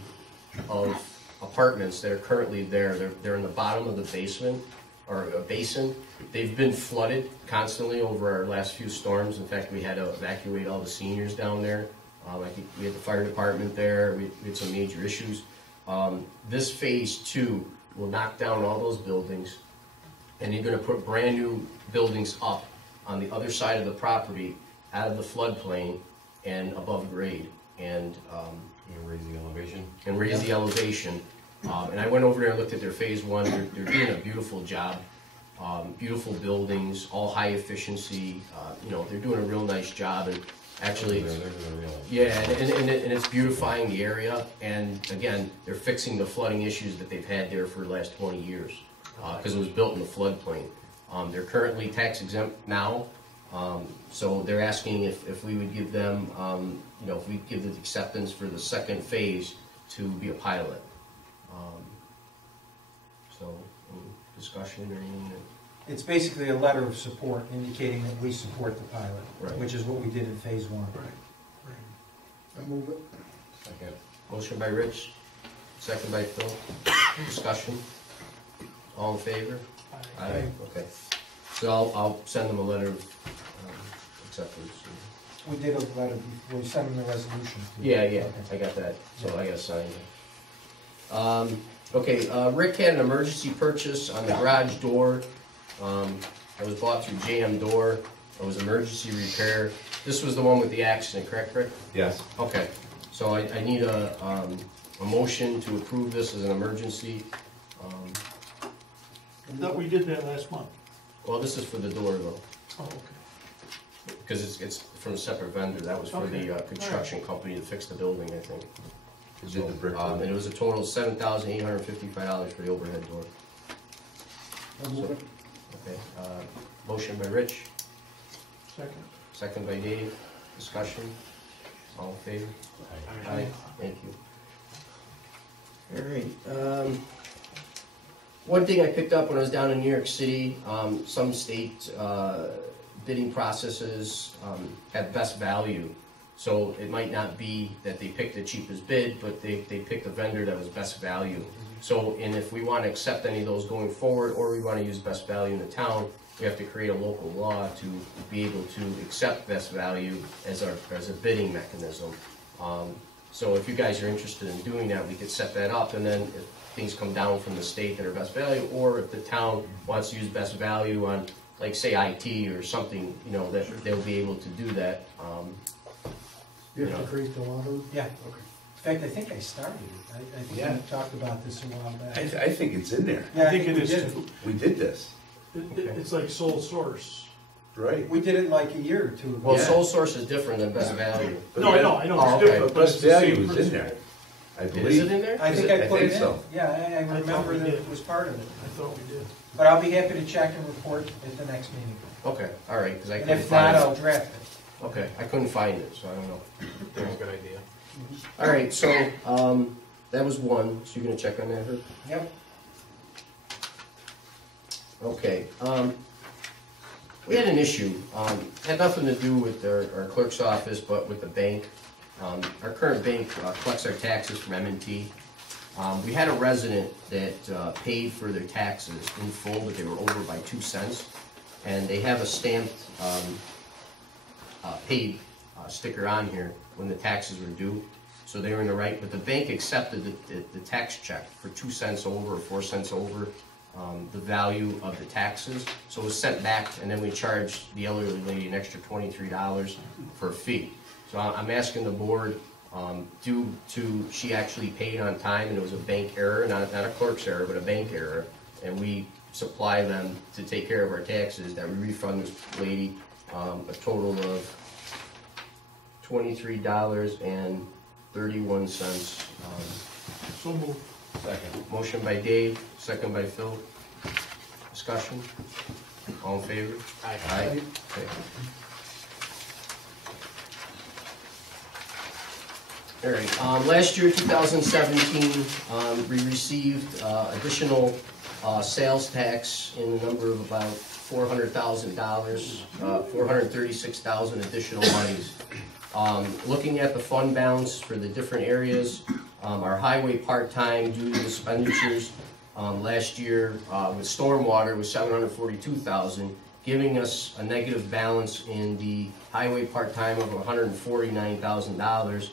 apartments that are currently there. They're in the bottom of the basement, or a basin. They've been flooded constantly over our last few storms. In fact, we had to evacuate all the seniors down there. I think we had the fire department there. We had some major issues. This phase two will knock down all those buildings, and you're going to put brand new buildings up on the other side of the property, out of the floodplain and above grade, and raise the elevation. And raise the elevation. And I went over there and looked at their phase one. They're doing a beautiful job. Beautiful buildings, all high efficiency. They're doing a real nice job. And actually, yeah, and it's beautifying the area, and again, they're fixing the flooding issues that they've had there for the last 20 years, because it was built in the floodplain. They're currently tax exempt now, so they're asking if we would give them, if we give the acceptance for the second phase to be a pilot. So, any discussion or anything? It's basically a letter of support indicating that we support the pilot, Right. which is what we did in phase one. I move it. Second. Motion by Rich, second by Phil. Discussion. All in favor? Aye. Okay. So I'll send them a letter of acceptance. We did a letter before, we sent them the resolution. Yeah, Okay. I got that, so I gotta sign it. Okay, Rick had an emergency purchase on the garage door. It was bought through JM Door. It was emergency repair. This was the one with the accident, correct, Rick? Yes. Okay, so I need a motion to approve this as an emergency. I thought we did that last month. Well, this is for the door though, Oh, okay. because it's from a separate vendor. That was for the construction company to fix the building, I think. Did the brick And it was a total of $7,855 for the overhead door. I move it. Okay, motion by Rich, Second. second by Dave. Discussion. All in favor? Aye. Thank you. All right. One thing I picked up when I was down in New York City, some state bidding processes have best value. So it might not be that they picked the cheapest bid, but they picked a vendor that was best value. So, and if we want to accept any of those going forward, or we want to use best value in the town, we have to create a local law to be able to accept best value as a bidding mechanism. So if you guys are interested in doing that, we could set that up, and then if things come down from the state that are best value, or if the town wants to use best value on, like, say, IT or something, you know, that they'll be able to do that. You have to create the law? Yeah. In fact, I think I started it. I think Yeah. we talked about this a while back. I think it's in there. Yeah, I think it we is did. too. We did this. It's like sole source. Right. We did it like a year or two ago. Well, sole source is different than best value. No, I know it's okay. different, but it's Best the value same was in principle. there. I Is believe. it in there? I think I put it in. so. Yeah, I thought remember we that did. it was part of it. I thought we did. But I'll be happy to check and report at the next meeting. Okay, all right, because I And couldn't if not, find I'll it. draft it. Okay, I couldn't find it, so I don't know. That's a good idea. All right, so that was one. So you're gonna check on that, Herb? Yep. Okay. We had an issue. Had nothing to do with our clerk's office, but with the bank. Our current bank collects our taxes from M&T. We had a resident that paid for their taxes in full, but they were over by 2 cents. And they have a stamped paid sticker on here when the taxes were due. So they were in the right, but the bank accepted the tax check for 2 cents over or 4 cents over the value of the taxes. So it was sent back, and then we charged the elderly lady an extra $23 for a fee. So I'm asking the board, due to she actually paid on time, and it was a bank error, not a clerk's error, but a bank error, and we supply them to take care of our taxes, that we refund this lady a total of $23.31. So moved. Second. Motion by Dave, second by Phil. Discussion? All in favor? Aye. Aye. Okay. All right, last year, 2017, we received additional sales tax in the number of about $400,000, 436,000 additional monies. Looking at the fund balance for the different areas, our highway part-time due to expenditures last year with stormwater was $742,000, giving us a negative balance in the highway part-time of $149,000.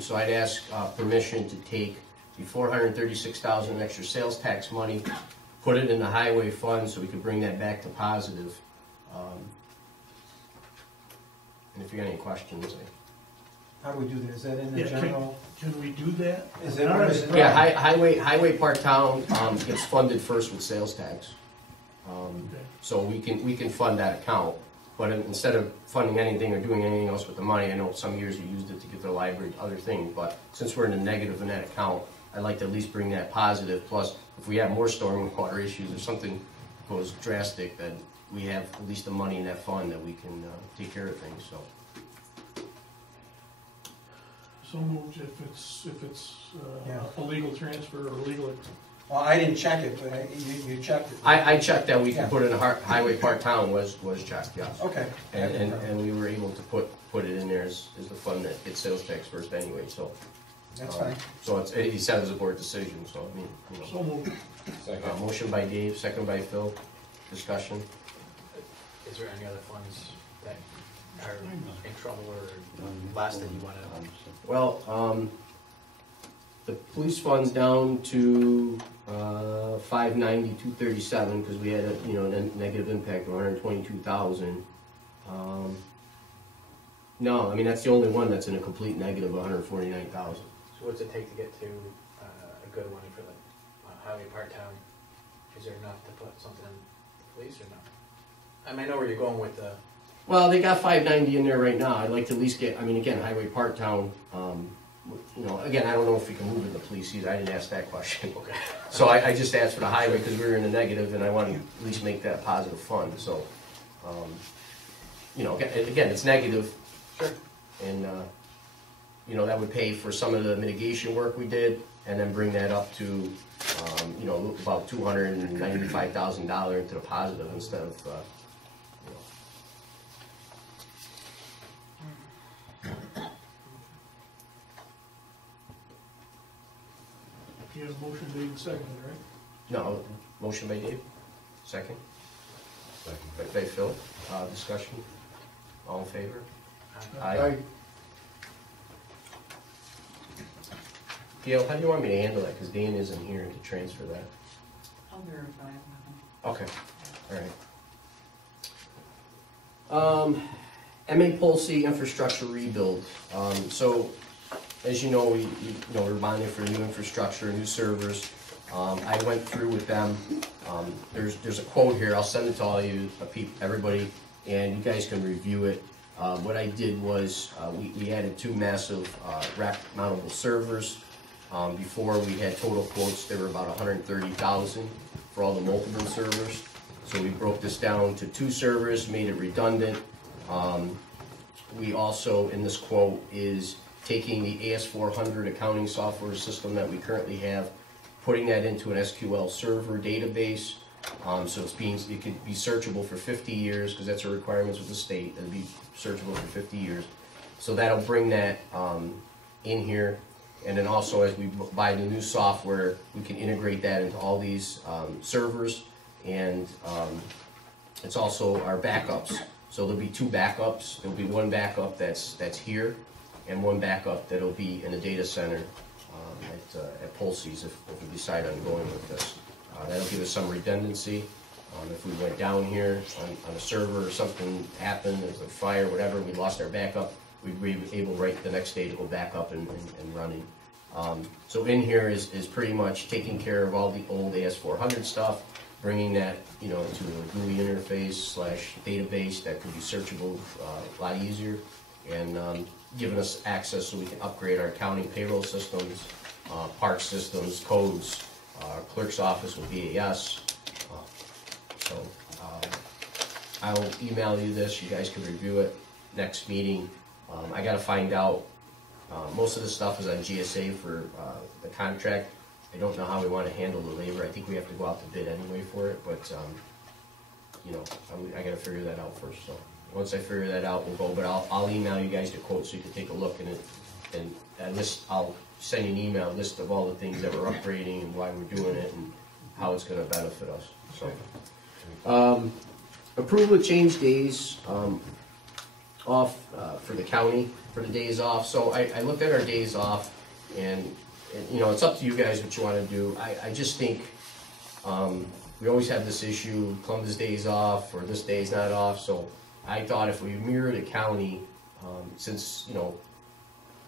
So I'd ask permission to take the $436,000 extra sales tax money, put it in the highway fund so we could bring that back to positive. And if you got any questions, How do we do that? Is that in the Yeah, general? can we do that? Is it, or is it? yeah, highway part-town gets funded first with sales tax. So we can fund that account, but instead of funding anything or doing anything else with the money, I know some years you used it to get the library, other things, but since we're in a negative in that account, I'd like to at least bring that positive, plus if we have more stormwater issues, if something goes drastic, then we have at least the money in that fund that we can take care of things, so. So moved if it's a legal transfer or legal. Well, I didn't check it, but you checked it. I checked that we Yeah. could put it in highway part-town was checked, yes. Okay. And we were able to put it in there as the fund that gets sales tax first anyway, so. That's fine. So he said it was a board decision, so I mean, you know. So moved. Motion by Dave, second by Phil. Discussion. Is there any other funds that are in trouble or last that you want to? Well, the police fund's down to 590, 237 because we had a negative impact of 122,000. No, I mean that's the only one that's in a complete negative of 149,000. So what's it take to get to a good one for the highway part-time? Is there enough to put something in police or not? I mean, I know where you're going with the. Well, they got 590 in there right now. I'd like to at least get, I mean, again, highway part-town, again, I don't know if we can move in the police either. I didn't ask that question. Okay. So I just asked for the highway because we were in a negative and I want to at least make that a positive fund. So, again, it's negative. Sure. And, that would pay for some of the mitigation work we did. and then bring that up to, you know, about $295,000 into the positive instead of, you know. You have a motion made and seconded, right? No, motion by Dave, second. Second. By Phil, discussion, all in favor? Aye. Gail, how do you want me to handle that? Because Dan isn't here to transfer that. I'll verify it with him. Okay, all right. MA Polsey infrastructure rebuild. So, as you know, we're bonding for new infrastructure, new servers. I went through with them. There's a quote here. I'll send it to all you, everybody, and you guys can review it. What I did was we added 2 massive rack mountable servers. Before we had total quotes, they were about $130,000 for all the multiple servers. So we broke this down to 2 servers, made it redundant. We also, in this quote, is taking the AS400 accounting software system that we currently have, putting that into an SQL server database. So it could be searchable for 50 years, because that's a requirement with the state. It'll be searchable for 50 years. So that'll bring that in here. And then also, as we buy the new software, we can integrate that into all these servers. And it's also our backups. So there'll be 2 backups. There'll be 1 backup that's here, and 1 backup that'll be in a data center at Polsey's if we decide on going with this. That'll give us some redundancy. If we went down here on a server or something happened, there's a fire, whatever, we lost our backup, we'd be able right the next day to go back up and running. So in here is pretty much taking care of all the old AS400 stuff, bringing that, you know, to a GUI interface / database that could be searchable a lot easier, and giving us access so we can upgrade our accounting payroll systems, park systems, codes, clerk's office with BAS. I'll email you this, you guys can review it next meeting. I gotta find out, most of the stuff is on GSA for the contract. I don't know how we want to handle the labor. I think we have to go out to bid anyway for it, but you know, I gotta figure that out first. So once I figure that out, we'll go. But I'll email you guys the quote so you can take a look at it, and I'll send you an email list of all the things that we're upgrading and why we're doing it and how it's going to benefit us. So, approval of change days off for the county for the days off. So I looked at our days off, and you know, it's up to you guys what you want to do. I just think we always have this issue: Columbus Day's off or this day's not off. So I thought if we mirror the county, since you know,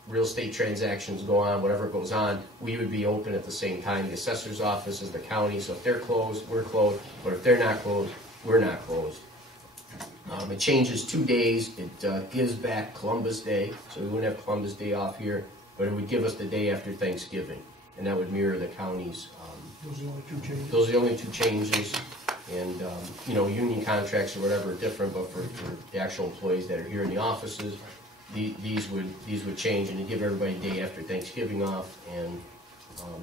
real estate transactions go on, whatever goes on, we would be open at the same time. The assessor's office is the county, so if they're closed, we're closed, but if they're not closed, we're not closed. It changes 2 days. It gives back Columbus Day, so we wouldn't have Columbus Day off here, but it would give us the day after Thanksgiving, and that would mirror the county's. Those are the only 2 changes? Those are the only 2 changes, and you know, union contracts or whatever are different, but for the actual employees that are here in the offices, these would change, and to give everybody a day after Thanksgiving off, and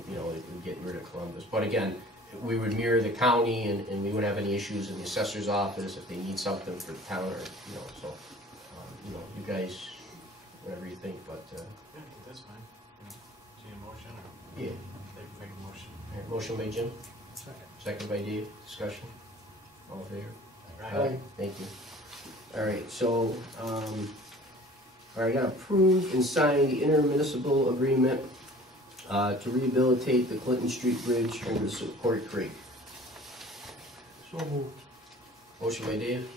you know, it would get rid of Columbus. But again, we would mirror the county, and we wouldn't have any issues in the assessor's office if they need something for the town, or you know. So you know, you guys, whatever you think, but yeah, that's fine. Do you need a motion? Or? Yeah. Make a motion. All right, motion by Jim. Second. Second by Dave. Discussion. All in favor? Aye. Thank you. All right, so. All right, I got approved and signed the intermunicipal agreement to rehabilitate the Clinton Street Bridge over the Support Creek. So moved. Motion by Dave.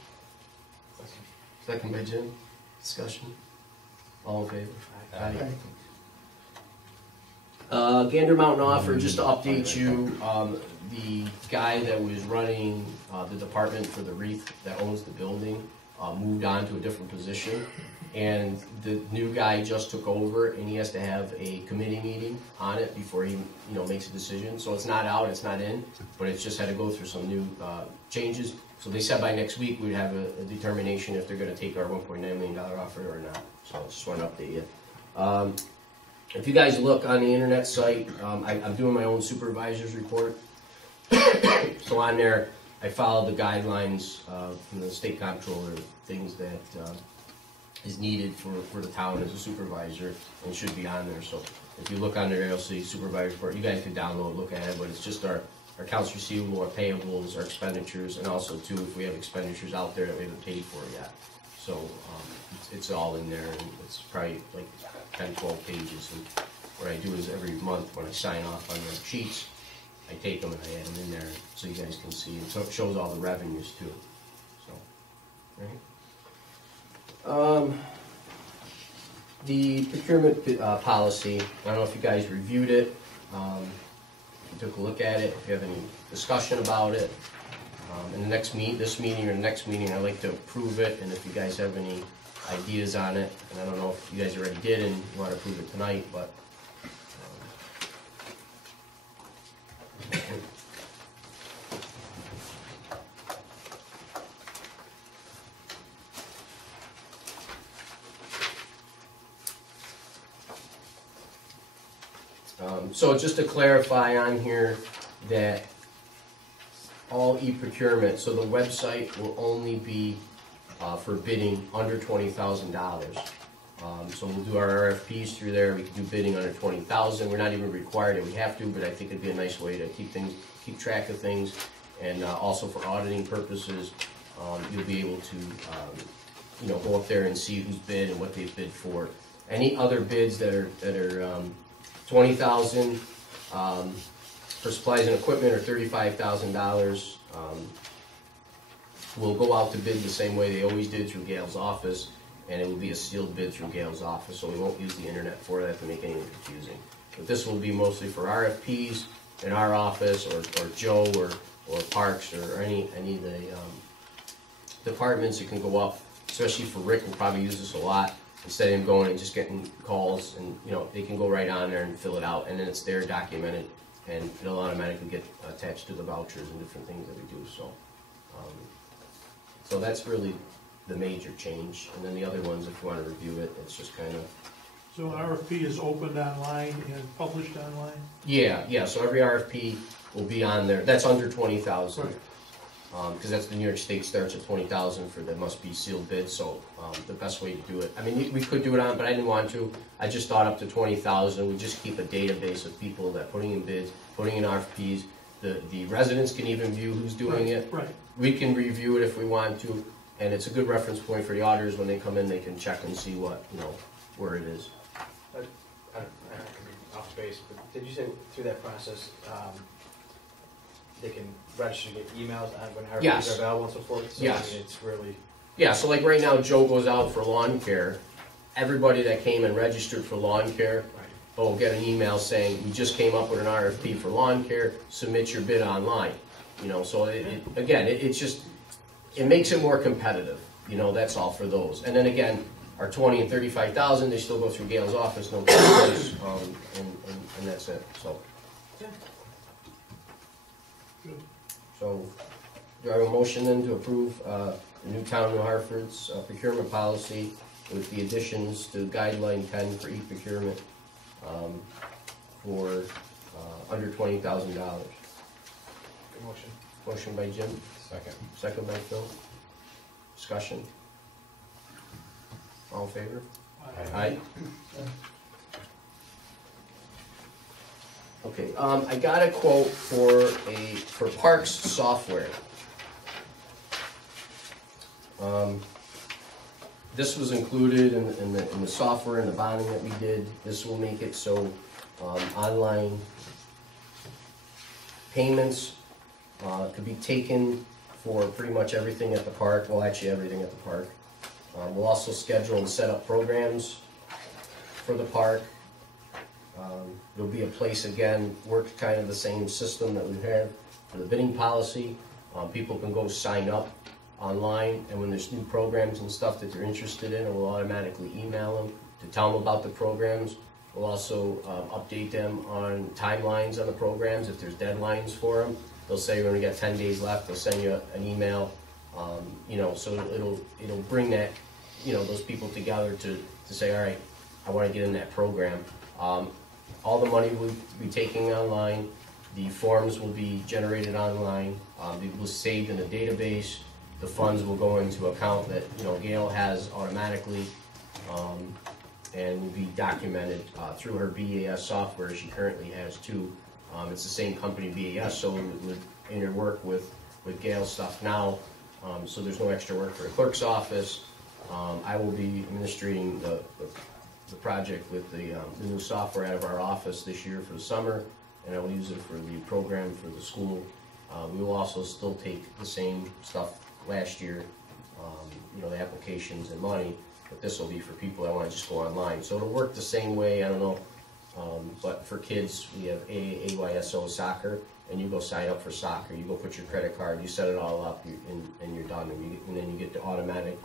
Second by Jim. Discussion. All in favor? Aye. Gander Mountain offer, just to update you, the guy that was running the department for the wreath that owns the building moved on to a different position. And the new guy just took over, and he has to have a committee meeting on it before he, you know, makes a decision. So it's not out, it's not in, but it's just had to go through some new changes. So they said by next week we'd have a determination if they're going to take our $1.9 million offer or not. So I just want to update you. If you guys look on the internet site, I'm doing my own supervisor's report. So on there, I follow the guidelines from the state comptroller, things that is needed for the town as a supervisor, and should be on there. So if you look on there, you'll see supervisor's report. You guys can download, look at it, but it's just our accounts receivable, our payables, our expenditures, and also too, if we have expenditures out there that we haven't paid for yet. So it's all in there, and it's probably like 10, 12 pages. And what I do is every month when I sign off on the sheets, I take them and I add them in there so you guys can see. And so it shows all the revenues too. So, right. The procurement policy, I don't know if you guys reviewed it, if you took a look at it, if you have any discussion about it. In the next this meeting or the next meeting, I'd like to approve it, and if you guys have any ideas on it, and I don't know if you guys already did and you want to approve it tonight, but so just to clarify on here that all e-procurement, so the website will only be for bidding under $20,000. So we'll do our RFPs through there. We can do bidding under $20,000. We're not even required that we have to, but I think it'd be a nice way to keep track of things, and also for auditing purposes, you'll be able to go up there and see who's bid and what they've bid for. Any other bids that are $20,000 for supplies and equipment, or $35,000. We'll go out to bid the same way they always did, through Gail's office, and it will be a sealed bid through Gail's office, so we won't use the internet for that to make anything confusing. But this will be mostly for RFPs in our office, or Joe, or Parks, or any of the departments. It can go up, especially for Rick, will probably use this a lot. Instead of him going and just getting calls, and they can go right on there and fill it out, and then it's there documented, and it'll automatically get attached to the vouchers and different things that we do. So that's really the major change. And then the other ones, if you want to review it, it's just kind of. So an RFP is opened online and published online? Yeah. So every RFP will be on there. That's under $20,000. Right. Because that's the New York State starts at $20,000 for the must be sealed bids. So the best way to do it. I mean, we could do it on, but I didn't want to. I just thought up to $20,000. We just keep a database of people that putting in bids, putting in RFPs. The residents can even view who's doing it. Right. We can review it if we want to, and it's a good reference point for the auditors when they come in. They can check and see what where it is. I could be off base, but did you say through that process they can register to get emails when RFPs are available and so forth? So yes. I mean, it's really. Yeah, so like right now, Joe goes out for lawn care. Everybody that came and registered for lawn care will get an email saying, we just came up with an RFP for lawn care, submit your bid online. So it's just, it makes it more competitive. That's all for those. And then again, our 20 and 35,000, they still go through Gail's office, no charges, and that's it. So, do I have a motion then to approve the new town of New Hartford's procurement policy with the additions to guideline 10 for e-procurement for under $20,000? Good motion. Motion by Jim. Second. Second by Phil. Discussion. All in favor? Aye. Okay, I got a quote for Parks software. This was included in the software and the bonding that we did. This will make it so online payments could be taken for pretty much everything at the park. Well, actually everything at the park. We'll also schedule and set up programs for the park. There'll be a place, again, works kind of the same system that we have for the bidding policy. People can go sign up online, and when there's new programs and stuff that they're interested in, we'll automatically email them to tell them about the programs. We'll also update them on timelines on the programs, if there's deadlines for them. They'll say we only got 10 days left. They'll send you an email, so it'll bring that, those people together to say, all right, I want to get in that program. All the money will be taken online. The forms will be generated online. It will saved in a database. The funds will go into an account that, you know, Gail has automatically, and will be documented through her BAS software. She currently has two. It's the same company, BAS, so it would interwork with Gail's stuff now, so there's no extra work for the clerk's office. I will be administrating the project with the new software out of our office this year for the summer, and I will use it for the program for the school. We will also still take the same stuff last year, you know, the applications and money, but this will be for people that want to just go online. So it'll work the same way, I don't know, but for kids, we have AYSO soccer, and you go sign up for soccer, you go put your credit card, you set it all up, and you're done, and then you get the automatic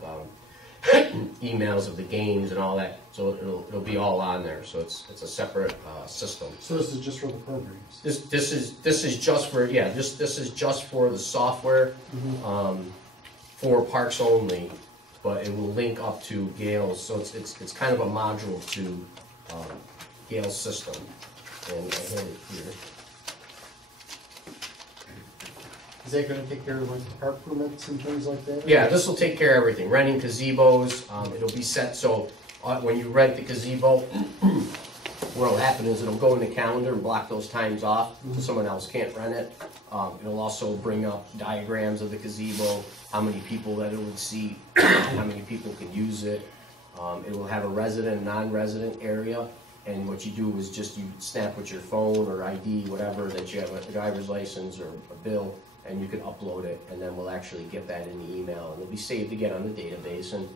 emails of the games and all that, so it'll be all on there, so it's a separate system. So this is just for the programs? This is just for, yeah, this is just for the software, for parks only, but it will link up to Gail's, so it's kind of a module to Gail's system, and I have it here. Is that gonna take care of like the park permits and things like that? Yeah, this will take care of everything, renting gazebos, it'll be set, so when you rent the gazebo, what'll happen is it'll go in the calendar and block those times off, so someone else can't rent it. It'll also bring up diagrams of the gazebo, how many people that it would seat, how many people could use it. It will have a resident and non-resident area, and what you do is just you snap with your phone or ID, whatever, that you have a driver's license or a bill, and you can upload it, and then we'll actually get that in the email, and it'll be saved again on the database, and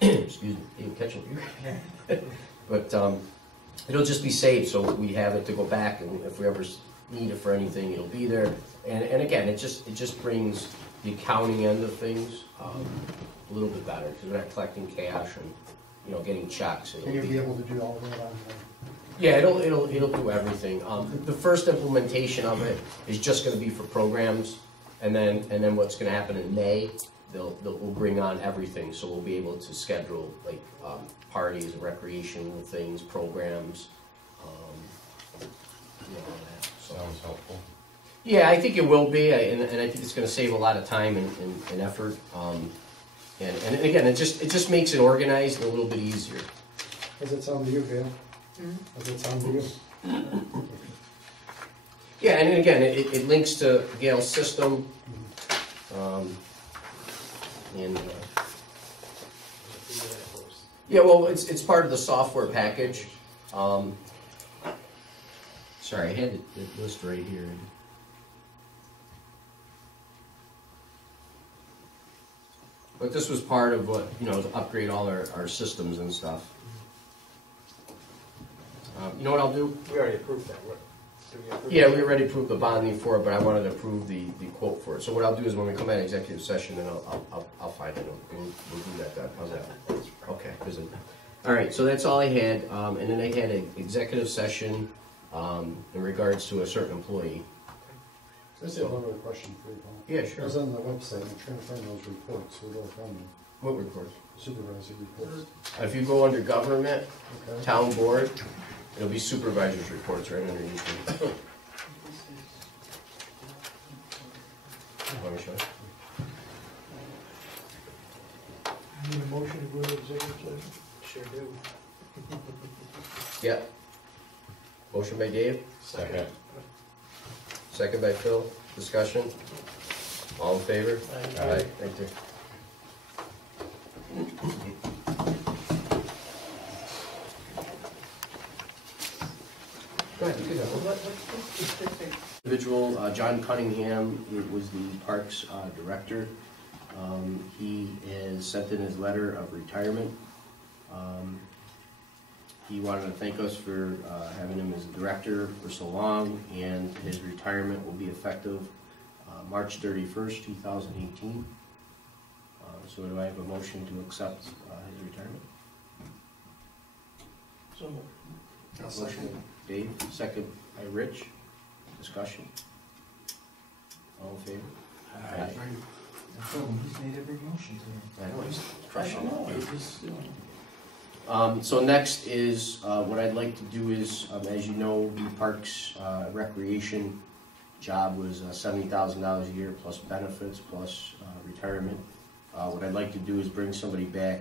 excuse me, you catch it. But it'll just be saved, so we have it to go back, and if we ever need it for anything, it'll be there. And again, it just brings the accounting end of things a little bit better, because we're not collecting cash and, you know, getting checks. And you'll be able to do all of that online? Yeah, it'll do everything. The first implementation of it is just going to be for programs, and then what's going to happen in May, we'll bring on everything. So we'll be able to schedule like parties, recreational things, programs, you know, all that. So, sounds helpful. Yeah, I think it will be, and I think it's going to save a lot of time and effort. And again, it just makes it organized and a little bit easier. Does it sound to you, Gail? Does it sound to you? Yeah, and again, it links to Gail's system, and yeah, well, it's part of the software package. Sorry, I had the list right here. But this was part of what, you know, to upgrade all our systems and stuff. You know what I'll do? We already approved that, what? Yeah, we already approved the bonding for it, but I wanted to approve the quote for it. So what I'll do is when we come out of executive session, then I'll find it. We'll do that then. How's that? Okay. All right, so that's all I had. And then I had an executive session in regards to a certain employee. I just have one other question for you, Paul. Yeah, sure. I was on the website, I'm trying to find those reports, where they'll find them. What reports? Supervisor reports. If you go under government, Okay. town board, it'll be supervisor's reports right underneath them. Let me show you. Need a motion to go to executive session? Sure do. Yeah. Motion by Dave? Second. Second by Phil. Discussion? All in favor? Aye. Thank you. Go ahead, you can go. Individual, John Cunningham, was the Parks Director. He is sent in his letter of retirement. He wanted to thank us for having him as a director for so long, and his retirement will be effective March 31st, 2018. So do I have a motion to accept his retirement? So moved. Motion by Dave, second by Rich. Discussion? All in favor? Aye. He's made every motion today. I know, he's crushing it. So next is, what I'd like to do is, as you know, the Parks Recreation job was $70,000 a year plus benefits plus retirement. What I'd like to do is bring somebody back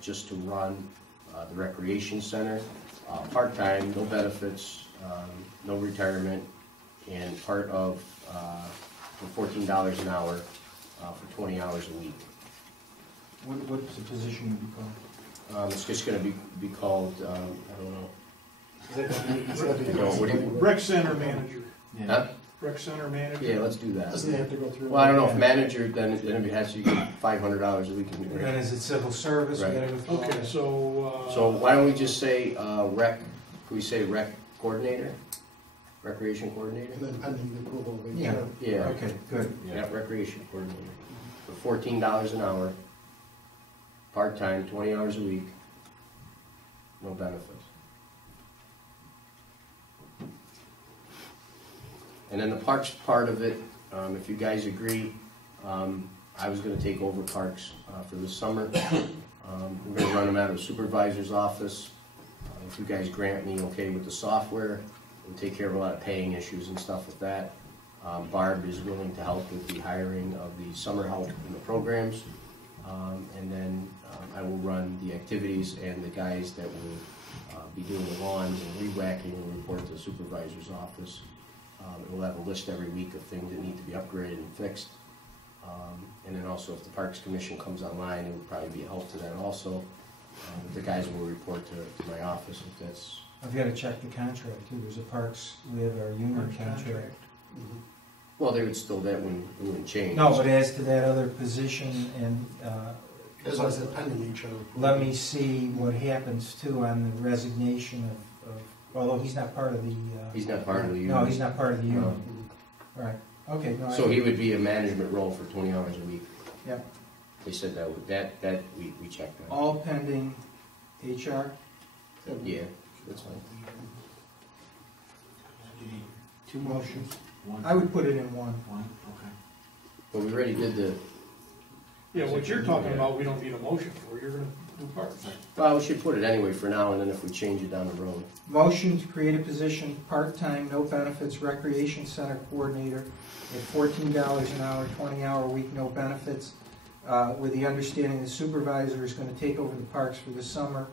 just to run the recreation center, part-time, no benefits, no retirement, and part of for $14 an hour for 20 hours a week. What's the position you call? It's just going to be called, I don't know. Rec center manager. Huh? Rec center manager. Yeah, let's do that. Doesn't it have to go through? Well, I don't know if manager, then it has to be $500 a week. And is it civil service? We Right. gotta go through all Okay, that. So why don't we just say rec, can we say rec coordinator? Recreation coordinator? And then pending the approval of the. Yeah. Yeah. Okay, good. Yeah, recreation coordinator. For $14 an hour, part-time, 20 hours a week, no benefits. And then the parks part of it, if you guys agree, I was gonna take over parks for this summer. We're gonna run them out of the supervisor's office. If you guys grant me okay with the software, we'll take care of a lot of paying issues and stuff with that. Barb is willing to help with the hiring of the summer help in the programs. And then I will run the activities, and the guys that will be doing the lawns and weed whacking will report to the supervisor's office. We'll have a list every week of things that need to be upgraded and fixed. And then also if the Parks Commission comes online, it would probably be a help to that also. The guys will report to my office if that's. I've gotta check the contract too. There's a parks, we have our union contract. Well, they would still, that wouldn't change. No, but as to that other position and, As long as it's pending each other. let me see what happens too on the resignation of, although he's not part of the. He's not part of the union. No, he's not part of the union. Right, okay. No, So he would be a management role for 20 hours a week. Yep. They said that we checked that. All pending HR? Yeah, that's fine. Two motions? I would put it in one. But we already did the, Yeah, what you're talking about, we don't need a motion for, you're gonna do parks. well, we should put it anyway for now, and then if we change it down the road. Motion to create a position, part-time, no benefits, recreation center coordinator at $14 an hour, 20-hour week, no benefits, with the understanding the supervisor is gonna take over the parks for the summer,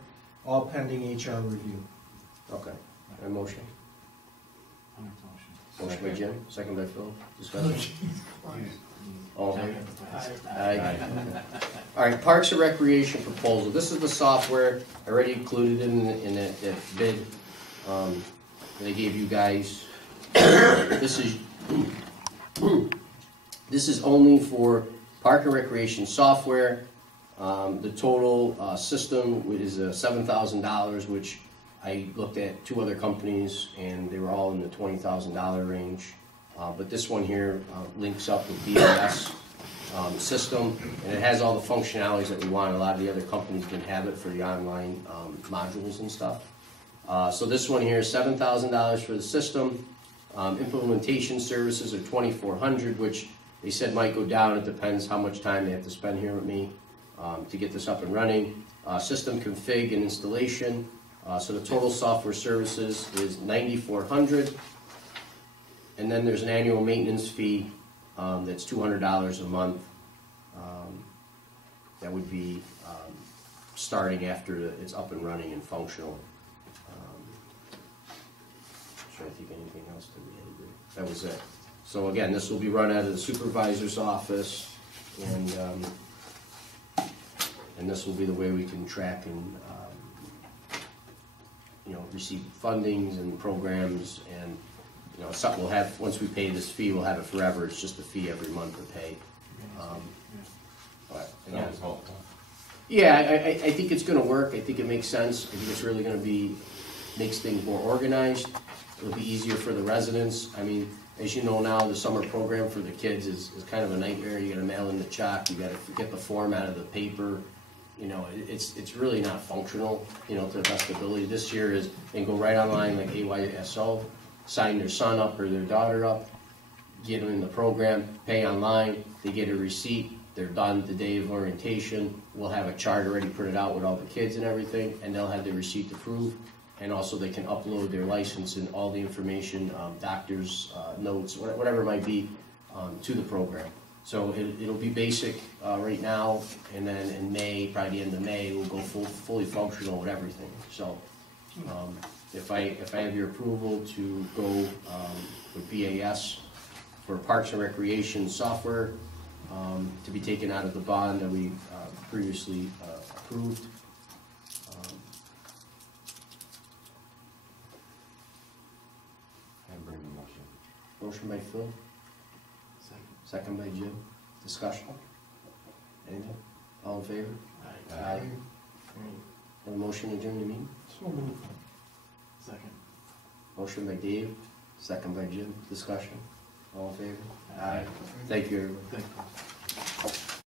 all pending HR review. Okay, a motion. Motion by Jim, second by Phil. Discussion. All in favor? Aye. All right, Parks and Recreation proposal. This is the software. I already included in that bid that I gave you guys. This is only for Park and Recreation software. The total system is $7,000, which I looked at 2 other companies, and they were all in the $20,000 range. But this one here links up with BMS system, and it has all the functionalities that we want. A lot of the other companies didn't have it for the online modules and stuff. So this one here is $7,000 for the system. Implementation services are $2,400, which they said might go down. It depends how much time they have to spend here with me to get this up and running. System config and installation. So the total software services is $9,400. And then there's an annual maintenance fee that's $200 a month. That would be starting after it's up and running and functional. I'm trying to think of anything else that we had to do. That was it. So again, this will be run out of the supervisor's office, and this will be the way we can track and receive fundings and programs, and something we'll have, once we pay this fee, we'll have it forever. It's just a fee every month to pay. But again, yeah, I think it's gonna work. I think it makes sense. I think it's really gonna makes things more organized. It'll be easier for the residents. I mean, as you know now, the summer program for the kids is kind of a nightmare. You gotta mail in the chalk, you gotta get the form out of the paper. It's really not functional, to the best ability. This year is, they can go right online like AYSO, sign their son up or their daughter up, get them in the program, pay online, they get a receipt, they're done the day of orientation, we'll have a chart already printed out with all the kids and everything, and they'll have their receipt to prove. And also they can upload their license and all the information, doctor's notes, whatever it might be, to the program. So it'll be basic right now, and then in May, probably the end of May, we'll go fully functional with everything. So if I have your approval to go with BAS for Parks and Recreation software to be taken out of the bond that we previously approved. I bring the motion. Motion by Phil. Second by Jim. Discussion? Anything? All in favor? Aye. Have a motion to adjourn the meeting? So moved. Second. Motion by Dave, second by Jim. Discussion? All in favor? Aye. Thank you, everyone. Thank you.